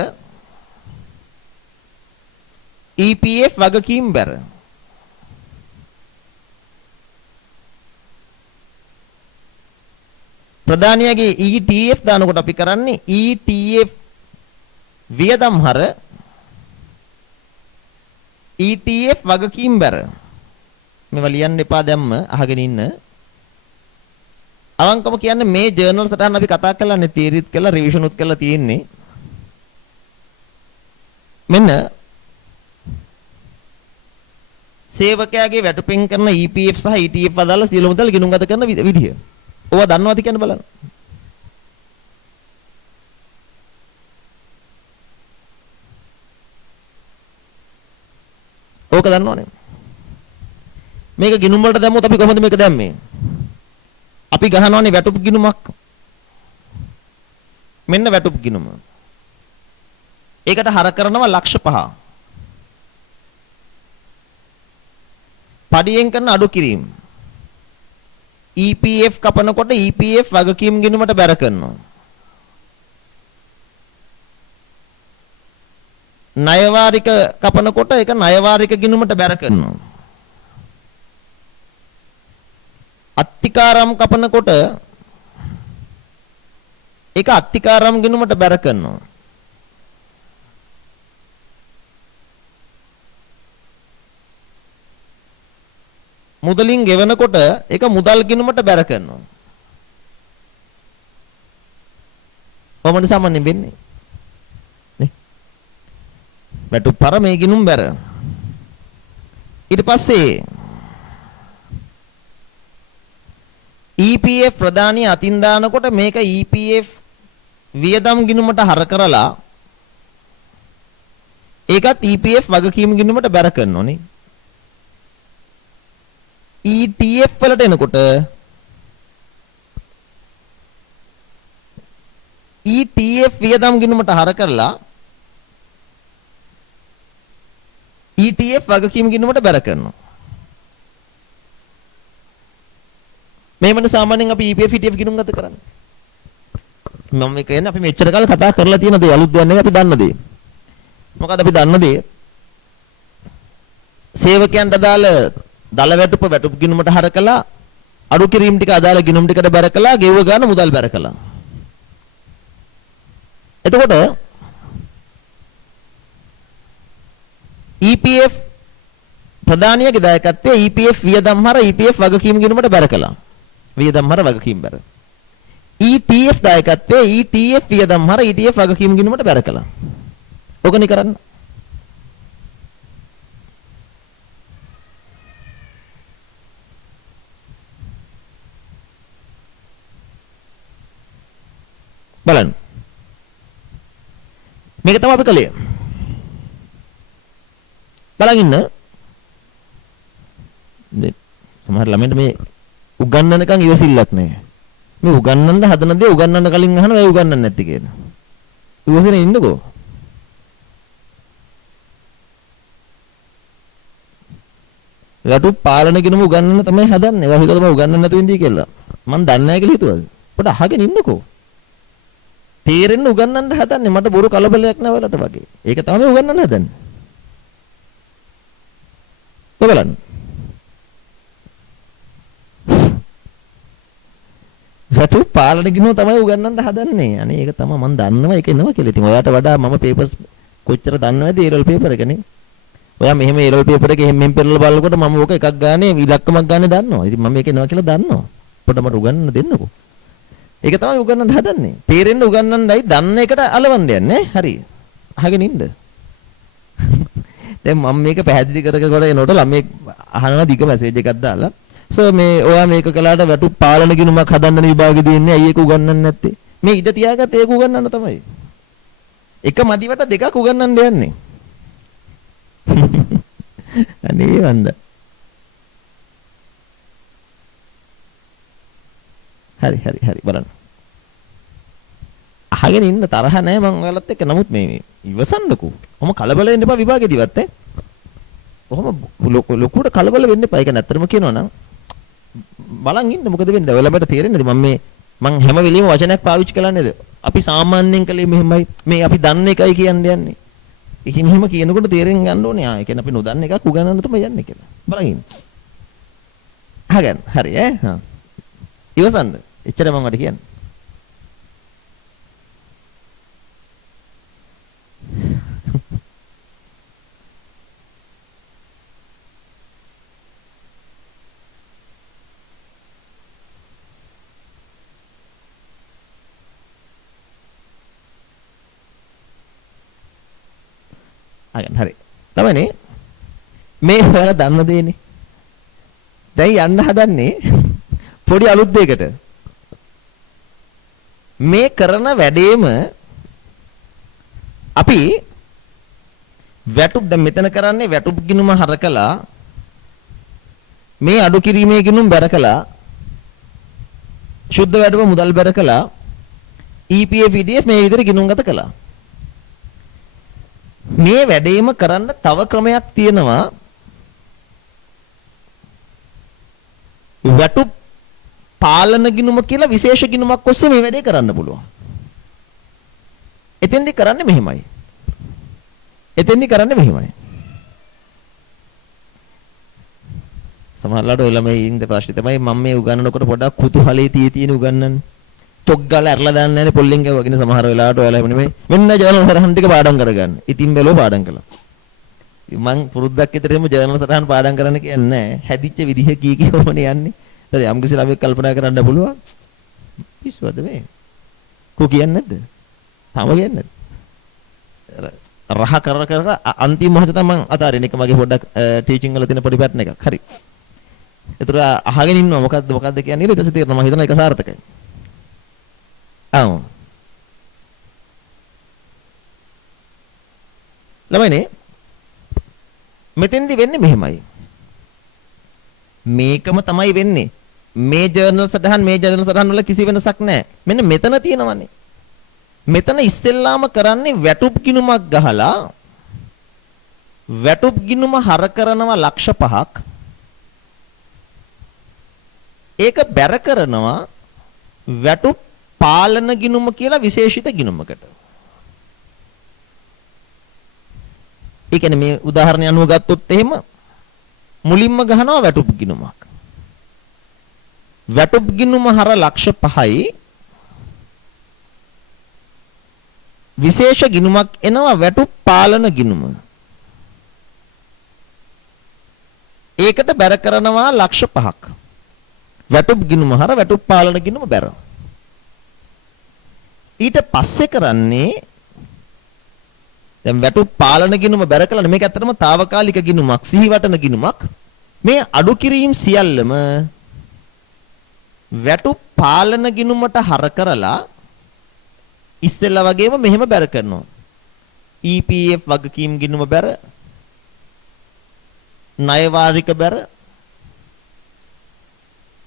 EPF වගකීම් බැර. ප්‍රධානියාගේ ETF දානකොට අපි කරන්නේ ETF වියදම් හර ETF වගකීම් බැර. මේවා ලියන්න එපා දැම්ම අහගෙන ඉන්න. අවංකම කියන්නේ මේ ජර්නල් සටහන් අපි කතා කරලානේ තීරිත් කළා රිවිෂන් උත් කරලා තියෙන්නේ. මෙන්න සේවකයාගේ වැටුපෙන් කරන EPF සහ ETF අදාළ සියලු මුදල් ගිණුම් ගත කරන විදිය. ඔවා දන්නවද කියන බලන්න. ඕක දන්නවනේ. මේක ගිණුම් වලට දැම්මොත් අපි කොහොමද මේක දැම්මේ? අපි ගහනවානේ වැටුප් ගිණුමක්. මෙන්න වැටුප් ගිණුම. ඒකට හර කරනවා ලක්ෂ 5. පඩියෙන් කරන අඩු කිරීම. EPF කපනකොට EPF වගකීම් ගිණුමට බැර කරනවා. ණය වාරික කපනකොට ඒක ණය වාරික ගිණුමට බැර කරනවා. අත්තිකාරම් කපනකොට ඒක අත්තිකාරම් ගිණුමට බැර කරනවා. මුදලින් ගෙවනකොට ඒක මුදල් ගිණුමට බැර කරනවා. කොහොමද සාමාන්‍යයෙන් වෙන්නේ? නේ? වැටුප් පර මේ ගිණුම් බැර. ඊට පස්සේ EPF ප්‍රධානිය අතින් දානකොට මේක EPF වියදම් ගිණුමට හර කරලා ඒකත් EPF වගකීම් ගිණුමට බැර කරනෝනේ. ETF වලට එනකොට ETF වියදම් ගිණුමට හර කරලා ETF වගකීම් ගිණුමට බැර කරනවා. මේවන සාමාන්‍යයෙන් අපි EPF ETF ගිණුම් ගත කරන්නේ. මම මේ කියන්නේ අපි මෙච්චර කාල කතා කරලා තියෙන දේ අලුත් දෙයක් නෙවෙයි අපි දන්න දේ. මොකද අපි දන්න දේ සේවකයන්ට අදාළ දල වැටුප ගිණුමට හර කළා අඩු කිරීම ටික අදාළ ගිණුම් ටිකට බැර කළා ගෙවුව ගන්න මුදල් බැර කළා. එතකොට EPF ප්‍රධානියගේ දායකත්වයේ EPF වියදම් හර EPF වගකීම් ගිණුමට බැර කළා. වියදම් හර වගකීම් බැර. ETF දායකත්වයේ ETF වියදම් හර ETF වගකීම් ගිණුමට බැර කළා. ඔකනේ කරන්න. බලන්න. මේක තමයි අපි කළේ. බලන් ඉන්න. සමහර ළමයින්ට මේ උගන්නනකන් ඉවසිල්ලක් නැහැ. මේ උගන්නන්න හදන දේ උගන්නන්න කලින් අහනවා ඒ උගන්නන්නේ නැති කියලා. ඉවසෙන ඉන්නකෝ. වැටුප් පාලන ගිණුම උගන්නන්න තමයි හදන්නේ. ඒවා හිතුවා තමයි උගන්නන්න නැතුව ඉඳී කියලා. මම දන්නේ නැහැ කියලා හිතුවද? පොඩ අහගෙන ඉන්නකෝ. තේරෙන්න උගන්නන්න හදන්නේ මට බොරු කලබලයක් නැහැ වලට වගේ. ඒක තමයි උගන්නන්න හදන්නේ. බලන්න. වැටුප් පාලන ගිණුම තමයි උගන්නන්න හදන්නේ. අනේ ඒක තමයි මම දන්නවා ඒක එනවා කියලා. ඉතින් ඔයාට වඩා මම පේපර්ස් කොච්චර දන්නවද A-level paper එකනේ. ඔයා මෙහෙම A-level paper එකේ මෙහෙම පෙරලා බලනකොට මම ඕක එකක් ගානේ ඉලක්කමක් ගානේ දන්නවා. ඉතින් මම මේක එනවා කියලා දන්නවා. පොඩ්ඩක් මට උගන්නන්න දෙන්නකෝ. ඒක තමයි උගන්නන්න හදන්නේ. තේරෙන්න උගන්නන්නයි දන්න එකට අලවන්න යන්නේ. හරි. අහගෙන ඉන්න. දැන් මම මේක පැහැදිලි කරගෙන එනකොට ළමෙක් අහනවා දිග මැසේජ් එකක් දාලා. සර් මේ ඔයා මේක කළාට වැටුප් පාලන ගිණුමක් හදන්න විභාගෙදී ඉන්නේ. ඇයි ඒක උගන්නන්නේ නැත්තේ? මේ ඉඩ තියාගත්ත ඒක උගන්නන්න තමයි. එක මදිවට දෙකක් උගන්නන්න යන්නේ. අනේ වන්ද. හරි බලන්න. අහගෙන ඉන්න තරහ නැහැ මම ඔයාලත් එක්ක. නමුත් මේ ඉවසන්නකෝ. ඔහොම කලබල වෙන්න එපා විභාගෙදිවත් ඈ. ඔහොම ලොකුට කලබල වෙන්න එපා. ඒක නැත්තරම කියනවා නම් බලන් ඉන්න මොකද වෙන්නේ? ඔයාලට තේරෙන්නේ නැද්ද මම හැම වෙලෙම වචනයක් පාවිච්චි කරන්නේද? අපි සාමාන්‍යයෙන් කලේ මෙහෙමයි. මේ අපි දන්න එකයි කියන්න යන්නේ. ඒක මෙහෙම කියනකොට තේරෙන්න ගන්න ඕනේ. ඒ කියන්නේ අපි නොදන්න එකක් උගන්නන්න තමයි යන්නේ කියලා. බලන් ඉන්න. අහගන්න. හරි ඈ. හා. ඉවසන්න. එච්චර මම ඔයාලට කියන්නේ. හරි. ළමනේ මේ ඔයාලා දන්න දෙන්නේ. දැන් යන්න හදන්නේ පොඩි අලුත් දෙයකට. මේ කරන වැඩේම අපි වැටුප් දැන් මෙතන කරන්නේ වැටුප් ගිණුම හරකලා මේ අඩු කිරීමේ ගිණුම් බැරකලා සුද්ධ වැටුප මුදල් බැරකලා EPF EDF මේ විදිහට ගිණුම් ගත කළා. මේ වැඩේම කරන්න තව ක්‍රමයක් තියෙනවා. වැටුප් පාලන ගිණුම කියලා විශේෂ ගිණුමක් ඔස්සේ මේ වැඩේ කරන්න පුළුවන්. එතෙන්දි කරන්නේ මෙහෙමයි. සමහරවිට ඔය ළමයි ඉන්න ප්‍රශ්නේ තමයි මම මේ උගන්වනකොට පොඩ්ඩක් කුතුහලයේ තියෙන උගන්වන්නේ. චොක් ගාලා ඇරලා දාන්නේ නැහැ නේ පොල්ලෙන් ගවගෙන සමහර වෙලාවට ඔයාලා එහෙම නෙමෙයි. මෙන්න ජර්නල් සටහන් ටික පාඩම් කරගන්න. ඉතින් බැලුව පාඩම් කළා. මං පුරුද්දක් විතරේම ජර්නල් සටහන් පාඩම් කරන්න කියන්නේ නැහැ. හැදිච්ච විදිහ කී කියවමනේ යන්නේ. හරි යම්කිසි ළමෙක් කල්පනා කරන්න පුළුවන්. පිස්සුවද මේ? කෝ කියන්නේ නැද්ද? තාම කියන්නේ නැද්ද? රහ කර අන්තිම මොහොත තමයි මං අතාරින එක මගේ පොඩ්ඩක් ටීචින් වල තියෙන පොඩි පැටර්න් එකක්. හරි. ඒතර අහගෙන ඉන්නවා මොකද්ද කියන්නේ ඊට පස්සේ තේරෙනවා මම හිතනවා ඒක සාර්ථකයි. ළමයිනේ මෙතෙන්දි වෙන්නේ මෙහෙමයි. මේකම තමයි වෙන්නේ. මේ ජර්නල් සටහන් වල කිසි වෙනසක් නැහැ. මෙන්න මෙතන තියෙනවනේ. මෙතන ඉස්සෙල්ලාම කරන්නේ වැටුප් ගිණුමක් ගහලා වැටුප් ගිණුම හර කරනවා ලක්ෂ 5ක්. ඒක බැර කරනවා වැටුප් පාලන ගිණුම කියලා විශේෂිත ගිණුමකට. ඒ කියන්නේ මේ උදාහරණය අනුව ගත්තොත් එහෙම මුලින්ම ගහනවා වැටුප් ගිණුමක්. වැටුප් ගිණුම හර ලක්ෂ 5යි විශේෂ ගිණුමක් එනවා වැටුප් පාලන ගිණුම. ඒකට බැර කරනවා ලක්ෂ 5ක්. වැටුප් ගිණුම හර වැටුප් පාලන ගිණුම බැර. ඊට පස්සේ කරන්නේ දැන් වැටුප් පාලන ගිණුම බැර කළා. මේක ඇත්තටම తాවකාලික ගිණුමක්, සිහිවටන ගිණුමක්. මේ අඩු කිරීම සියල්ලම වැටුප් පාලන ගිණුමට හර කරලා ඉස්සෙල්ලා වගේම මෙහෙම බැර කරනවා. EPF වගකීම් ගිණුම බැර, ණය වාරික බැර,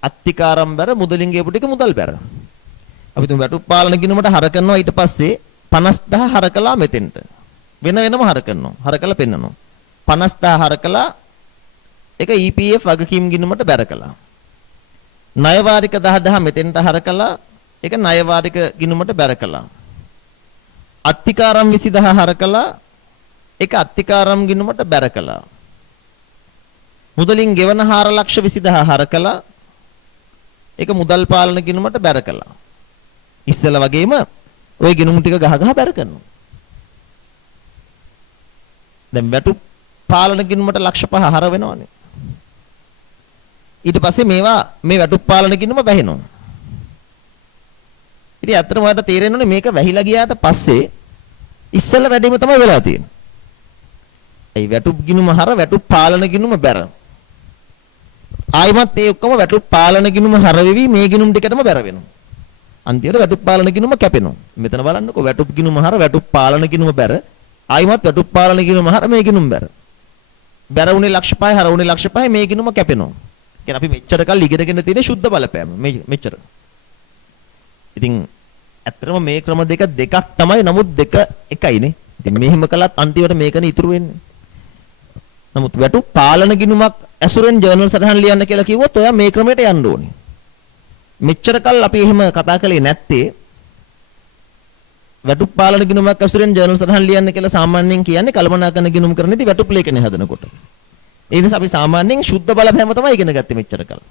අත්තිකාරම් බැර, මුදලින් ගෙවපු ටික මුදල් බැර. අපි තුන් වැටුප් පාලන ගිණුමට හර කරනවා. ඊට පස්සේ 50000 හර කළා මෙතෙන්ට. වෙන වෙනම හර කරනවා. හර කළා පෙන්නනවා. 50000 හර කළා ඒක EPF වගකීම් ගිණුමට බැර කළා. ණය වාරික 10000 මෙතෙන්ට හර කළා ඒක ණය වාරික ගිණුමට බැර කළා. අත්තිකාරම් 20000 හර කළා ඒක අත්තිකාරම් ගිණුමට බැර කළා. මුදලින් ගෙවන 4,20,000 හර කළා ඒක මුදල් පාලන ගිණුමට බැර කළා. ඉස්සෙල්ලා වගේම ওই ගිණුම් ටික ගහ බැර කරනවා. දැන් වැටුප් පාලන ගිණුමට ලක්ෂ 5 හර වෙනවනේ. ඊට පස්සේ මේ වැටුප් පාලන ගිණුම වැහෙනවා. ඉතින් ඇත්තටම ඔයාලට තේරෙන්න ඕනේ මේක වැහිලා ගියාට පස්සේ ඉස්සෙල්ලා වැඩිම තමයි වෙලා තියෙන්නේ. ඒ වැටුප් ගිනුම හර වැටුප් පාලන ගිනුම බැර. ආයිමත් ඒ ඔක්කොම වැටුප් පාලන ගිනුම හර වෙවි මේ ගිනුම් ටිකටම බැර වෙනවා. අන්තිමට වැටුප් පාලන ගිනුම කැපෙනවා. මෙතන බලන්නකෝ වැටුප් ගිනුම හර වැටුප් පාලන ගිනුම බැර. ආයිමත් වැටුප් පාලන ගිනුම හර මේ ගිනුම් බැර. බැර උනේ ලක්ෂ 5 හර උනේ ලක්ෂ 5 මේ ගිනුම කැපෙනවා. කියන්නේ අපි මෙච්චර කල් ඉගෙනගෙන තියෙන සුද්ධ බලපෑම මෙච්චර. ඉතින් ඇත්තටම මේ ක්‍රම දෙකක් තමයි නමුත් දෙක එකයිනේ. ඉතින් මෙහෙම කළත් අන්තිමට මේකනේ ඉතුරු වෙන්නේ. නමුත් වැටුප් පාලන ගිණුමක් ඇසුරෙන් ජර්නල් සටහන් ලියන්න කියලා කිව්වොත් ඔයා මේ ක්‍රමයට යන්න ඕනේ. මෙච්චර කල් අපි එහෙම කතා කළේ නැත්තේ වැටුප් පාලන ගිණුමක් ඇසුරෙන් ජර්නල් සටහන් ලියන්න කියලා සාමාන්‍යයෙන් කියන්නේ කළමනාකරන ගිණුම් කරන්නේදී වැටුප් ලේඛනය හදනකොට. ඒ නිසා අපි සාමාන්‍යයෙන් සුද්ධ බලපෑම තමයි ඉගෙන ගත්තේ මෙච්චර කල්.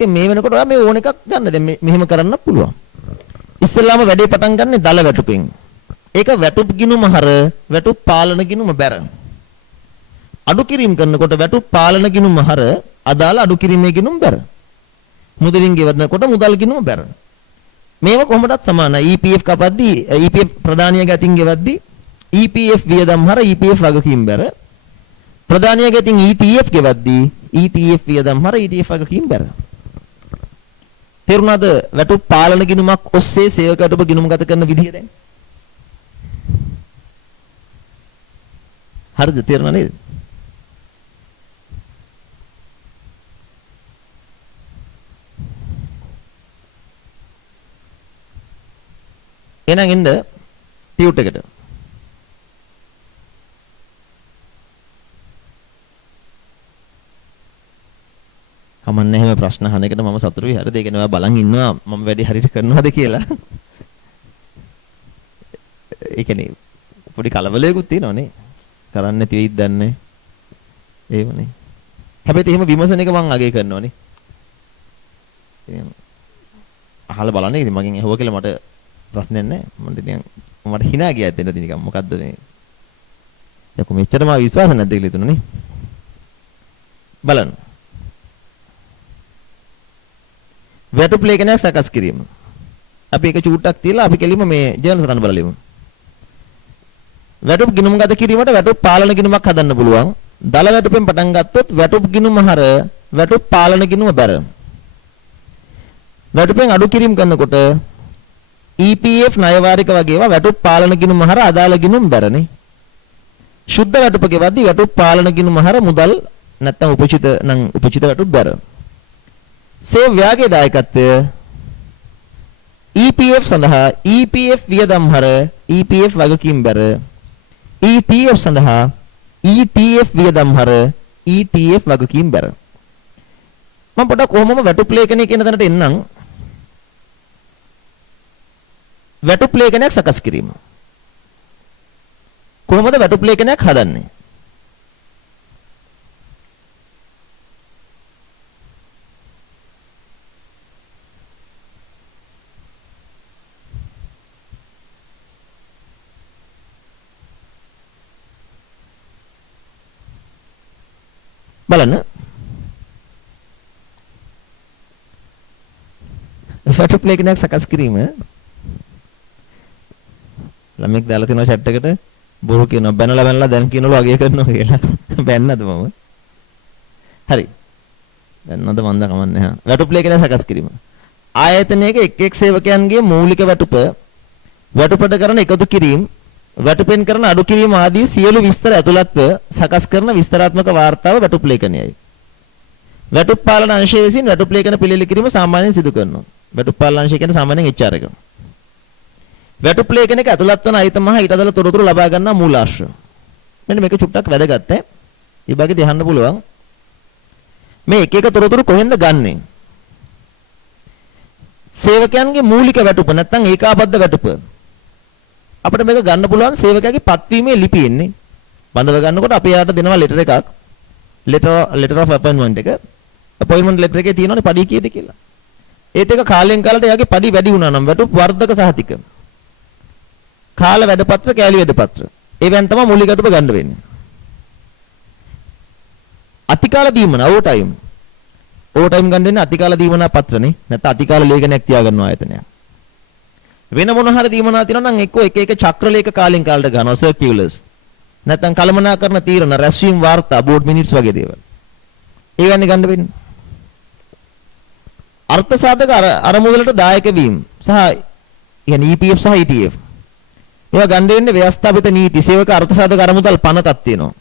ඉතින් මේ වෙනකොට ඔයා මේ ඕන එකක් ගන්න. දැන් මෙහෙම කරන්න පුළුවන්. ඉස්සෙල්ලාම වැඩේ පටන් ගන්න දල වැටුපෙන්. ඒක වැටුප් ගිණුම හර වැටුප් පාලන ගිණුම බැර. අඩු කිරීම කරනකොට වැටුප් පාලන ගිණුම හර අදාළ අඩු කිරීමේ ගිණුම බැර. මුදලින් ගෙවනකොට මුදල් ගිණුම බැර. මේව කොහොමදත් සමානයි. EPF කපද්දී EPF ප්‍රධානියගේ අතින් ගෙවද්දී EPF වියදම් හර EPF වගකීම් බැර. ප්‍රධානියගේ අතින් ETF ගෙවද්දී ETF වියදම් හර ETF වගකීම් බැර. තේරුණාද වැටුප් පාලන ගිණුමක් ඔස්සේ සේවක වැටුප ගිණුම් ගත කරන විදිය දැන්? හරිද? තේරුණා නේද? එහෙනම් එන්න ටියුට් එකට. කමන්නේ එහෙම ප්‍රශ්න අහන එකට මම සතුටුයි. හරිද? ඒ කියන්නේ ඔයා බලන් ඉන්නවා මම වැඩි හරියට කරනවද කියලා. ඒ කියන්නේ පොඩි කලබලයකුත් තියෙනවනේ. කරන්න නැති වෙයිද දන්නේ. ඒවනේ. හැබැයි එහෙම විමසන එක මම අගය කරනවනේ. අහලා බලන්න. ඉතින් මගෙන් ඇහුවා කියලා මට ප්‍රශ්නයක් නැහැ. මට hina ගියා ඇත්තට නිකන් මොකද්ද මේ. යකෝ මෙච්චරම විශ්වාස නැද්ද කියලා හිතුණා නේ. බලන්න. වැටුප් ලේඛනයක් සකස් කිරීම. අපි ඒක චූට්ටක් තියලා අපි කෙලින්ම මේ ජර්නල් සටහන බලමු. වැටුප් ගිණුම් ගත කිරීමට වැටුප් පාලන ගිණුමක් හදන්න පුළුවන්. දල වැටුපෙන් පටන් ගත්තොත් වැටුප් ගිණුම හර වැටුප් පාලන ගිණුම බැර. වැටුපෙන් අඩු කිරීම කරනකොට EPF ණයවාරික වගේ ඒවා වැටුප් පාලන ගිණුම හර අදාළ ගිණුම් බැරනේ. සුද්ධ වැටුප ගෙවද්දී වැටුප් පාලන ගිණුම හර මුදල් නැත්නම් උපචිත නම් උපචිත වැටුප් බැර. සේව් ව්‍යාගේ දායකත්වය EPF සඳහා EPF වියදම් හර EPF වගකීම් බැර. ETF සඳහා ETF වියදම් හර ETF වගකීම් බැර. මම පොඩක් කොහොමම වැටුප් ලේඛනය කියන තැනට එන්නම්. වැටුප් ලේඛනයක් සකස් කිරීම. කොහොමද වැටුප් ලේඛනයක් හදන්නේ? බලන්න. වැටුප් ලේඛනයක් සකස් කිරීම ළමෙක් දාලා තිනවා chat එකට බොරු කියනවා බැනලා දැන් කියනවලු අගය කරනවා කියලා. බැන්නද මම? හරි. බැන්නද මන්ද කමන්නේ හා. වැටුප් ලේඛනයක් සකස් කිරීම. ආයතනයක එක් සේවකයන්ගේ මූලික වැටුපට කරන එකතු කිරීම, වැටුපෙන් කරන අඩු කිරීම ආදී සියලු විස්තර ඇතුළත්ව සකස් කරන විස්තරාත්මක වාර්තාව වැටුප් ලේඛනයයි. වැටුප් පාලන අංශය විසින් වැටුප් ලේඛන පිළියෙල කිරීම සාමාන්‍යයෙන් සිදු කරනවා. වැටුප් පාලන අංශය කියන්නේ සාමාන්‍යයෙන් HR එක. වැටුප් ලේඛනයක ඇතුළත් වන අයිතම හා ඊට අදාළ තොරතුරු ලබා ගන්නා මූලාශ්‍ර. මෙන්න මේක චුට්ටක් වැදගත් ඈ. මේ භාගෙදී අහන්න පුළුවන්. මේ එක එක තොරතුරු කොහෙන්ද ගන්නෙ? සේවකයන්ගේ මූලික වැටුප නැත්නම් ඒකාබද්ධ වැටුප. අපිට මේක ගන්න පුළුවන් සේවකයාගේ පත්වීමේ ලිපියෙන්නේ. බඳව ගන්නකොට අපි යාට දෙනවා ලෙටර් එකක්. letter of appointment එක. appointment letter එකේ තියෙනවනේ පඩි කීයද කියලා. ඒත් එක කාලෙන් කාලට එයාගේ පඩි වැඩි වුණා නම් වැටුප් වර්ධක සහතික. කාල වැඩපත්‍ර කැලි වැඩපත්‍ර. ඒවෙන් තමයි මූලික වැටුප ගන්න වෙන්නේ. අතිකාල දීමන ඕවර් ටයිම්. ඕවර් ටයිම් ගන්න වෙන්නේ අතිකාල දීමන පත්‍රනේ. නැත්නම් අතිකාල ලේඛනයක් තියාගන්නවා ආයතනයක්. වෙන මොන හරි දීමනා තියෙනවා නම් එක්කෝ එක එක චක්‍රලේඛ කාලෙන් කාලට ගන්නවා සර්කියුලර්ස්. නැත්නම් කළමනාකරන තීරණ රැස්වීම වාර්තා බෝඩ් මිනිට්ස් වගේ දේවල්. ඒ වෙන්නේ ගන්න වෙන්නේ. අර්ථ සාධක අරමුදලට දායක වීම සහ يعني EPF සහ ETF. ඒවා ගන්න වෙන්නේ ව්‍යවස්ථාපිත නීති සේවක අර්ථ සාධක අරමුදල් පනතක් තියෙනවා.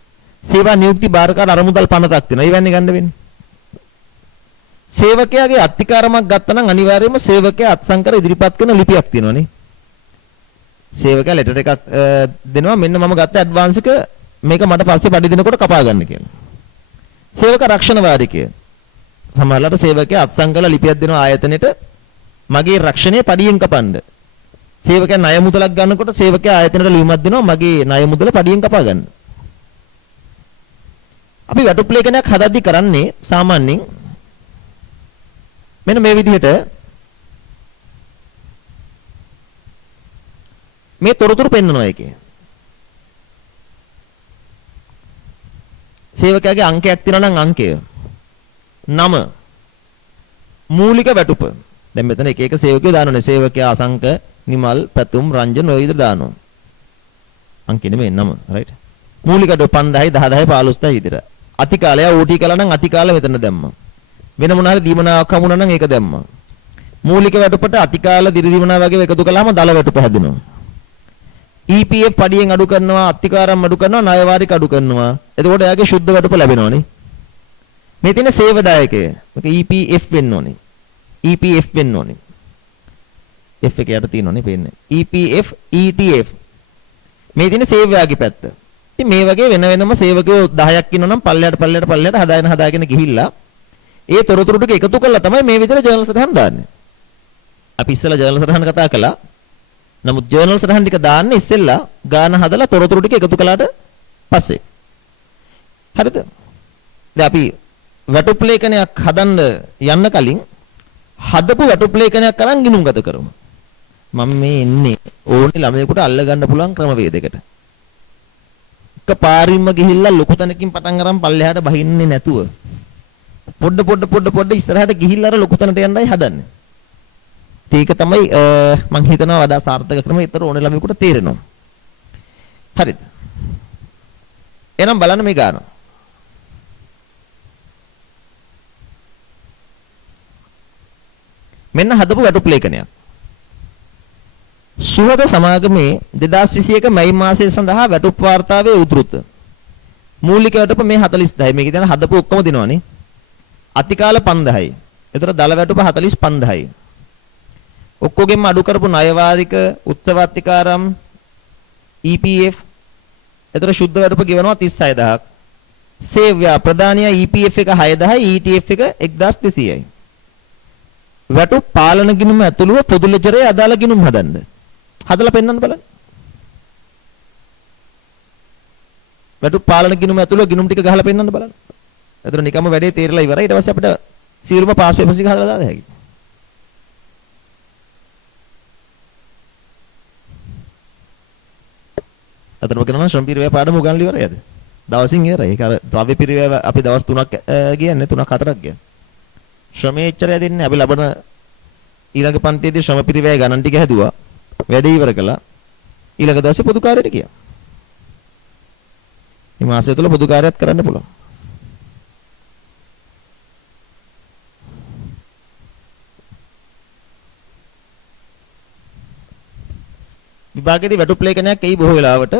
සේවා නියුක්ති භාරකාර අරමුදල් පනතක් තියෙනවා. ඒ වෙන්නේ ගන්න වෙන්නේ. සේවකයාගේ අත්තිකාරමක් ගත්තා නම් අනිවාර්යයෙන්ම සේවකයා අත්සන්කර ඉදිරිපත් කරන ලිපියක් තියෙනවානේ. සේවකයා ලෙටර් එකක් දෙනවා මෙන්න මම ගත්ත ඇඩ්වාන්ස් එක මේක මට පස්සේ පඩි දෙනකොට කපා ගන්න කියලා. සේවක රක්ෂණ වාරිකය. සමහරවිට සේවකයා අත්සන්කල ලිපියක් දෙනවා ආයතනෙට මගේ රක්ෂණය පඩියෙන් කපන්න. සේවකයා ණය මුදලක් ගන්නකොට සේවකයා ආයතනයට ලියුමක් දෙනවා මගේ ණය මුදල පඩියෙන් කපා ගන්න. අපි වැටුප් ලේඛනයක් හදද්දී කරන්නේ සාමාන්‍යයෙන් මෙන්න මේ විදිහට මේ තොරතුරු පෙන්වනවා එකේ. සේවකයාගේ අංකයක් තියෙනවා නම් අංකය. නම. මූලික වැටුප. දැන් මෙතන එක එක සේවකයෝ දානවනේ. සේවකයා අසංක, නිමල්, පැතුම්, රංජන ඔය විදිහට දානවා. අංකෙ නෙමෙයි නම, රයිට්? මූලික වැටුප 5000, 10000, 15000 විදිහට. අතිකාලය ඕටි කළා නම් අතිකාලය මෙතන දැම්මා. වෙන මොන හරි දීමනාවක් හමුණා නම් ඒක දැම්මා. මූලික වැටුපට අතිකාල දිරිදීමනා වගේ එකතු කළාම දල වැටුප හැදෙනවා. EPF පඩියෙන් අඩු කරනවා, අතිකාරම් අඩු කරනවා, ණය වාරික අඩු කරනවා. එතකොට එයාගේ සුද්ධ වැටුප ලැබෙනවනේ. මේ තියෙන සේවදායකය. මේක EPF වෙන්න ඕනේ. EPF වෙන්න ඕනේ. F එක යට තියෙනවනේ පේන්නේ. EPF, ETF. මේ තියෙන සේවයාගේ පැත්ත. ඉතින් මේ වගේ වෙන වෙනම සේවකයෝ 10ක් ඉන්නවනම් පල්ලයට හදාගෙන ගිහිල්ලා ඒ තොරතුරු ටික එකතු කරලා තමයි මේ විදිහට ජර්නල් සටහන් දාන්නේ. අපි ඉස්සෙල්ලා ජර්නල් සටහන් කතා කළා. නමුත් ජර්නල් සටහන් ටික දාන්නේ ඉස්සෙල්ලා ගාන හදලා තොරතුරු ටික එකතු කළාට පස්සේ. හරිද? දැන් අපි වැටුප් ලේඛනයක් හදන්න යන්න කලින් හදපු වැටුප් ලේඛනයක් අරන් ගිණුම්ගත කරමු. මම මේ එන්නේ ඕනේ ළමයෙකුට අල්ල ගන්න පුළුවන් ක්‍රමවේදයකට. එක පාරින්ම ගිහිල්ලා ලොකු තැනකින් පටන් අරන් පල්ලෙහාට බහින්නේ නැතුව පොඩ ඉස්සරහට ගිහිල්ලා අර ලොකු තැනට යන්නයි හදන්නේ. ඒක තමයි මම හිතනවා වඩා සාර්ථක ක්‍රමය. ඒතර ඕනේ ළමයෙකුට තේරෙනවා. හරිද? එහෙනම් බලන්න මේ ගාන. මෙන්න හදපු වැටුප් ලේඛනයක්. සුහද සමාගමේ 2021 මැයි මාසය සඳහා වැටුප් වාර්තාවේ උද්ෘත. මූලික වැටුප මේ 40000. මේක ඉතින් හදපු ඔක්කොම දෙනවනේ. අතිකාල 5000යි. ඒතර දල වැටුප 45000යි. ඔක්කොගෙම අඩු කරපු ණය වාරික, උත්සවාතිකාරම්, EPF. ඒතර ශුද්ධ වැටුප ගෙවනවා 36000ක්. සේව්‍යා ප්‍රදානියා EPF එක 6000යි, ETF එක 1200යි. වැටුප් පාලන ගිණුම ඇතුළුව පොදු ලෙජරේ අදාළ ගිණුම් හදන්න. හදලා පෙන්නන්න බලන්න. වැටුප් පාලන ගිණුම ඇතුළුව ගිණුම් ටික ගහලා පෙන්නන්න බලන්න. එතන නිකම්ම වැඩේ තේරලා ඉවරයි. ඊට පස්සේ අපිට සියලුම පාස් පේපර්ස් ටික හදලා දාන්න හැකියි. අතනම කරනවා ශ්‍රම පිරිවැය පාඩම උගන්වලා ඉවරයි අද. දවසින් ඉවරයි. ඒක අර ද්‍රව්‍ය පිරිවැය අපි දවස් 3ක් ගියන්නේ 3-4ක් ගියා. ශ්‍රමයේ එච්චරය දෙන්නේ අපි ලබන ඊළඟ පන්තියේදී ශ්‍රම පිරිවැය ගණන් ටික හැදුවා. වැඩ ඉවර කළා. ඊළඟ දවසේ පොදු කාර්යයට ගියා. මේ මාසය තුල පොදු කාර්යයක් කරන්න පුළුවන්. විභාගයේදී වැටුප් ලේඛනයක් එයි බොහෝ වෙලාවට.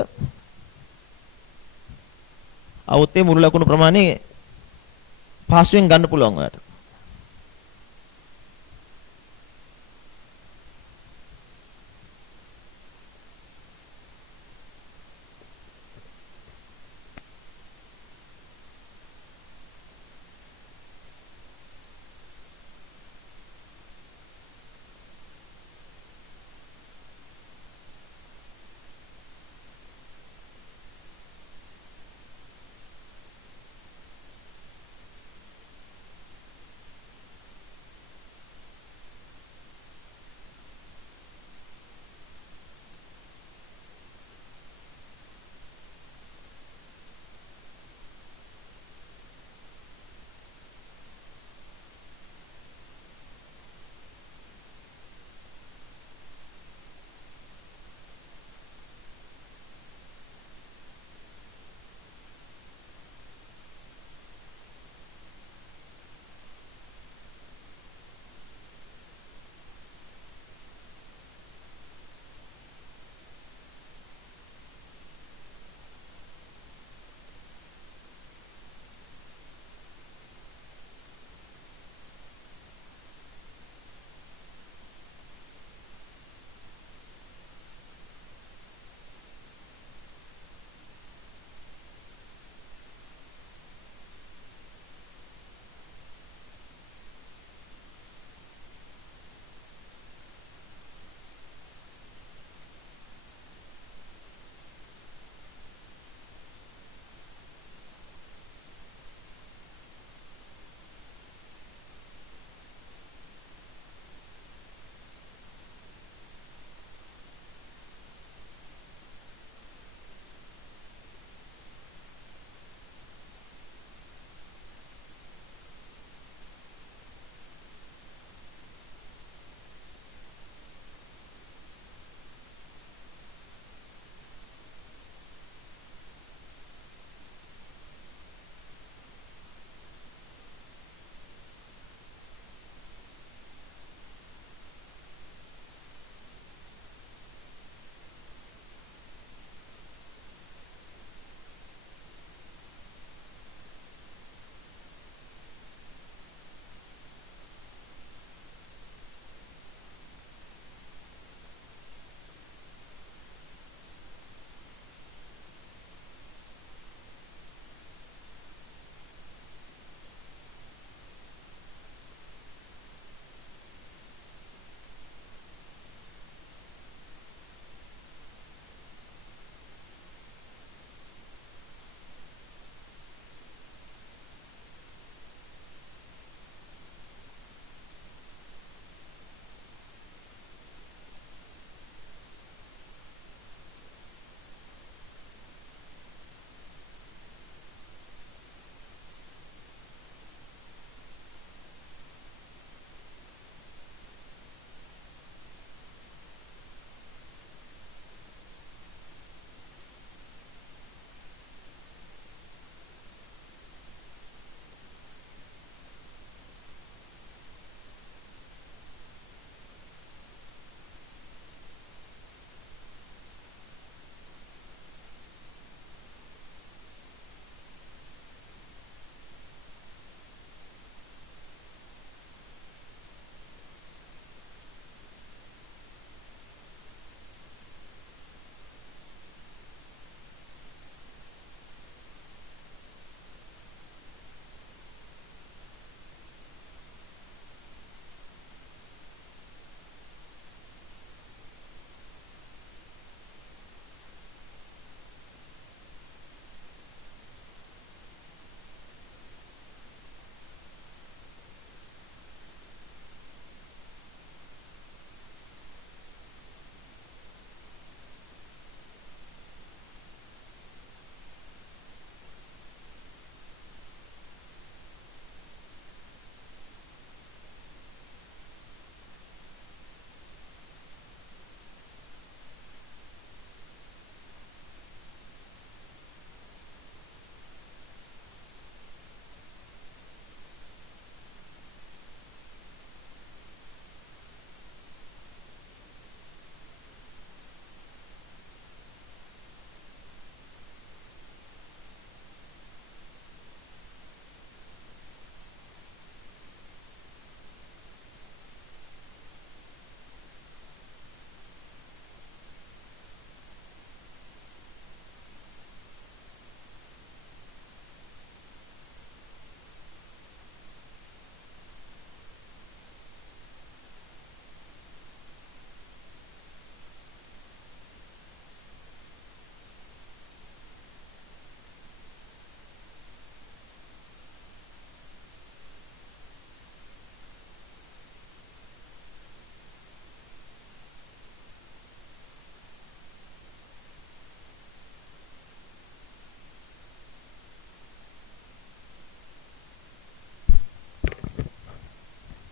අවුත්තේ මුළු ලකුණු ප්‍රමාණය පහසුවෙන් ගන්න පුළුවන් ඔයාලට.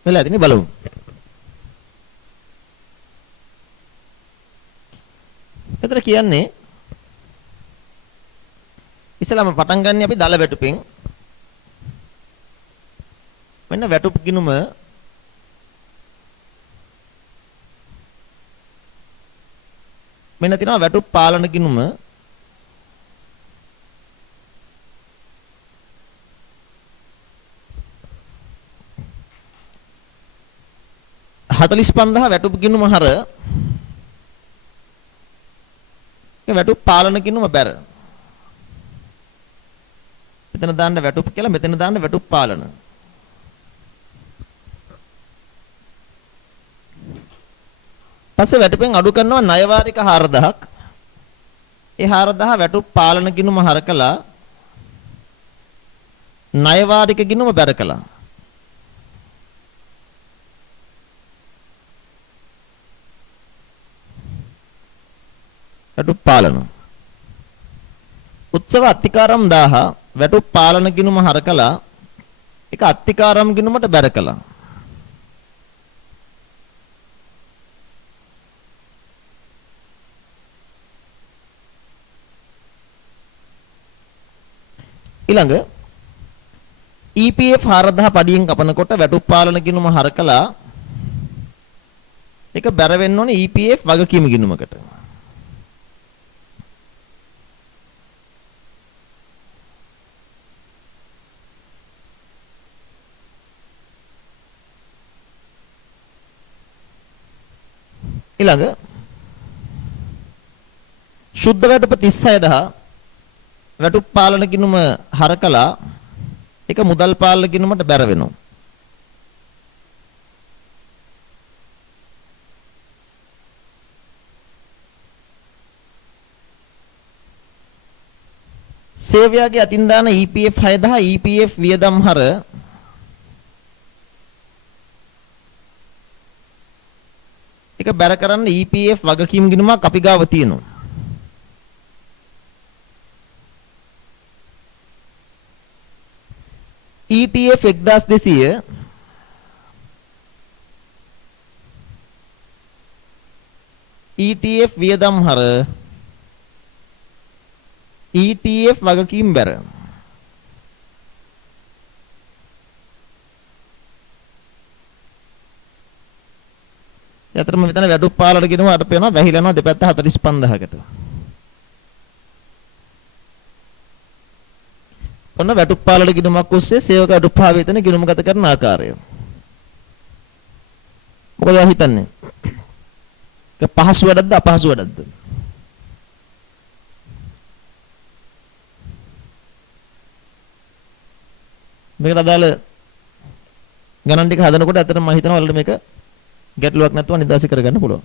වෙලා ඇතිනේ බලමු. මෙතන කියන්නේ ඉස්සලාම පටන් ගන්න අපි දල වැටුපෙන්. මෙන්න වැටුප් ගිනුම මෙන්න තියෙනවා වැටුප් පාලන ගිනුම. හතලිස් 5,000 වැටුප් ගිනුම හර වැටුප් පාලන ගිනුම බැර. මෙතන දාන්න වැටුප් කියලා මෙතන දාන්න වැටුප් පාලන. පස්සේ වැටුපෙන් අඩු කරනවා ණය වාරික 4000ක්. ඒ 4000 වැටුප් පාලන ගිණුම හරකලා ණය වාරික ගිණුම බැර කළා. වැටුප් පාලන. උත්සව අත්තිකාරම් 1000 වැටුප් පාලන ගිණුම හරකලා ඒක අත්තිකාරම් ගිණුමට බැර කළා. ඊළඟ EPF 4000 පඩියෙන් කපනකොට වැටුප් පාලන ගිණුම හරකලා ඒක බැර වෙන්න ඕනේ EPF වගකීම ගිණුමකට. ඊළඟ ශුද්ධ වැටුප 36000 වැටුප් පාලන ගිණුම හරකලා ඒක මුදල් පාලන ගිණුමට බැර වෙනවා. සේවයාගේ අතින් දාන EPF 6000 EPF වියදම් හර ඒක බැර කරන්න EPF වගකීම් ගිණුමක් අපි ගාව තියෙනවා. ETF 1200 ETF වියදම් හර ETF වගකීම් බැර. යතරම මෙතන වැටුප් පාලන ගිණුම අට පේනවා වැහිලා යනවා දෙපැත්ත 45000කට. ඔන්න වැටුප් පාලන ගිණුමක් ඔස්සේ සේවක වැටුප් හා වේතන ගිණුම ගත කරන ආකාරය. මොකද හිතන්නේ? ඒක පහසු වැඩක්ද අපහසු වැඩක්ද? මේකට අදාළ ගණන් ටික හදනකොට ඇත්තටම මම හිතනවා ඔයාලට මේක ගැටලුවක් නැතුව නිදාසි කරගන්න පුළුවන්.